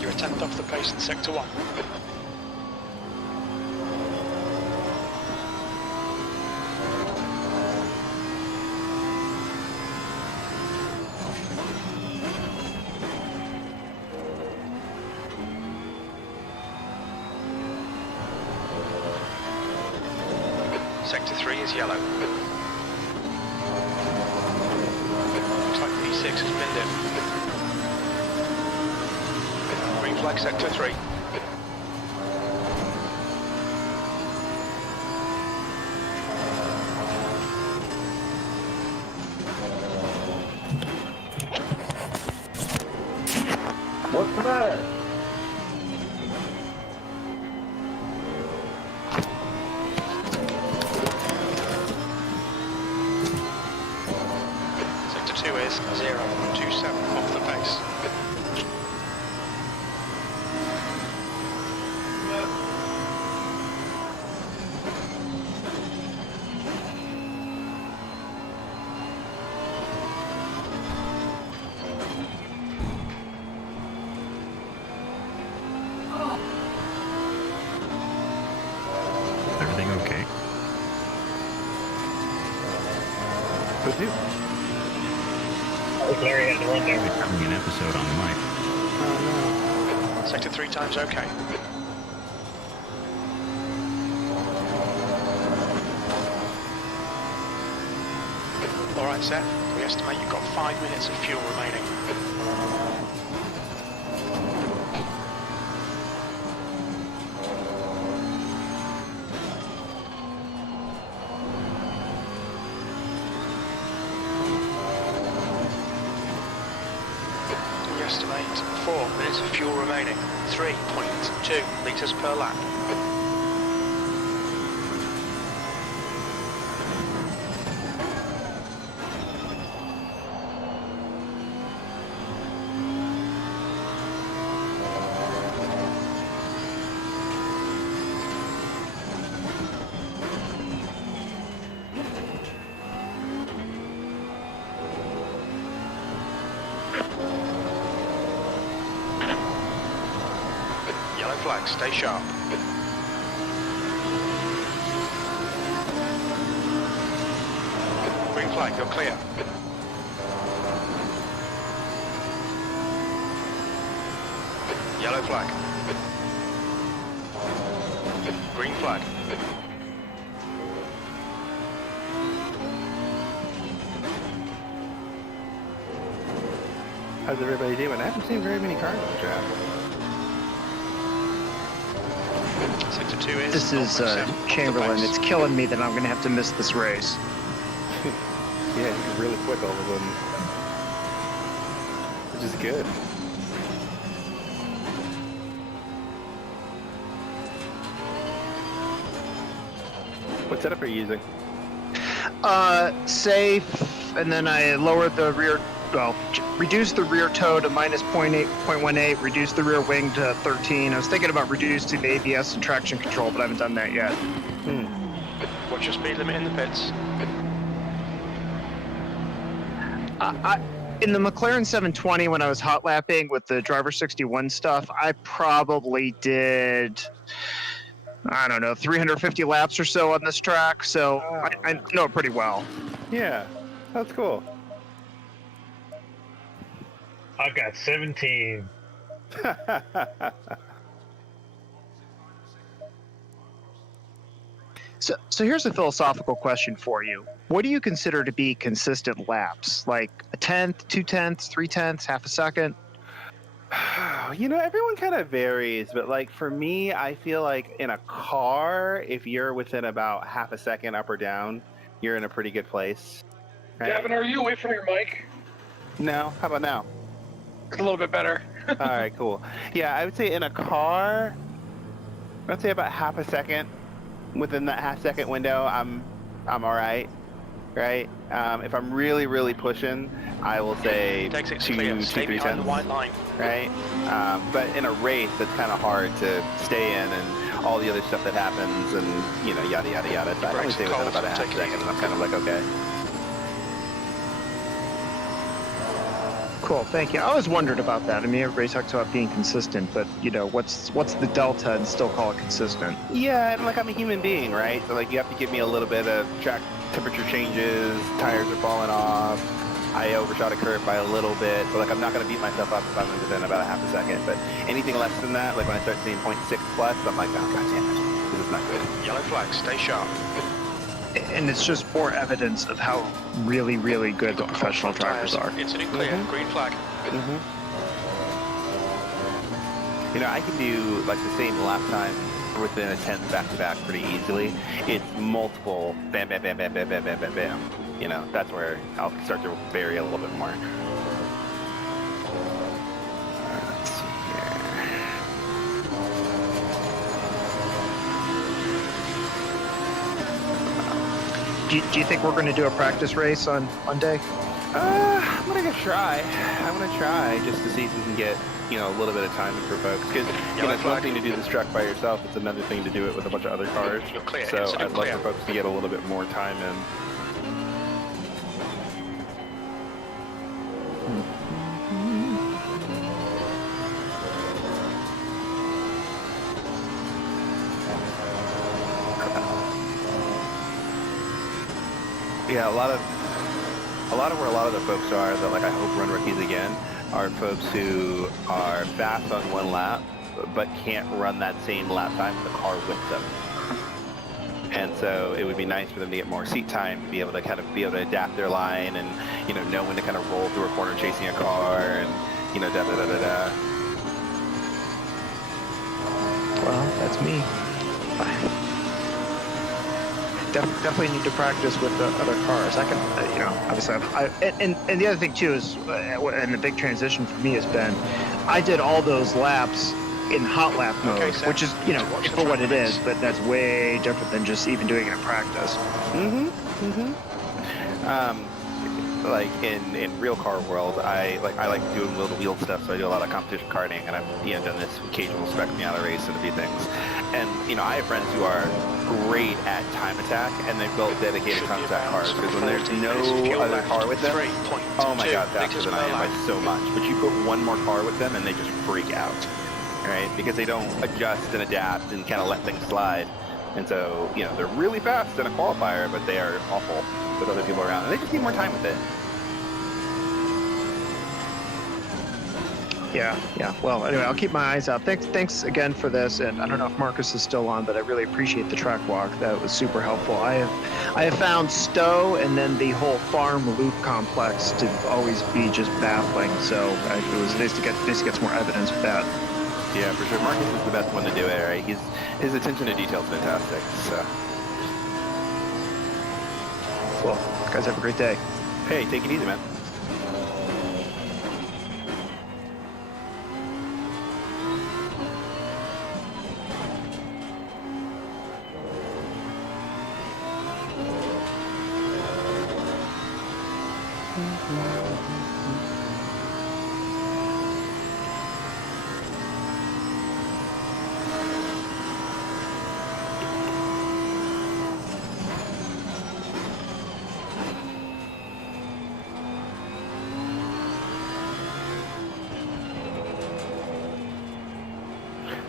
You're a tenth off the pace in Sector 1. Sector 3 is yellow. Looks like P6 has binned it. Green flag, Sector 3. What's the matter? Sector 2 is 0.27 off the pace. Everything okay? With you? I think Larry had to run there. We're having an episode on the mic. Sector 3 times okay. Alright, Seth, we estimate you've got 5 minutes of fuel remaining. We estimate 4 minutes of fuel remaining. 3.2 litres per lap. flag, stay sharp. Green flag, you're clear. Yellow flag. Green flag. How's everybody doing? I haven't seen very many cars on the track. Sector 2 is... This is Chamberlain. It's killing me that I'm going to have to miss this race. Yeah, he's really quick all of a sudden. Which is good. What setup are you using? Safe, and then I lowered the rear, well, reduced the rear toe to minus 0.18, reduced the rear wing to 13. I was thinking about reducing the ABS and traction control, but I haven't done that yet. Watch your speed limit in the pits. In the McLaren 720, when I was hot lapping with the driver 61 stuff, I probably did, I don't know, 350 laps or so on this track, so I know it pretty well. Yeah, that's cool. I've got 17. So here's a philosophical question for you. What do you consider to be consistent laps? Like a tenth, 2/10, 3/10, half a second? You know, everyone kind of varies, but like for me, I feel like in a car, if you're within about half a second up or down, you're in a pretty good place. Right? Davin, are you away from your mic? No. How about now? It's a little bit better. All right, cool. Yeah, I would say in a car, I'd say about half a second. Within that half-second window, I'm all right. Right? If I'm really pushing, I will say 2-3 tenths. Right? But in a race, it's kind of hard to stay in, and all the other stuff that happens, and you know, yada yada yada. So I only stay within about a half second, and I'm kind of like, okay. Cool, thank you. I always wondered about that. I mean, everybody talks about being consistent, but you know, what's the delta and still call it consistent? Yeah, and like I'm a human being, right? So like you have to give me a little bit of track temperature changes, tires are falling off, I overshot a curve by a little bit, so like I'm not going to beat myself up if I'm within about a half a second, but anything less than that, like when I start seeing 0.6 plus, I'm like, oh god damn it, this is not good. Yellow flag, stay sharp. And it's just more evidence of how really good the professional drivers are. Incident clear, green flag. You know, I can do like the same lap time within a 10 back-to-back pretty easily. It's multiple bam, bam, bam, bam, bam, bam, bam, bam, bam. You know, that's where I'll start to vary a little bit more. Let's see here. Do you think we're going to do a practice race on Monday? I'm going to try. I'm going to try just to see if we can get, you know, a little bit of time for folks. Because, you know, it's one thing to do this track by yourself. It's another thing to do it with a bunch of other cars. So I'd love for folks to get a little bit more time in. Yeah, a lot of where a lot of the folks are that like I hope run rookies again are folks who are fast on one lap but can't run that same lap time with the car with them. And so it would be nice for them to get more seat time, to be able to kind of be able to adapt their line and, you know when to kind of roll through a corner chasing a car and, you know, da da da da da. Well, that's me. Definitely need to practice with the other cars. I can, you know, obviously, and the other thing too is, and the big transition for me has been, I did all those laps in hot lap mode, which is, you know, for what it is, but that's way different than just even doing it in practice. Like in real car world, I like doing wheel-to-wheel stuff, so I do a lot of competition karting, and I've done this occasional spec me out of race and a few things. And I have friends who are great at time attack, and they've built dedicated time attack cars because when there's no other car with them, oh my god, faster than I am by so much. But you put one more car with them, and they just freak out. right? Because they don't adjust and adapt and kind of let things slide. And so, you know, they're really fast in a qualifier, but they are awful with other people around. And they just need more time with it. Yeah. Well, anyway, I'll keep my eyes out. Thanks again for this. And I don't know if Marcus is still on, but I really appreciate the track walk. That was super helpful. I have found Stowe and then the whole farm loop complex to always be just baffling. So it was nice to get some more evidence with that. Yeah, for sure. Marcus is the best one to do it, right? His attention to detail is fantastic. So. Cool. Guys, have a great day. Hey, take it easy, man.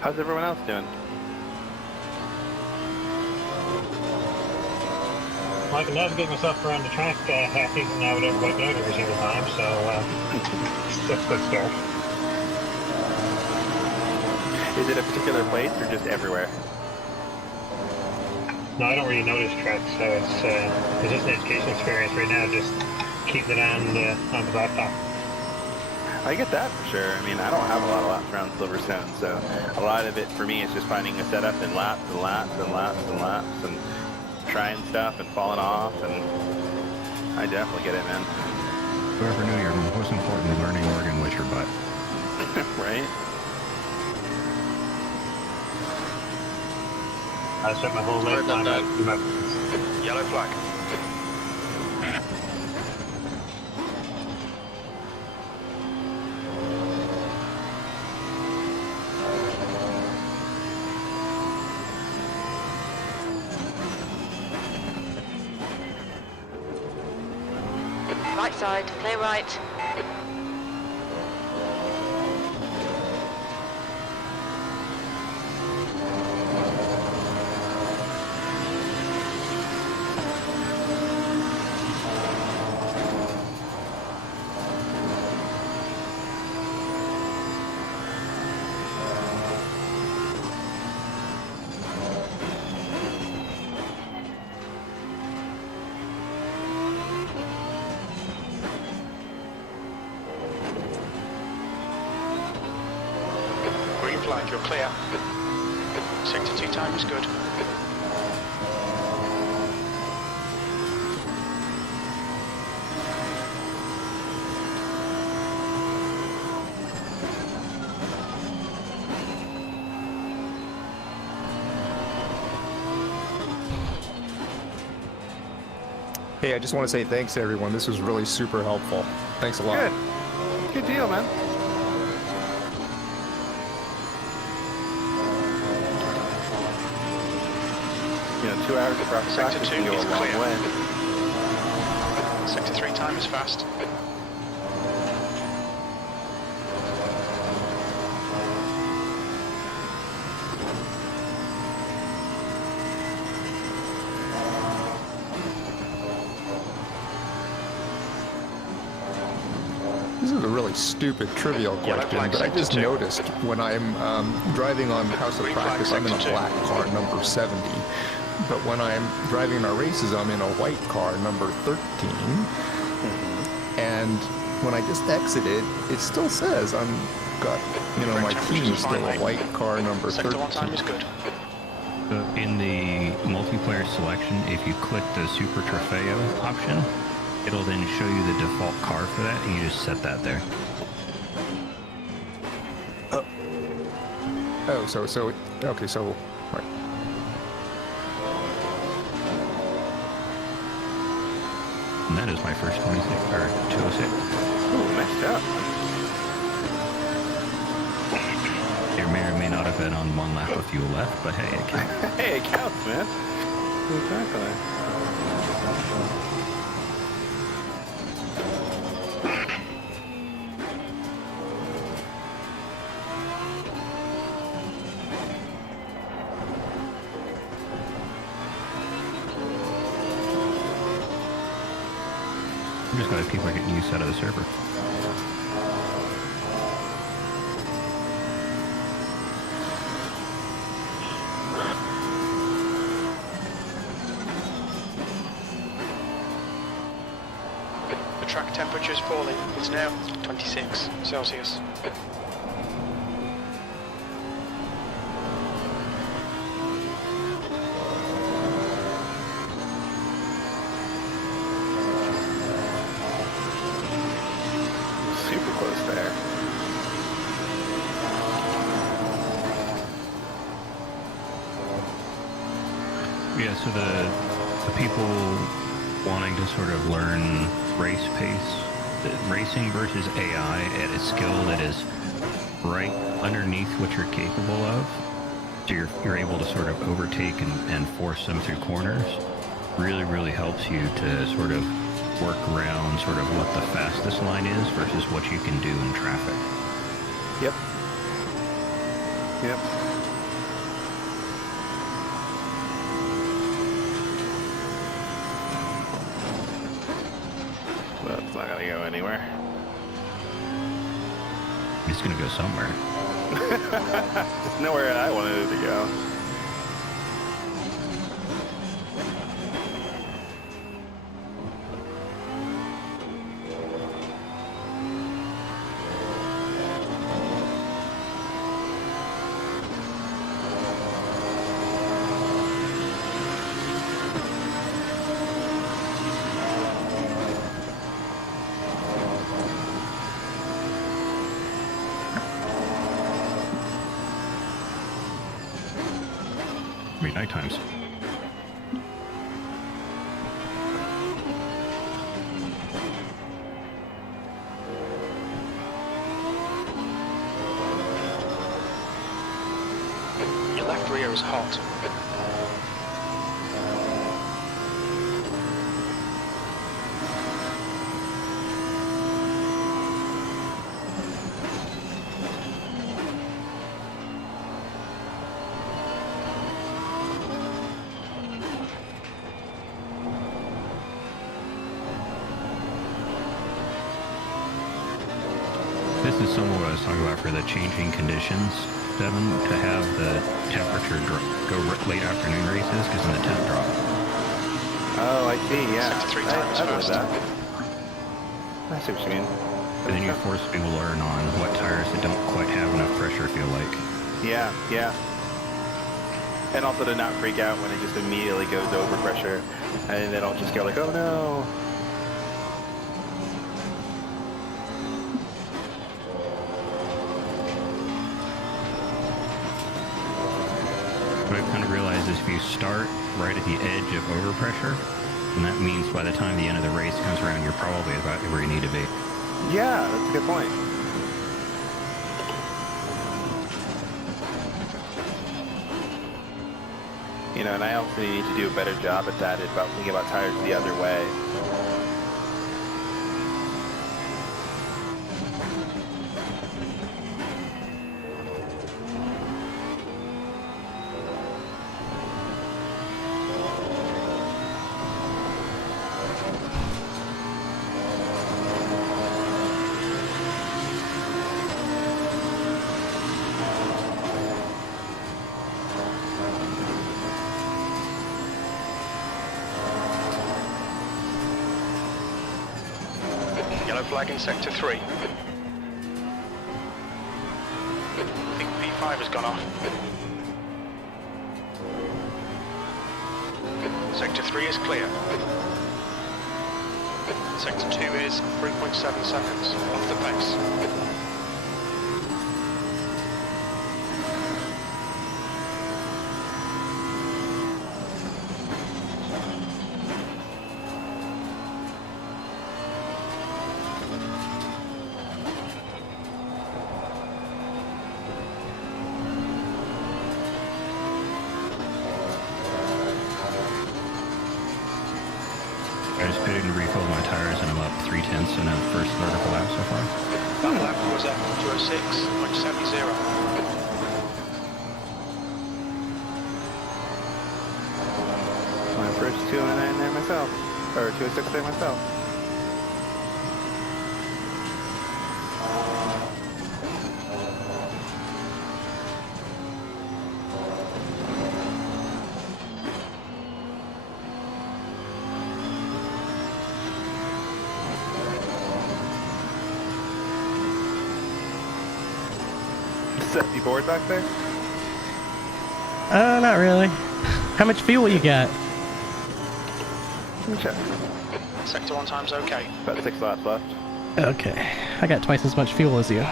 How's everyone else doing? Well, I can navigate myself around the track half decent now with everybody doing every single time, so that's a good start. Is it a particular place or just everywhere? No, I don't really notice tracks, so it's just an education experience right now, just keeping it on the laptop. I get that for sure. I mean, I don't have a lot of laps around Silverstone, so a lot of it for me is just finding a setup and laps and laps and laps and laps and trying stuff and falling off, and I definitely get it, man. Whoever knew your most important learning organ was your butt. Right? I spent my whole lifetime out. Yellow flag. Right side, clear right. Flag, you're clear. Sector 2 time is good. Hey, I just want to say thanks to everyone. This was really super helpful. Thanks a lot. Good. Good deal, man. You know, 2 hours of practice Sector 2 can go is a long clear. way. Sector 3 time is fast. This is a really stupid, trivial question, but I just noticed when I'm driving on House of Practice, I'm in a black car, number 70. But when I'm driving in our races, I'm in a white car, number 13. And when I just exited, it still says my team is still a white car, number 13. Sector 1 time is good. In the multiplayer selection, if you click the Super Trofeo option, it'll then show you the default car for that, and you just set that there. Okay, so, right. And that is my first 26, or 206. Ooh, messed up. There may or may not have been on one lap of fuel left, but hey, it counts. Hey, it counts, man. Exactly. I'm just glad people are getting used out of the server. The track temperature is falling. It's now 26 Celsius. Super close there. Yeah, so the people wanting to sort of learn race pace, racing versus AI at a skill that is right underneath what you're capable of, so you're able to sort of overtake and force them through corners, really helps you to sort of work around sort of what the fastest line is versus what you can do in traffic. Yep. Well, it's not gonna go anywhere. It's gonna go somewhere. It's nowhere I wanted it to go. Night times. Your left rear is hot. This is some of what I was talking about for the changing conditions, Davin, to have the temperature go late afternoon races, because then the temp drop. Oh, I see, yeah. 63 times I know first. that. I see what you mean. And then you force people to learn on what tires that don't quite have enough pressure feel like. Yeah. And also to not freak out when it just immediately goes over pressure, and they don't just go like, oh no. What I've kind of realized is if you start right at the edge of overpressure, then that means by the time the end of the race comes around, you're probably about where you need to be. Yeah, that's a good point. You know, and I also need to do a better job at that, about thinking about tires the other way. Yellow flag in sector 3. Big P5 has gone off. Sector 3 is clear. Sector 2 is 3.7 seconds off the pace. I just pitted and refilled my tires, and I'm up 3/10 in the first vertical lap so far. That lap was at 206.70. My first 209 there myself, or 206 there myself. Set you bored back there? Not really. How much fuel you got? Check. Sector 1 time's okay. About 6 laps left. Okay. I got twice as much fuel as you.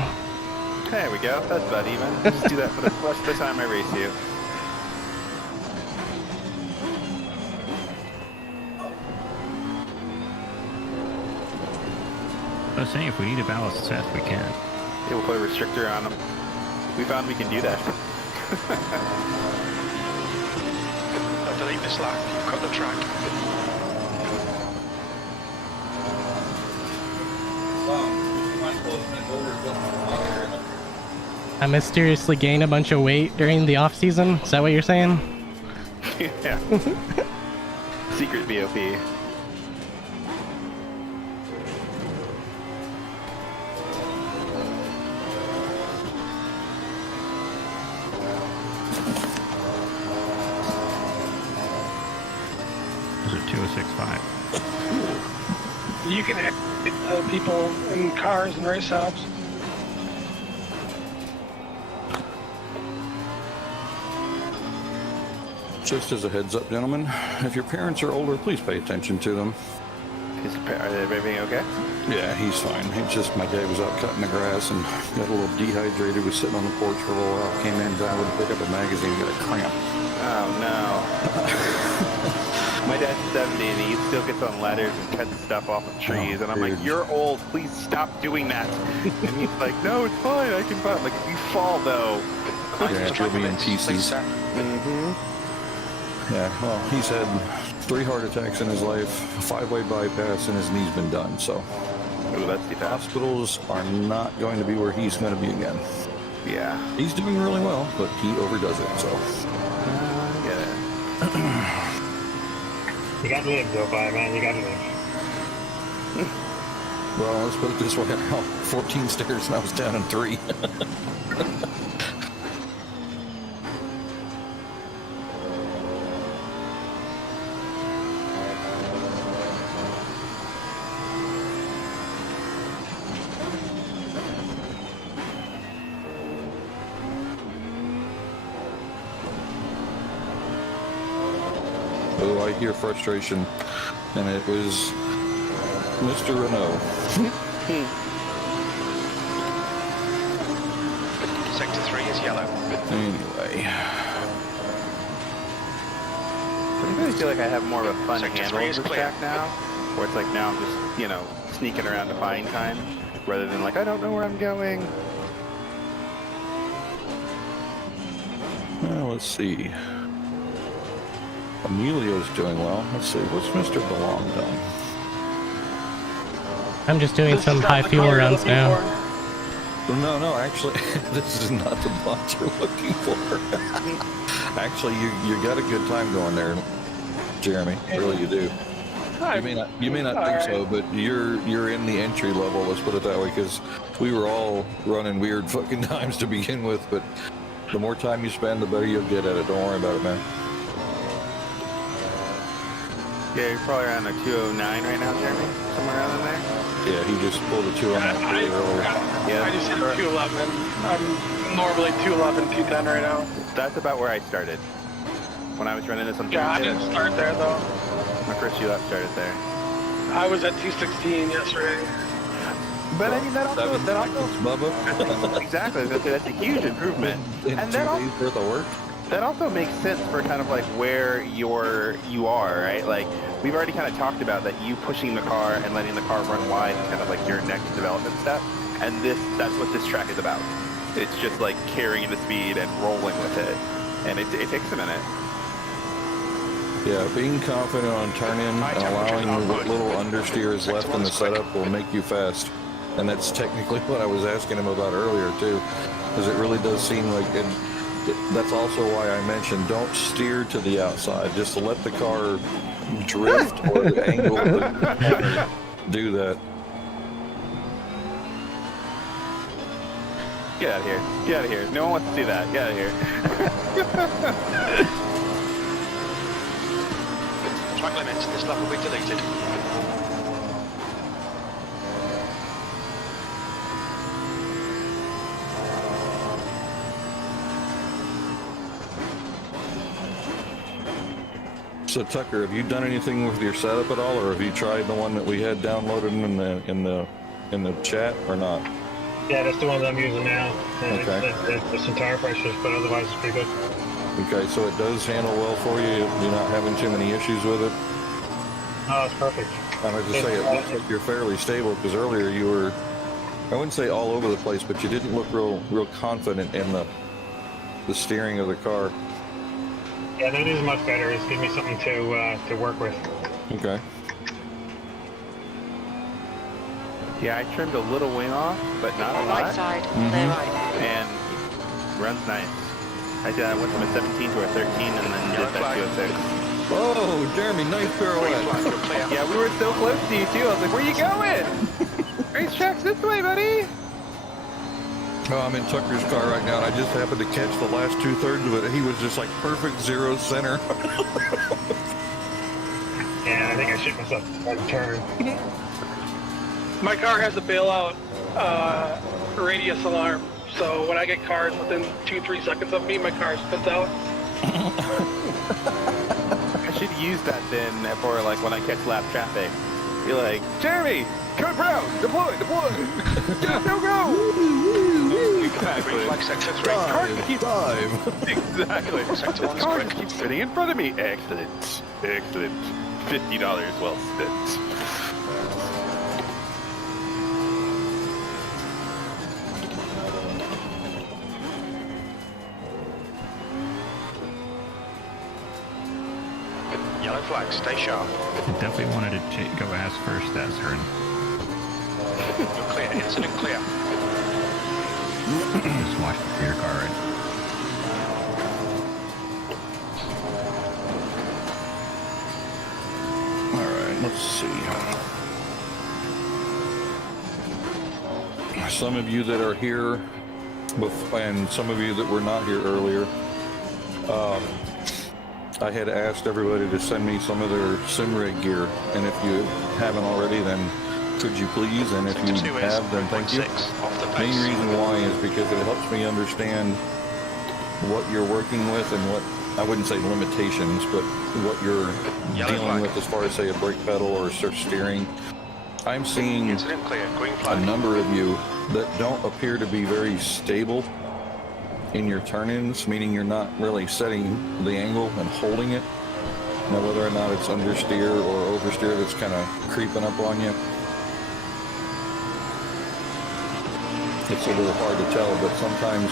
There we go. That's about even. Just do that for the rest of the time I race you. I was saying if we need a ballast test, we can. Yeah, we'll put a restrictor on them. We found we can do that. Delete this lap. You've cut the track. I mysteriously gained a bunch of weight during the off season. Is that what you're saying? Yeah. Secret BOP. Is it 206.5? You can hit people in cars and race setups. Just as a heads up, gentlemen, if your parents are older, please pay attention to them. Are everything okay? Yeah, he's fine. It's just my dad was out cutting the grass and got a little dehydrated, was sitting on the porch for a little while, came in, down to pick up a magazine, got a cramp. Oh no. My dad's 70 and he still gets on ladders and cuts stuff off of trees, and I'm like, you're old, please stop doing that. And he's like, no, it's fine, I can buy it. Like, if you fall though. Yeah, you'll be in pieces. Mm-hmm. Yeah, well, he's had 3 heart attacks in his life, a 5-way bypass, and his knee's been done, so. Ooh, that's the hospitals are not going to be where he's going to be again. Yeah. He's doing really well, but he overdoes it, so. Get it. You gotta live, though, man. You gotta live. Well, let's put it this way. 14 stairs and I was down in 3. Oh, I hear frustration, and it was Mr. Renault. Sector 3 is yellow. Anyway. I really feel like I have more of a fun handle of this track now, where it's like now I'm just, you know, sneaking around to find time, rather than like, I don't know where I'm going. Well, let's see. Emilio's doing well. Let's see. What's Mr. Belong done? I'm just doing some high fuel runs now. No, actually, this is not the bot you're looking for. Actually, you got a good time going there, Jeremy. Really, you do. You may not think so, but you're in the entry level. Let's put it that way, because we were all running weird fucking times to begin with. But the more time you spend, the better you'll get at it. Don't worry about it, man. Yeah, you're probably around a 209 right now, Jeremy. Somewhere around in there. Yeah, he just pulled a 209 earlier. Yeah, I just hit 211. I'm normally 211, 210 right now. That's about where I started. When I was running this on Yeah, I didn't start there though. My first few laps started there. I was at 216 yesterday. But I mean, that also Bubba. Exactly, that's a huge improvement. And that 2 days worth of work. That also makes sense for kind of like where you are, right? Like, we've already kind of talked about that you pushing the car and letting the car run wide is kind of like your next development step. And that's what this track is about. It's just like carrying the speed and rolling with it. And it takes a minute. Yeah, being confident on turn-in and allowing what little understeer is left in the setup will make you fast. And that's technically what I was asking him about earlier, too. Because it really does seem like... That's also why I mentioned don't steer to the outside. Just let the car drift or the angle of the do that. Get out of here. Get out of here. No one wants to see that. Get out of here. Track limits. This lap will be deleted. So Tucker, have you done anything with your setup at all, or have you tried the one that we had downloaded in the chat, or not? Yeah, that's the one that I'm using now. Okay. There's some tire pressures, but otherwise it's pretty good. Okay, so it does handle well for you. You're not having too many issues with it. Oh, it's perfect. I was just say it looks like you're fairly stable, because earlier you were, I wouldn't say all over the place, but you didn't look real confident in the steering of the car. Yeah, that is much better. It's giving me something to work with. Okay. Yeah, I trimmed a little wing off, but not a lot. Right side, clear right. And runs nice. I went from a 17 to a 13 and then did that to a 6. Oh, Jeremy, nice pirouette. Yeah, we were so close to you too. I was like, where you going? Racetrack's this way, buddy. Oh, I'm in Tucker's car right now, and I just happened to catch the last 2/3 of it. He was just like perfect zero center. Yeah, I think I shit myself by the turn. My car has a bailout radius alarm, so when I get cars within 2-3 seconds of me, my car spits out. I should use that then for like when I catch lap traffic. Be like, Jeremy, code brown, deploy. Go. Exactly. Flag sector 3. Car keeps dive. Exactly. Sector 1 is Car correct. keeps sitting in front of me. Excellent. $50 well spent. Yellow flag, stay sharp. I definitely wanted to go ask first, Azrin. You're clear, incident clear. Just watch for your car, right? Alright, let's see. Some of you that are here, and some of you that were not here earlier, I had asked everybody to send me some of their sim rig gear, and if you haven't already, then could you please? And if you have, then thank you. Main reason why is because it helps me understand what you're working with and what, I wouldn't say limitations, but what you're dealing with as far as, say, a brake pedal or steering. I'm seeing a number of you that don't appear to be very stable in your turn-ins, meaning you're not really setting the angle and holding it. Now, whether or not it's understeer or oversteer that's kind of creeping up on you, it's a little hard to tell, but sometimes,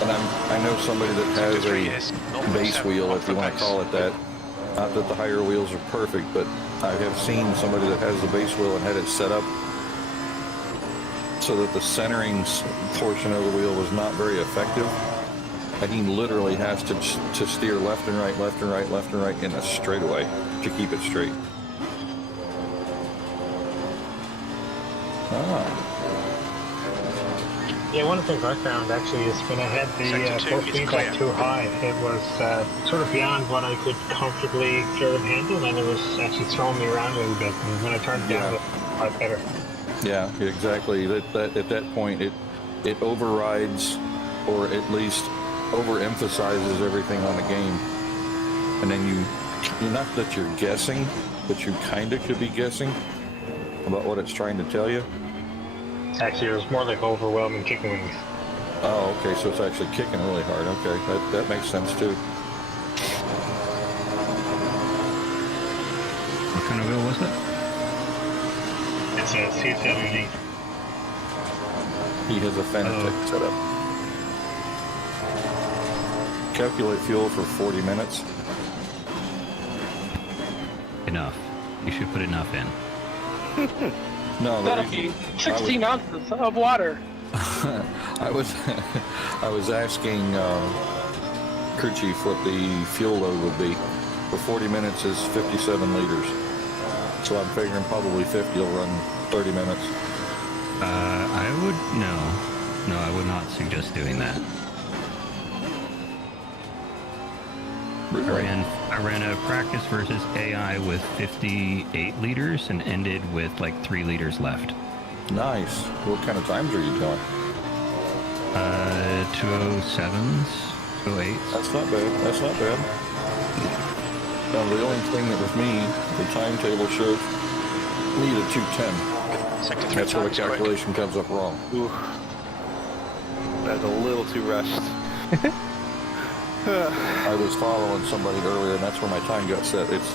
and I know somebody that has a base wheel, if you want to call it that. Not that the higher wheels are perfect, but I have seen somebody that has the base wheel and had it set up so that the centering portion of the wheel was not very effective. And he literally has to steer left and right, left and right, left and right in a straightaway to keep it straight. Yeah, one of the things I found actually is when I had the force feedback too high, it was sort of beyond what I could comfortably sort of handle, and it was actually throwing me around a little bit. And when I turned it down, it was a lot better. Yeah, exactly. That at that point, it overrides, or at least overemphasizes everything on the game, and then you're not that you're guessing, but you kind of could be guessing about what it's trying to tell you. Actually, it was more like overwhelming chicken wings. Oh, okay, so it's actually kicking really hard. Okay, that makes sense too. What kind of wheel was it? It's a CSL Elite. He has a Fanatec setup. Calculate fuel for 40 minutes. Enough. You should put enough in. No, that'll be 16 ounces of water. I was asking crew chief what the fuel load would be. For 40 minutes is 57 liters. So I'm figuring probably 50 will run 30 minutes. I would no, I would not suggest doing that. Really? I ran a practice versus AI with 58 liters and ended with like 3 liters left. Nice. What kind of times are you doing? 207s, 208s. That's not bad. That's not bad. Now, the only thing that with me, the timetable shows me to 210. That's where the calculation comes up wrong. Ooh. That's a little too rushed. I was following somebody earlier, and that's where my time got set. It's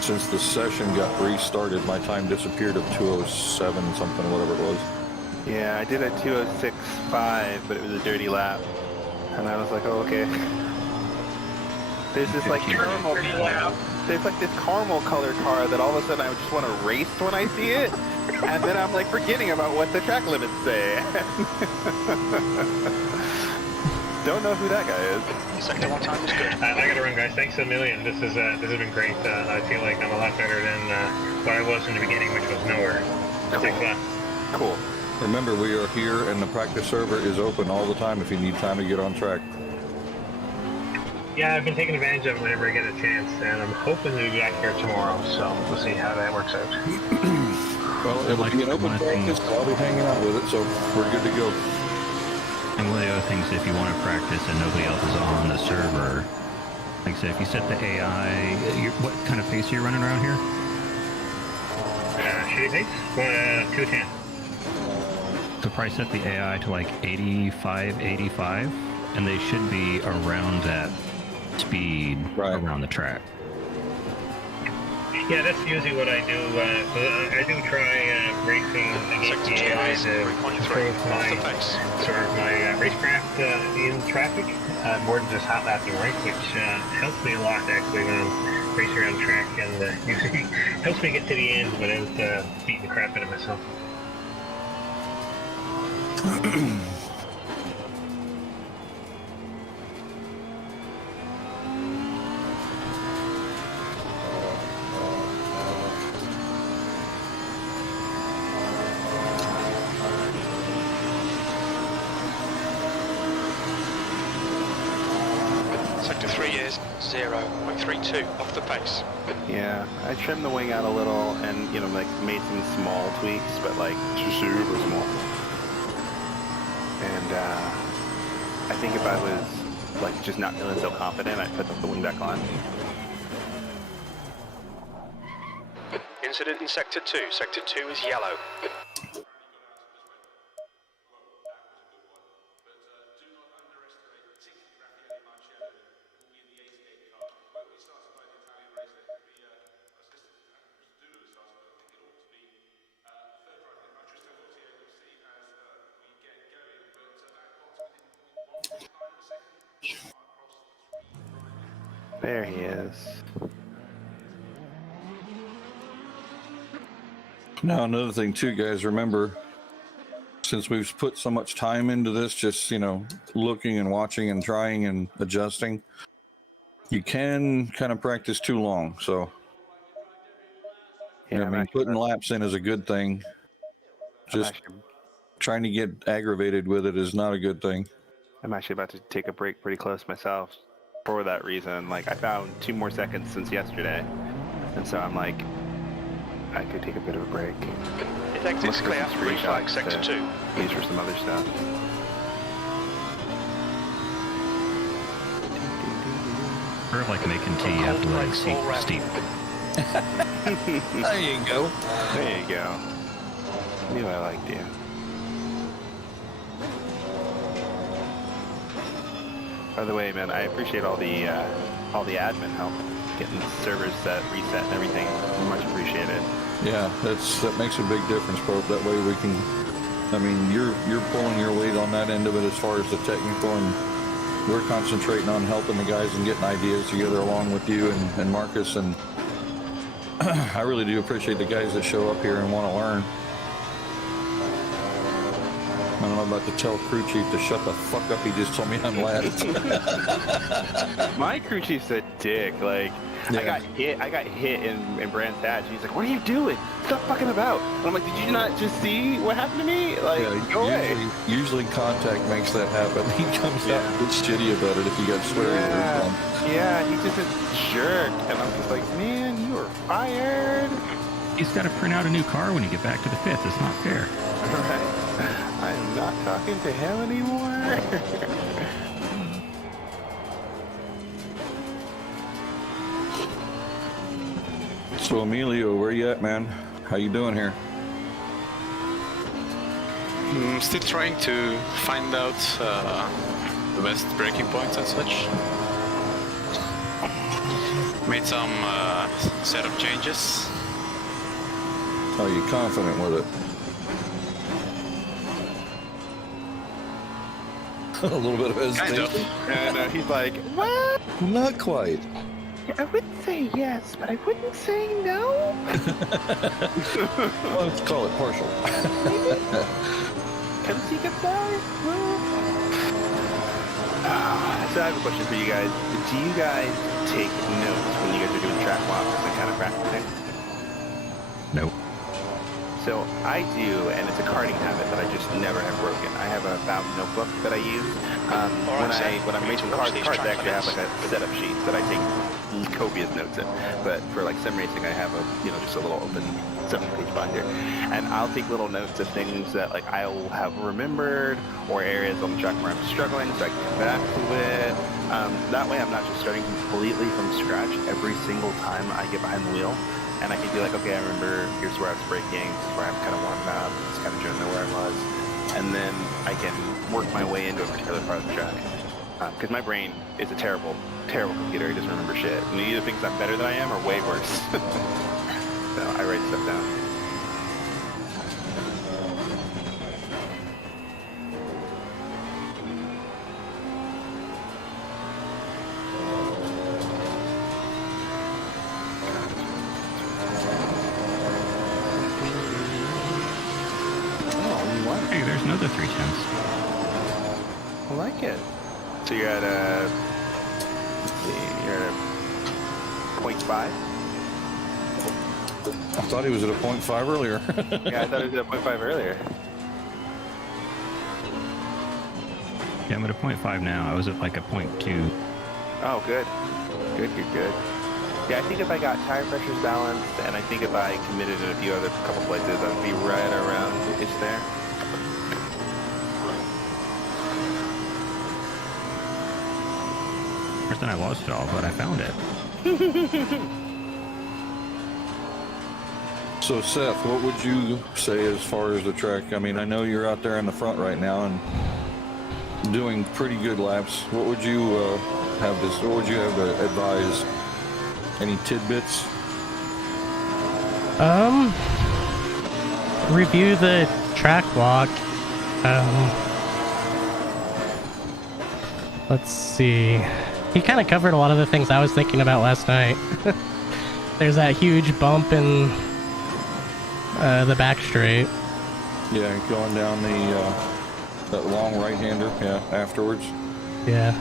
since the session got restarted, my time disappeared at 2:07 something, whatever it was. Yeah, I did a 2:06.5, but it was a dirty lap, and I was like, oh, okay. There's this like caramel. There's like this caramel colored car that all of a sudden I just want to race when I see it, and then I'm like forgetting about what the track limits say. Don't know who that guy is. Sector 1 time is good. I gotta run, guys. Thanks a million. This has been great. I feel like I'm a lot better than what I was in the beginning, which was nowhere. Thanks a lot. Cool. Remember, we are here, and the practice server is open all the time if you need time to get on track. Yeah, I've been taking advantage of it whenever I get a chance, and I'm hoping to be back here tomorrow, so we'll see how that works out. Well, it'll be an open practice, I'll be hanging out with it, so we're good to go. And one of the other things, if you want to practice and nobody else is on the server, like I said, if you set the AI, what kind of pace are you running around here? Shitty pace? 210. So probably set the AI to like 85, 85, and they should be around that speed around the track. Yeah, that's usually what I do. I do try racing against the AI to improve my racecraft in traffic, more than just hot lapping, right? Which helps me a lot actually when I'm racing around the track, and usually helps me get to the end without beating the crap out of myself. Sector 3 is 0.32 off the pace. Yeah, I trimmed the wing out a little and, you know, like made some small tweaks, but like super small. And I think if I was like just not feeling so confident, I'd put the wing back on. Incident in Sector 2. Sector 2 is yellow. There he is. Now, another thing too, guys, remember, since we've put so much time into this, just, you know, looking and watching and trying and adjusting, you can kind of practice too long. So, yeah, I mean, putting laps in is a good thing. Just trying to get aggravated with it is not a good thing. I'm actually about to take a break pretty close myself for that reason. Like, I found 2 more seconds since yesterday, and so I'm like, I could take a bit of a break. If exit's clear, green flag, Sector 2. Use for some other stuff. Or like making tea, you have to let it steep. There you go. There you go. Knew I liked you. By the way, man, I appreciate all the admin help, getting the servers set, reset, and everything. Much appreciated. Yeah, that makes a big difference, bro. That way we can. I mean, you're pulling your weight on that end of it as far as the technical, and we're concentrating on helping the guys and getting ideas together along with you and Marcus. And I really do appreciate the guys that show up here and want to learn. I'm about to tell crew chief to shut the fuck up. He just told me I'm last. My crew chief's a dick. Like, yeah. I got hit in Brand's hatch. He's like, "What are you doing? Stop fucking about!" And I'm like, "Did you not just see what happened to me? Like, yeah, go away." Usually contact makes that happen. He comes out and gets shitty about it if you got swearing. Yeah, he's just a jerk. And I'm just like, man, you are fired. He's got to print out a new car when you get back to the 5th. It's not fair. All right. I am not talking to him anymore. So Emilio, where you at, man? How you doing here? I'm still trying to find out the best braking points and such. Made some setup changes. Are you confident with it? A little bit of hesitation. Kind of. And he's like, what? Not quite. I wouldn't say yes, but I wouldn't say no. Well, let's call it partial. Come see goodbye. So I have a question for you guys. Do you guys take notes when you guys are doing track walks and kind of practicing? Nope. So I do, and it's a karting habit that I just never have broken. I have a bound notebook that I use. When I'm racing cars, I actually have like a setup sheet that I take copious notes in. But for like sim racing, I have a just a little open 7-page binder, and I'll take little notes of things that like I'll have remembered or areas on the track where I'm struggling, so I can come back to it. That way, I'm not just starting completely from scratch every single time I get behind the wheel. And I can be like, okay, I remember, here's where I was braking, this is where I'm kind of warming up, just kind of trying to know where I was. And then I can work my way into a particular part of the track. Because my brain is a terrible, terrible computer. It doesn't remember shit. And it either thinks I'm better than I am or way worse. So I write stuff down. Hey, there's another 310s. I like it. So you're at a, you're at a 0.5? I thought he was at a 0.5 earlier. Yeah, I thought he was at a 0.5 earlier. Yeah, I'm at a 0.5 now. I was at like a 0.2. Oh, good. Good. Yeah, I think if I got tire pressures balanced, and I think if I committed in a few other couple places, I would be right around it's there. First time I lost it all, but I found it. So Seth, what would you say as far as the track? I mean, I know you're out there in the front right now and doing pretty good laps. What would you have to advise? Any tidbits? Review the track walk. Let's see. He kind of covered a lot of the things I was thinking about last night. There's that huge bump in the back straight. Yeah, going down that long right-hander. Yeah, afterwards. Yeah.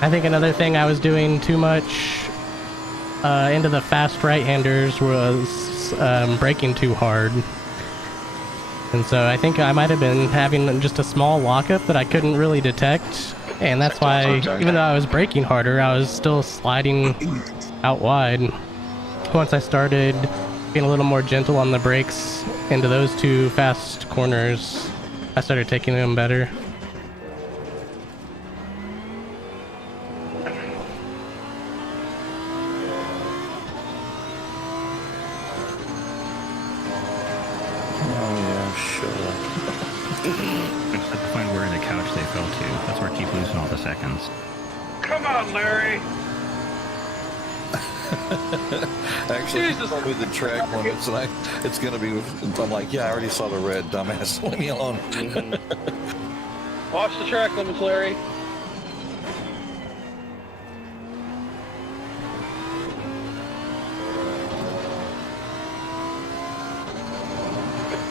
I think another thing I was doing too much into the fast right-handers was braking too hard. And so I think I might have been having just a small lockup that I couldn't really detect. And that's why, even though I was braking harder, I was still sliding out wide. Once I started being a little more gentle on the brakes into those two fast corners, I started taking them better. It's at the point where the couch they fell to. That's where I keep losing all the seconds. Come on, Larry. Actually, with the track limits, and it's gonna be. I'm like, yeah, I already saw the red, dumbass. Leave me alone. Watch the track limits, Larry.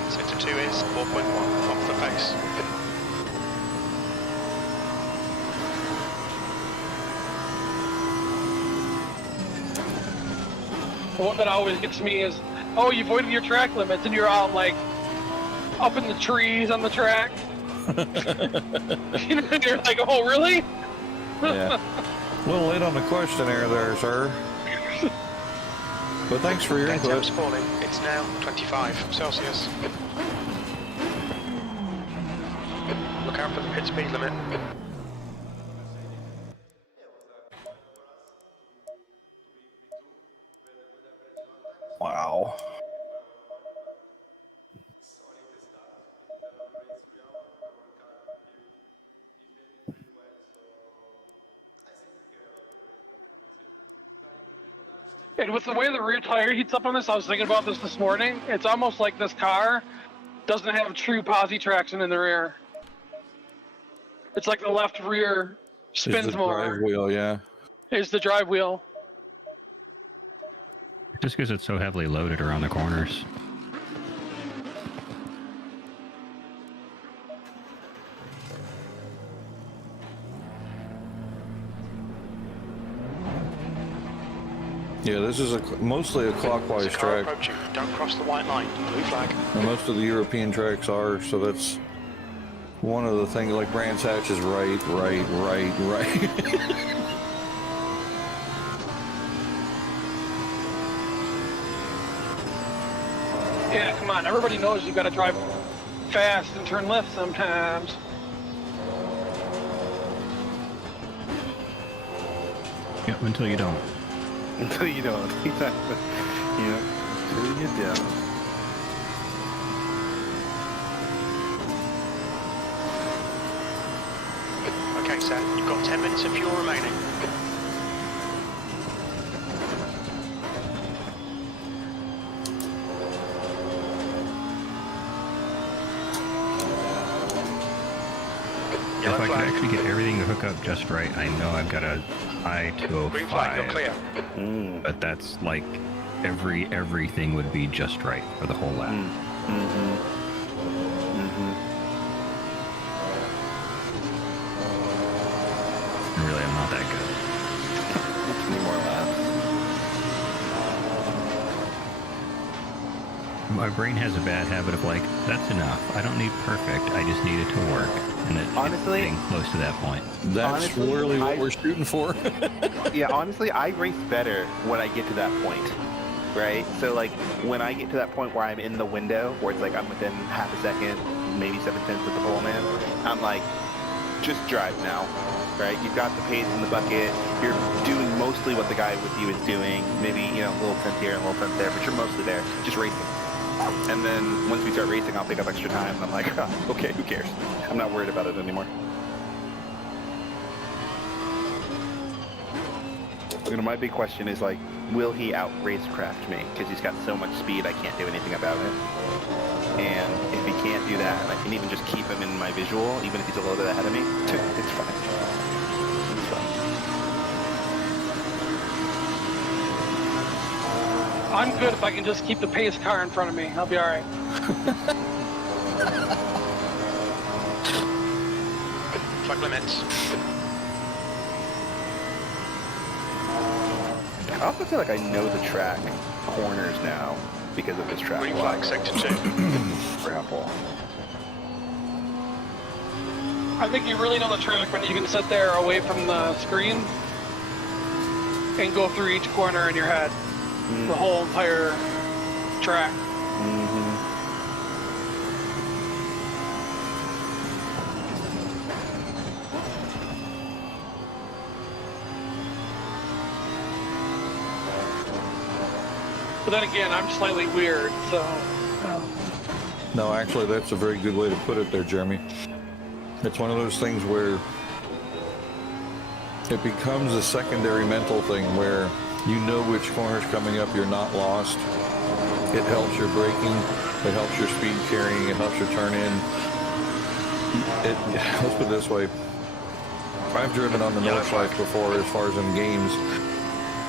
Sector 2 is 4.1 off the pace. The one that always gets me is, oh, you avoided your track limits and you're out like up in the trees on the track. And you're like, oh, really? Yeah. A little late on the questionnaire there, sir. But thanks for your input. Temps falling. It's now 25 Celsius. Look out down for the pit speed limit. Wow. And with the way the rear tire heats up on this, I was thinking about this morning. It's almost like this car doesn't have true posi traction in the rear. It's like the left rear spins more. Drive wheel, yeah. Is the drive wheel. Just because it's so heavily loaded around the corners. Yeah, this is mostly a clockwise track. Approaching. Don't cross the white line. Blue flag. And most of the European tracks are, so that's one of the things. Like Brands Hatch is right. Yeah, come on. Everybody knows you got to drive fast and turn left sometimes. Yep, until you don't. Until you don't. Exactly. Yeah. Until you don't. Okay, sir. You've got 10 minutes of fuel remaining. If I could actually get everything to hook up just right, I know I've got a Green flag, you're clear. I-205, but that's like everything would be just right for the whole lap. Really, I'm not that good. Any more laps? My brain has a bad habit of like, that's enough. I don't need perfect. I just need it to work. And Honestly, it's getting close to that point. That's really what we're shooting for. Yeah, honestly, I race better when I get to that point, right? So, like, when I get to that point where I'm in the window, where it's like I'm within half a second, maybe 7/10 of the pole man, I'm like, just drive now, right? You've got the pace in the bucket. You're doing mostly what the guy with you is doing. Maybe, you know, a little tenth here and a little tenth there, but you're mostly there, just racing. And then once we start racing, I'll pick up extra time, and I'm like, oh, okay, who cares? I'm not worried about it anymore. You know, my big question is, like, will he out-racecraft me? Because he's got so much speed, I can't do anything about it. And if he can't do that, and I can even just keep him in my visual, even if he's a little bit ahead of me, it's fine. It's fine. I'm good if I can just keep the pace car in front of me. I'll be all right. Track limits. I also feel like I know the track corners now because of this track. Green flag, sector 2. Fractal. I think you really know the track when you can sit there away from the screen and go through each corner in your head. The whole entire track. But then again, I'm slightly weird, so... No, actually, that's a very good way to put it there, Jeremy. It's one of those things where it becomes a secondary mental thing where you know which corner's coming up, you're not lost. It helps your braking, it helps your speed carrying, it helps your turn in. Let's put it this way. I've driven on the North Life before as far as in games,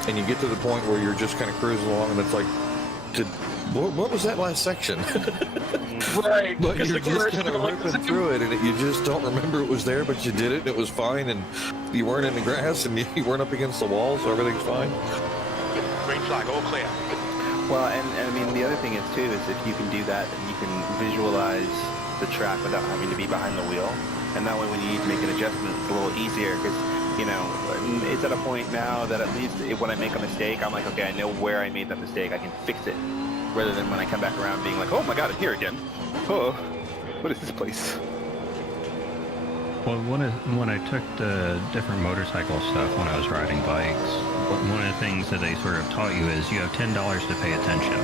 and you get to the point where you're just kind of cruising along and it's like, what was that last section? Right. But you're just kind of ripping through it, and you just don't remember it was there, but you did it, and it was fine, and you weren't in the grass, and you weren't up against the wall, so everything's fine. Green flag, all clear. Well, and I mean, the other thing is, too, is if you can do that, then you can visualize the track without having to be behind the wheel. And that way, when you need to make an adjustment, it's a little easier, because, you know, it's at a point now that at least when I make a mistake, I'm like, okay, I know where I made that mistake, I can fix it. Rather than when I come back around being like, oh my god, I'm here again. Oh, what is this place? Well, when I took the different motorcycle stuff when I was riding bikes, one of the things that they sort of taught you is you have $10 to pay attention.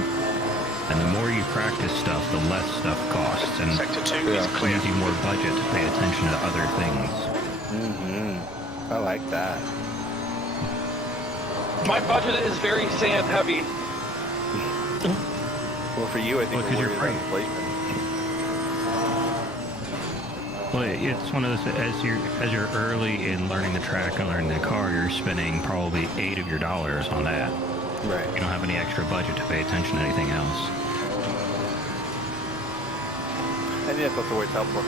And the more you practice stuff, the less stuff costs. And Sector 2 is clear. It gives you more budget to pay attention to other things. Mm-hmm. I like that. My budget is very sand heavy. Well, for you, I think because you're free. Well, it's one of those, as you're early in learning the track and learning the car, you're spending probably $8 of your dollars on that. Right. You don't have any extra budget to pay attention to anything else. I think that's also where it's helpful.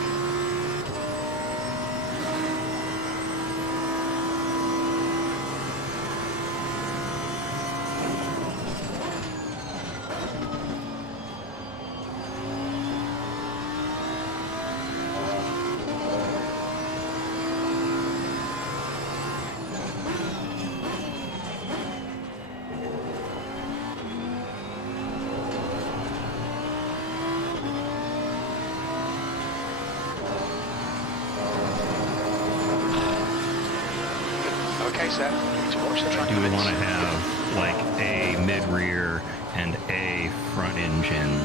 Okay, Seth, to watch the track. You would want to have like a mid-rear and a front-engine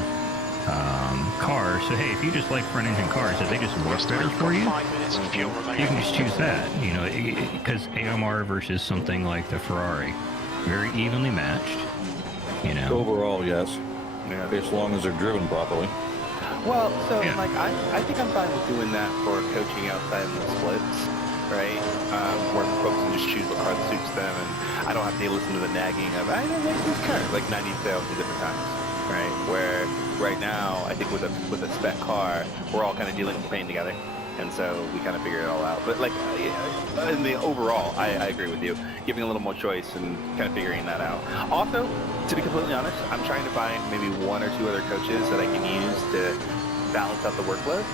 car. So hey, if you just like front-engine cars, if they just work better for you, 5 minutes of fuel remaining. you can just choose that. You know, because AMR versus something like the Ferrari, very evenly matched. You know. Overall, yes. Yeah. As long as they're driven properly. Well, so like I think I'm fine with doing that for coaching outside in the splits, right? Where folks can just choose what car suits them, and I don't have to listen to the nagging of I don't like this car, like 90 sales at different times, right? Where right now I think with a spec car, we're all kind of dealing with pain together, and so we kind of figure it all out. But like in the overall, I agree with you, giving a little more choice and kind of figuring that out. Also, to be completely honest, I'm trying to find maybe 1 or 2 other coaches that I can use to balance out the workload.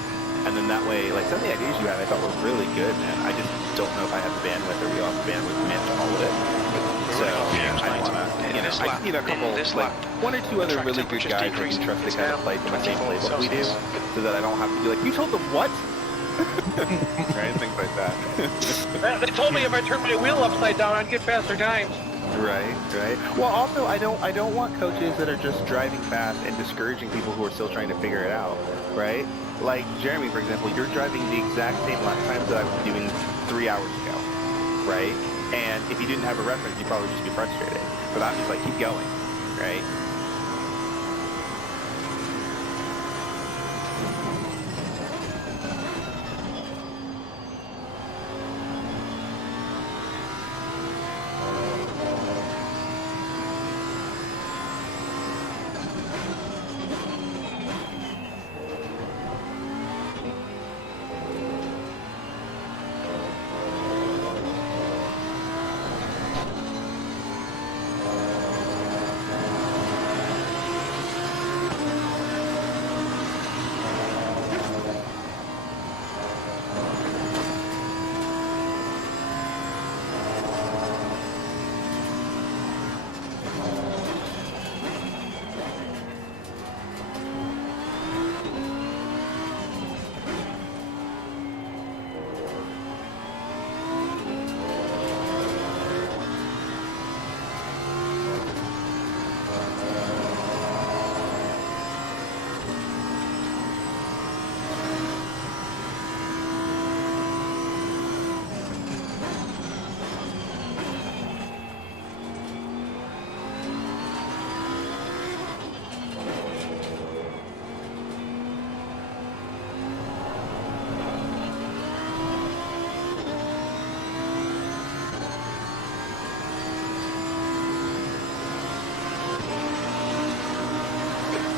And then that way, like some of the ideas you had I thought were really good, man. I just don't know if I have the bandwidth or we all have the bandwidth to manage all of it. So I want to, you know, I just need a couple, like 1 or 2 other really good guys I can trust to kind of play from the same playbook we do, so that I don't have to be like, you told them what? Right, things like that. They told me if I turned my wheel upside down, I'd get faster times. Right, right. Well, also, I don't want coaches that are just driving fast and discouraging people who are still trying to figure it out, right? Like Jeremy, for example, you're driving the exact same lap times that I was doing 3 hours ago, right? And if you didn't have a reference, you'd probably just be frustrated. But I'm just like, keep going, right?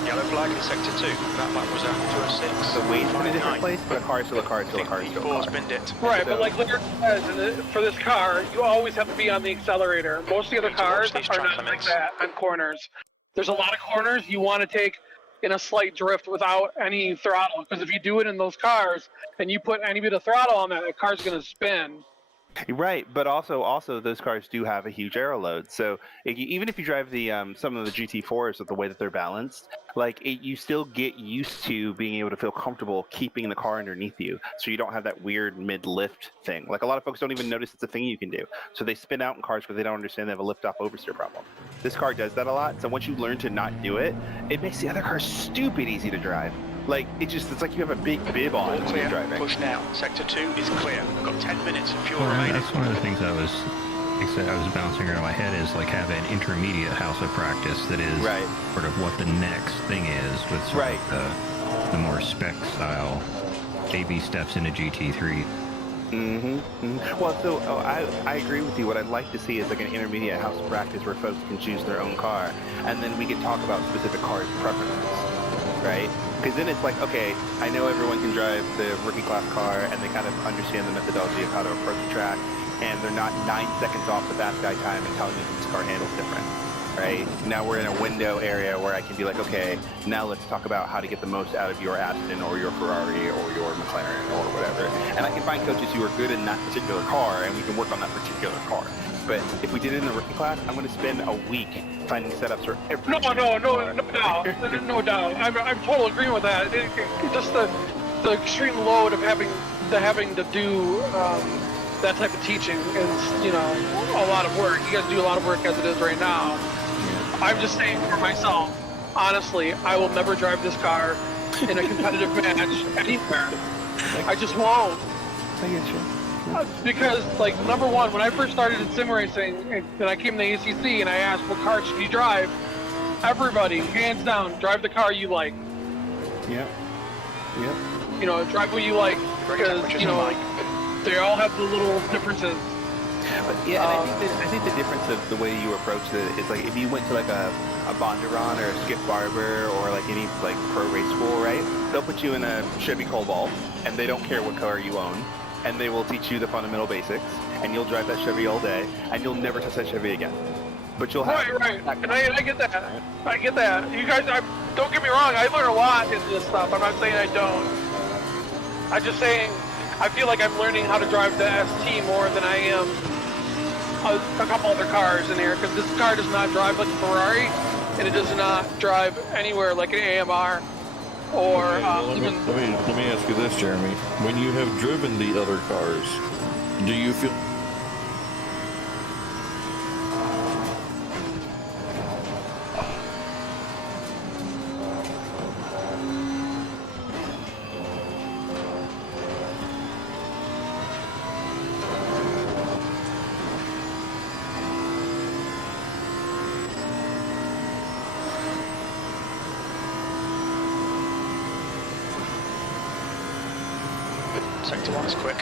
Yellow flag in sector 2. That lap was after a 6. So weight's in a different place, but a car is still a car, still a car, still a car. Binned it. Right, but like Larry says, for this car, you always have to be on the accelerator. Most of the other cars are not like that on corners. There's a lot of corners you want to take in a slight drift without any throttle, because if you do it in those cars and you put any bit of throttle on that, the car's going to spin. Right, but also those cars do have a huge aero load. So even if you drive the some of the GT4s with the way that they're balanced, you still get used to being able to feel comfortable keeping the car underneath you, so you don't have that weird mid-lift thing. Like a lot of folks don't even notice it's a thing you can do. So they spin out in cars because they don't understand they have a lift-off oversteer problem. This car does that a lot. So once you learn to not do it, it makes the other cars stupid easy to drive. It's like you have a big bib on when you're driving. Push now. Sector 2 is clear. We've got 10 minutes of fuel Well, remaining. that's one of the things I was bouncing around my head is like have an intermediate house of practice that is sort of what the next thing is with sort of the more spec style AB steps into GT3. Well, so I agree with you. What I'd like to see is like an intermediate house of practice where folks can choose their own car, and then we can talk about specific cars' preferences, right? Because then it's like, okay, I know everyone can drive the rookie class car, and they kind of understand the methodology of how to approach the track, and they're not 9 seconds off the fast guy time and telling me this car handles different, right? Now we're in a window area where I can be like, okay, now let's talk about how to get the most out of your Aston or your Ferrari or your McLaren or whatever. And I can find coaches who are good in that particular car, and we can work on that particular car. But if we did it in the rookie class, I'm going to spend a week finding setups for every. No doubt. No doubt. I'm totally agreeing with that. Just the extreme load of having to do that type of teaching is, a lot of work. You guys do a lot of work as it is right now. I'm just saying for myself, honestly, I will never drive this car in a competitive match anywhere. I just won't. I get you. Because, number one, when I first started in sim racing, and I came to the ACC and I asked, what car should you drive? Everybody, hands down, drive the car you like. Yep. Drive what you like, because, they all have the little differences. But yeah, and I think the difference of the way you approach it is like if you went to like a Bondurant or a Skip Barber or like any pro race school, right? They'll put you in a Chevy Cobalt, and they don't care what car you own. And they will teach you the fundamental basics, and you'll drive that Chevy all day, and you'll never touch that Chevy again. But you'll have right, and I get that. I get that. You guys, don't get me wrong. I learn a lot in this stuff. I'm not saying I don't. I'm just saying I feel like I'm learning how to drive the ST more than I am a couple other cars in here, because this car does not drive like a Ferrari, and it does not drive anywhere like an AMR. Or let me ask you this, Jeremy. When you have driven the other cars, do you feel Sector 1 is quick.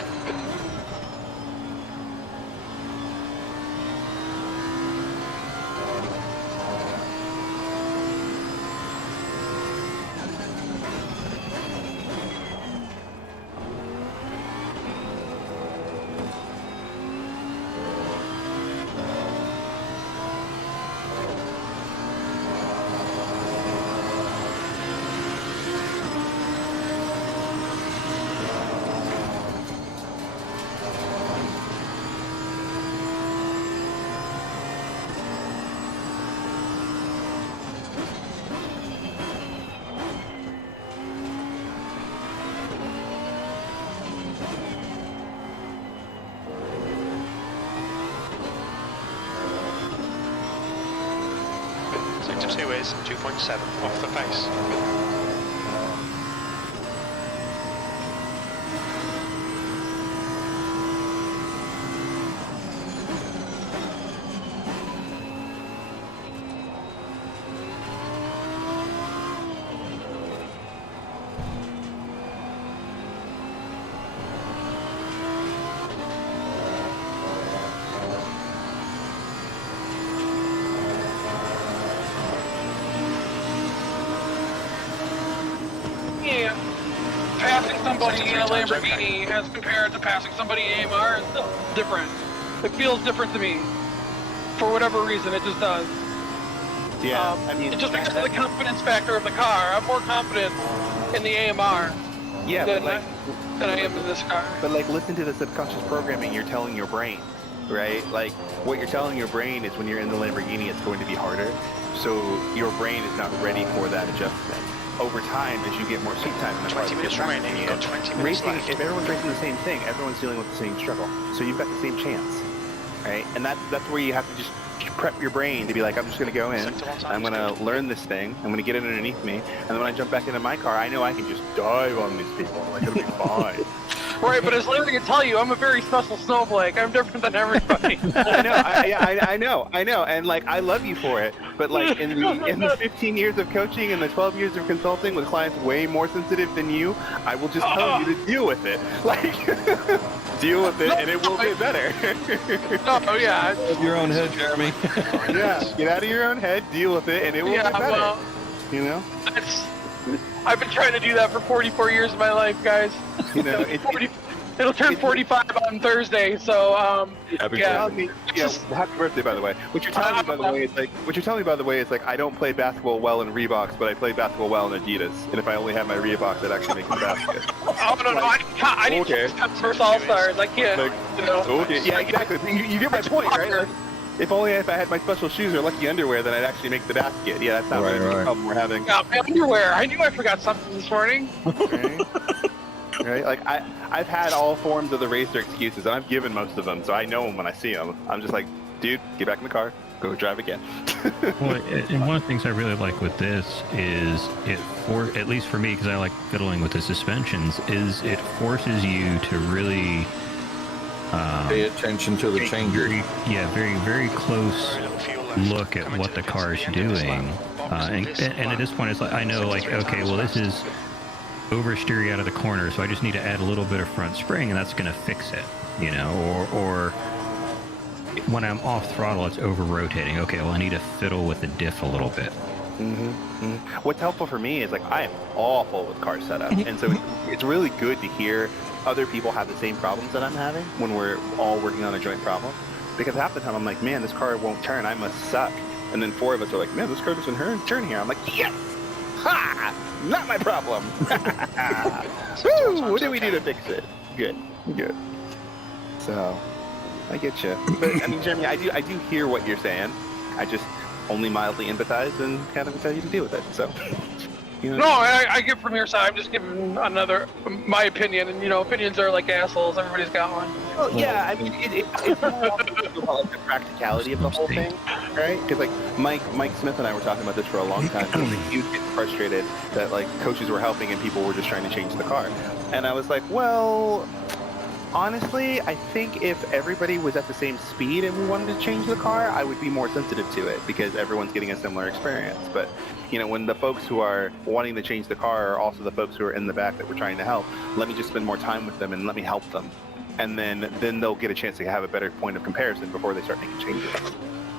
Sector 2 is 2.7 off the pace. Somebody in a Lamborghini as compared to passing somebody in AMR is different. It feels different to me. For whatever reason, it just does. Yeah, just because of the confidence factor of the car. I'm more confident in the AMR. Yeah, than I am in this car. But like, listen to the subconscious programming you're telling your brain, right? Like, what you're telling your brain is when you're in the Lamborghini, it's going to be harder. So your brain is not ready for that adjustment. Over time, as you get more seat time in the car, 20 minutes remaining. You've got 20 minutes racing, left. if everyone's racing the same thing, everyone's dealing with the same struggle. So you've got the same chance, right? And that's where you have to just prep your brain to be like, I'm just going to go in, I'm going to learn this thing, I'm going to get it underneath me, and then when I jump back into my car, I know I can just dive on these people. Like, it'll be fine. Right, but as Larry can tell you, I'm a very special snowflake. I'm different than everybody. I know, and like, I love you for it. But like, in the 15 years of coaching and the 12 years of consulting with clients way more sensitive than you, I will just tell you to deal with it. Like, deal with it, and it will get better. Oh yeah. Out of your own head, Jeremy. Yeah, get out of your own head, deal with it, and it will get better. Well, you know. I've been trying to do that for 44 years of my life, guys. You know, it'll turn 45 on Thursday, so happy birthday, by the way. What you're telling me, by the way, is like, I don't play basketball well in Reeboks, but I play basketball well in Adidas. And if I only have my Reeboks, that actually makes the basket. Oh no, I need first All-Stars. I can't. Like, okay, yeah, exactly. You get my point, right? Like, if I had my special shoes or lucky underwear, then I'd actually make the basket. Yeah, that's not the problem we're having. Yeah, my underwear. I knew I forgot something this morning. Right? Like, I've had all forms of the racer excuses, and I've given most of them, so I know them when I see them. I'm just like, dude, get back in the car, go drive again. Well, and one of the things I really like with this is at least for me, because I like fiddling with the suspensions, is it forces you to really pay attention to the changer. Very, very close look at what the car is doing. And at this point, it's like, I know, like, okay, well, this is oversteering out of the corner, so I just need to add a little bit of front spring, and that's going to fix it, you know, or when I'm off throttle, it's over rotating. Okay, well, I need to fiddle with the diff a little bit. What's helpful for me is, like, I am awful with car setup, and so it's really good to hear other people have the same problems that I'm having when we're all working on a joint problem, because half the time I'm like, man, this car won't turn, I must suck, and then 4 of us are like, man, this car doesn't turn here. I'm like, yes! Ha! Not my problem. Woo! What do we do to fix it? Good. So, I get you. But I mean, Jeremy, I do hear what you're saying. I just only mildly empathize and kind of tell you to deal with it. So, you know. No, I get from your side. I'm just giving my opinion, and you know, opinions are like assholes. Everybody's got one. Well, yeah, I mean, it's more about like the practicality of the whole thing, right? Because like Mike Smith and I were talking about this for a long time. He was getting frustrated that like coaches were helping and people were just trying to change the car, and I was like, well, honestly, I think if everybody was at the same speed and we wanted to change the car, I would be more sensitive to it because everyone's getting a similar experience. But you know, when the folks who are wanting to change the car are also the folks who are in the back that we're trying to help, let me just spend more time with them and let me help them. And then they'll get a chance to have a better point of comparison before they start making changes.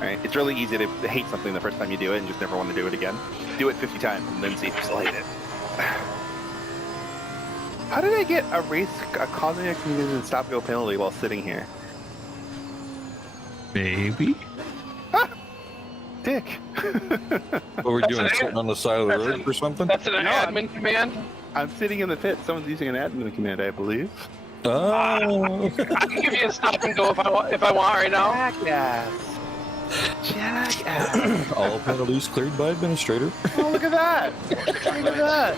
Right? It's really easy to hate something the first time you do it and just never want to do it again. Do it 50 times and then see if you still hate it. How did I get a causing a collision stop-go penalty while sitting here? Maybe. Dick. What were we doing, sitting on the side of the road or something? That's an admin command? I'm sitting in the pit. Someone's using an admin command, I believe. Oh. I can give you a stop and go if I want right now. Jackass. All penalties cleared by administrator. Oh, look at that. Look at that.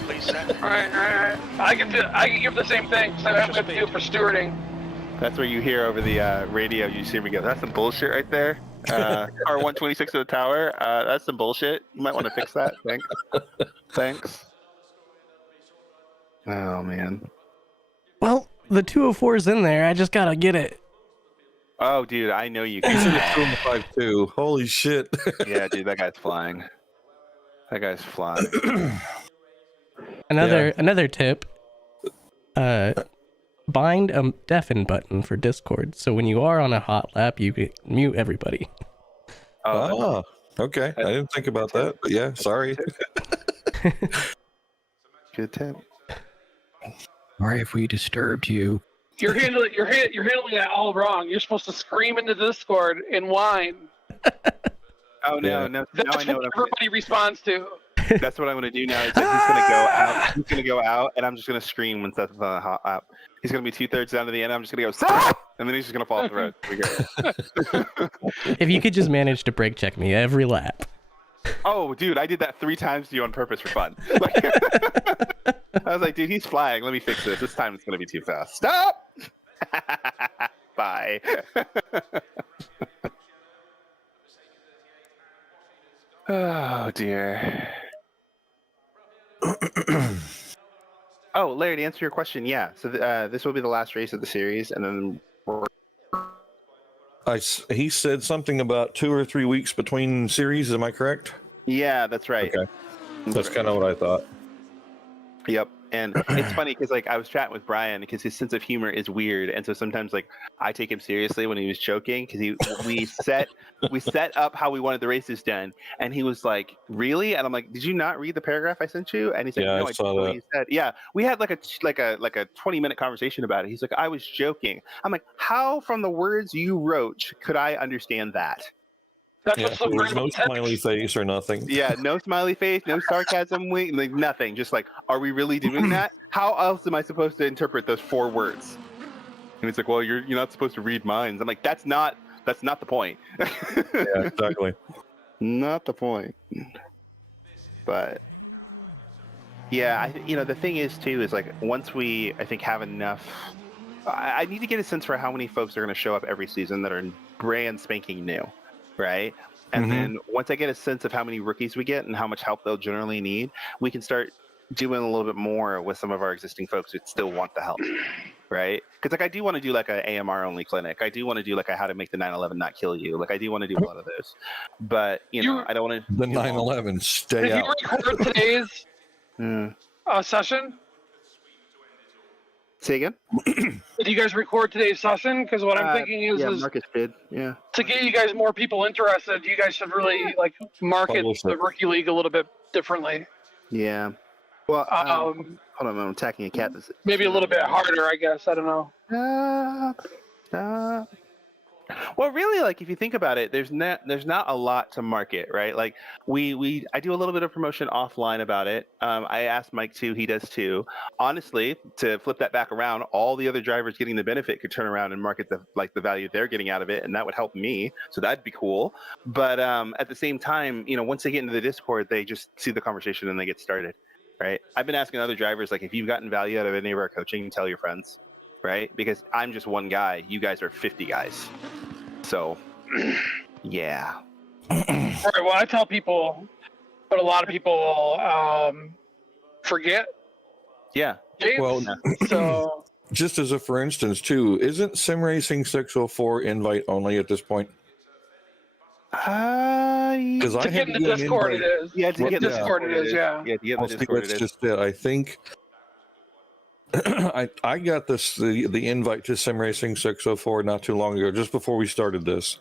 All right. I can give the same thing, so I have to do it for stewarding. That's where you hear over the radio, you see me go, that's some bullshit right there. R126 to the tower, that's some bullshit. You might want to fix that. Thanks. Oh, man. Well, the 204's in there. I just gotta get it. Oh, dude, I know you He's can. in the 205 too. Holy shit. Yeah, dude, that guy's flying. Another tip. Bind a deafen button for Discord, so when you are on a hot lap, you can mute everybody. Oh, okay. I didn't think about that, but yeah, sorry. Good tip. Sorry if we disturbed you. You're handling that all wrong. You're supposed to scream into Discord and whine. Oh no, no! That's I know what everybody responds to. That's what I'm going to do now. It's like he's going to go out. He's going to go out, and I'm just going to scream when Seth's up. He's going to be 2/3 down to the end. I'm just going to go, Seth! And then he's just going to fall off the road. If you could just manage to brake check me every lap. Oh, dude, I did that 3 times to you on purpose for fun. Like, I was like, dude, he's flying. Let me fix this. This time it's going to be too fast. Stop! Bye. Oh, dear. Oh, Larry, to answer your question, yeah. So this will be the last race of the series, and then he said something about 2 or 3 weeks between series. Am I correct? Yeah, that's right. Okay, that's kind of what I thought. Yep. And it's funny because like I was chatting with Brian because his sense of humor is weird, and so sometimes like I take him seriously when he was joking because we set up how we wanted the races done, and he was like, "Really?" And I'm like, "Did you not read the paragraph I sent you?" And he's like, "No, I saw that." He said, "Yeah, we had like a 20-minute conversation about it." He's like, "I was joking." I'm like, "How from the words you wrote could I understand that?" That's yeah, there was no smiley face or nothing. Yeah, no smiley face, no sarcasm, wink, like nothing. Just like, are we really doing that? How else am I supposed to interpret those 4 words? And it's like, well, you're not supposed to read minds. I'm like, that's not the point. Yeah, exactly. Not the point. But yeah, the thing is too is like once we I think have enough. I need to get a sense for how many folks are going to show up every season that are brand spanking new. Right. And then once I get a sense of how many rookies we get and how much help they'll generally need, we can start doing a little bit more with some of our existing folks who still want the help. Right. Because like I do want to do like an AMR only clinic. I do want to do like a how to make the 911 not kill you. Like I do want to do a lot of those. But I don't want to. The 911 stay out. Did you record today's session? Say again? Did you guys record today's session? Because what I'm thinking is, Marcus did. Yeah. To get you guys more people interested, you guys should really like market the Rookie League a little bit differently. Yeah. Well, hold on, I'm attacking a cat. Maybe a little bit harder, I guess. I don't know. Stop. Well, really, like if you think about it, there's not a lot to market, right? Like I do a little bit of promotion offline about it. I asked Mike too; he does too. Honestly, to flip that back around, all the other drivers getting the benefit could turn around and market the value they're getting out of it, and that would help me. So that'd be cool. But at the same time, once they get into the Discord, they just see the conversation and they get started, right? I've been asking other drivers like, if you've gotten value out of any of our coaching, tell your friends. Right? Because I'm just one guy. You guys are 50 guys. So, yeah. All right. Well, I tell people, but a lot of people forget. Yeah. Well, so just as a for instance, too, isn't SimRacing604 invite only at this point? Because to get in the Discord, it is. Yeah, to get in the Discord, it is. Yeah. Yeah, to get in the Discord, it is. Just it. I think. I got the invite to SimRacing604 not too long ago, just before we started this.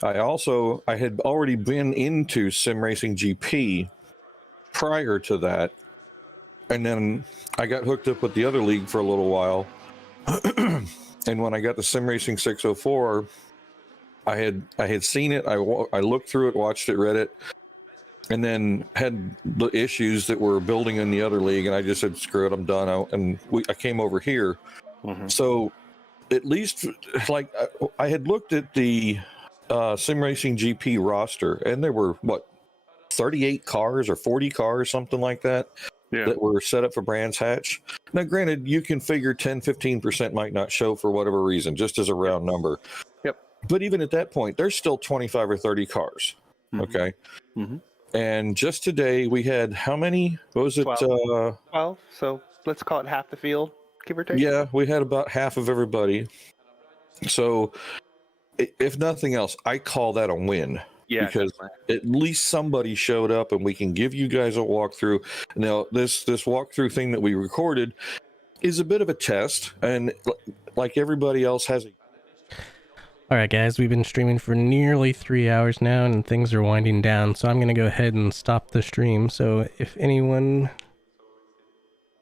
I had already been into SimRacing.gp prior to that, and then I got hooked up with the other league for a little while. And when I got the SimRacing604, I had seen it. I looked through it, watched it, read it. And then had the issues that were building in the other league, and I just said, "Screw it, I'm done." I came over here. So, at least, like I had looked at the SimRacing.gp roster, and there were 38 cars or 40 cars, something like that, that were set up for Brands Hatch. Now, granted, you can figure 10-15% might not show for whatever reason, just as a round number. Yep. But even at that point, there's still 25 or 30 cars. Okay. And just today we had how many? What was it? 12. So let's call it half the field, give or take. Yeah, we had about half of everybody. So if nothing else, I call that a win. Yeah, because at least somebody showed up and we can give you guys a walkthrough. Now, this walkthrough thing that we recorded is a bit of a test, and like everybody else has a... Alright guys, we've been streaming for nearly 3 hours now and things are winding down, so I'm going to go ahead and stop the stream. So if anyone,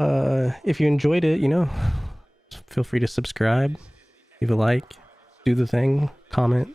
if you enjoyed it, feel free to subscribe, leave a like, do the thing, comment,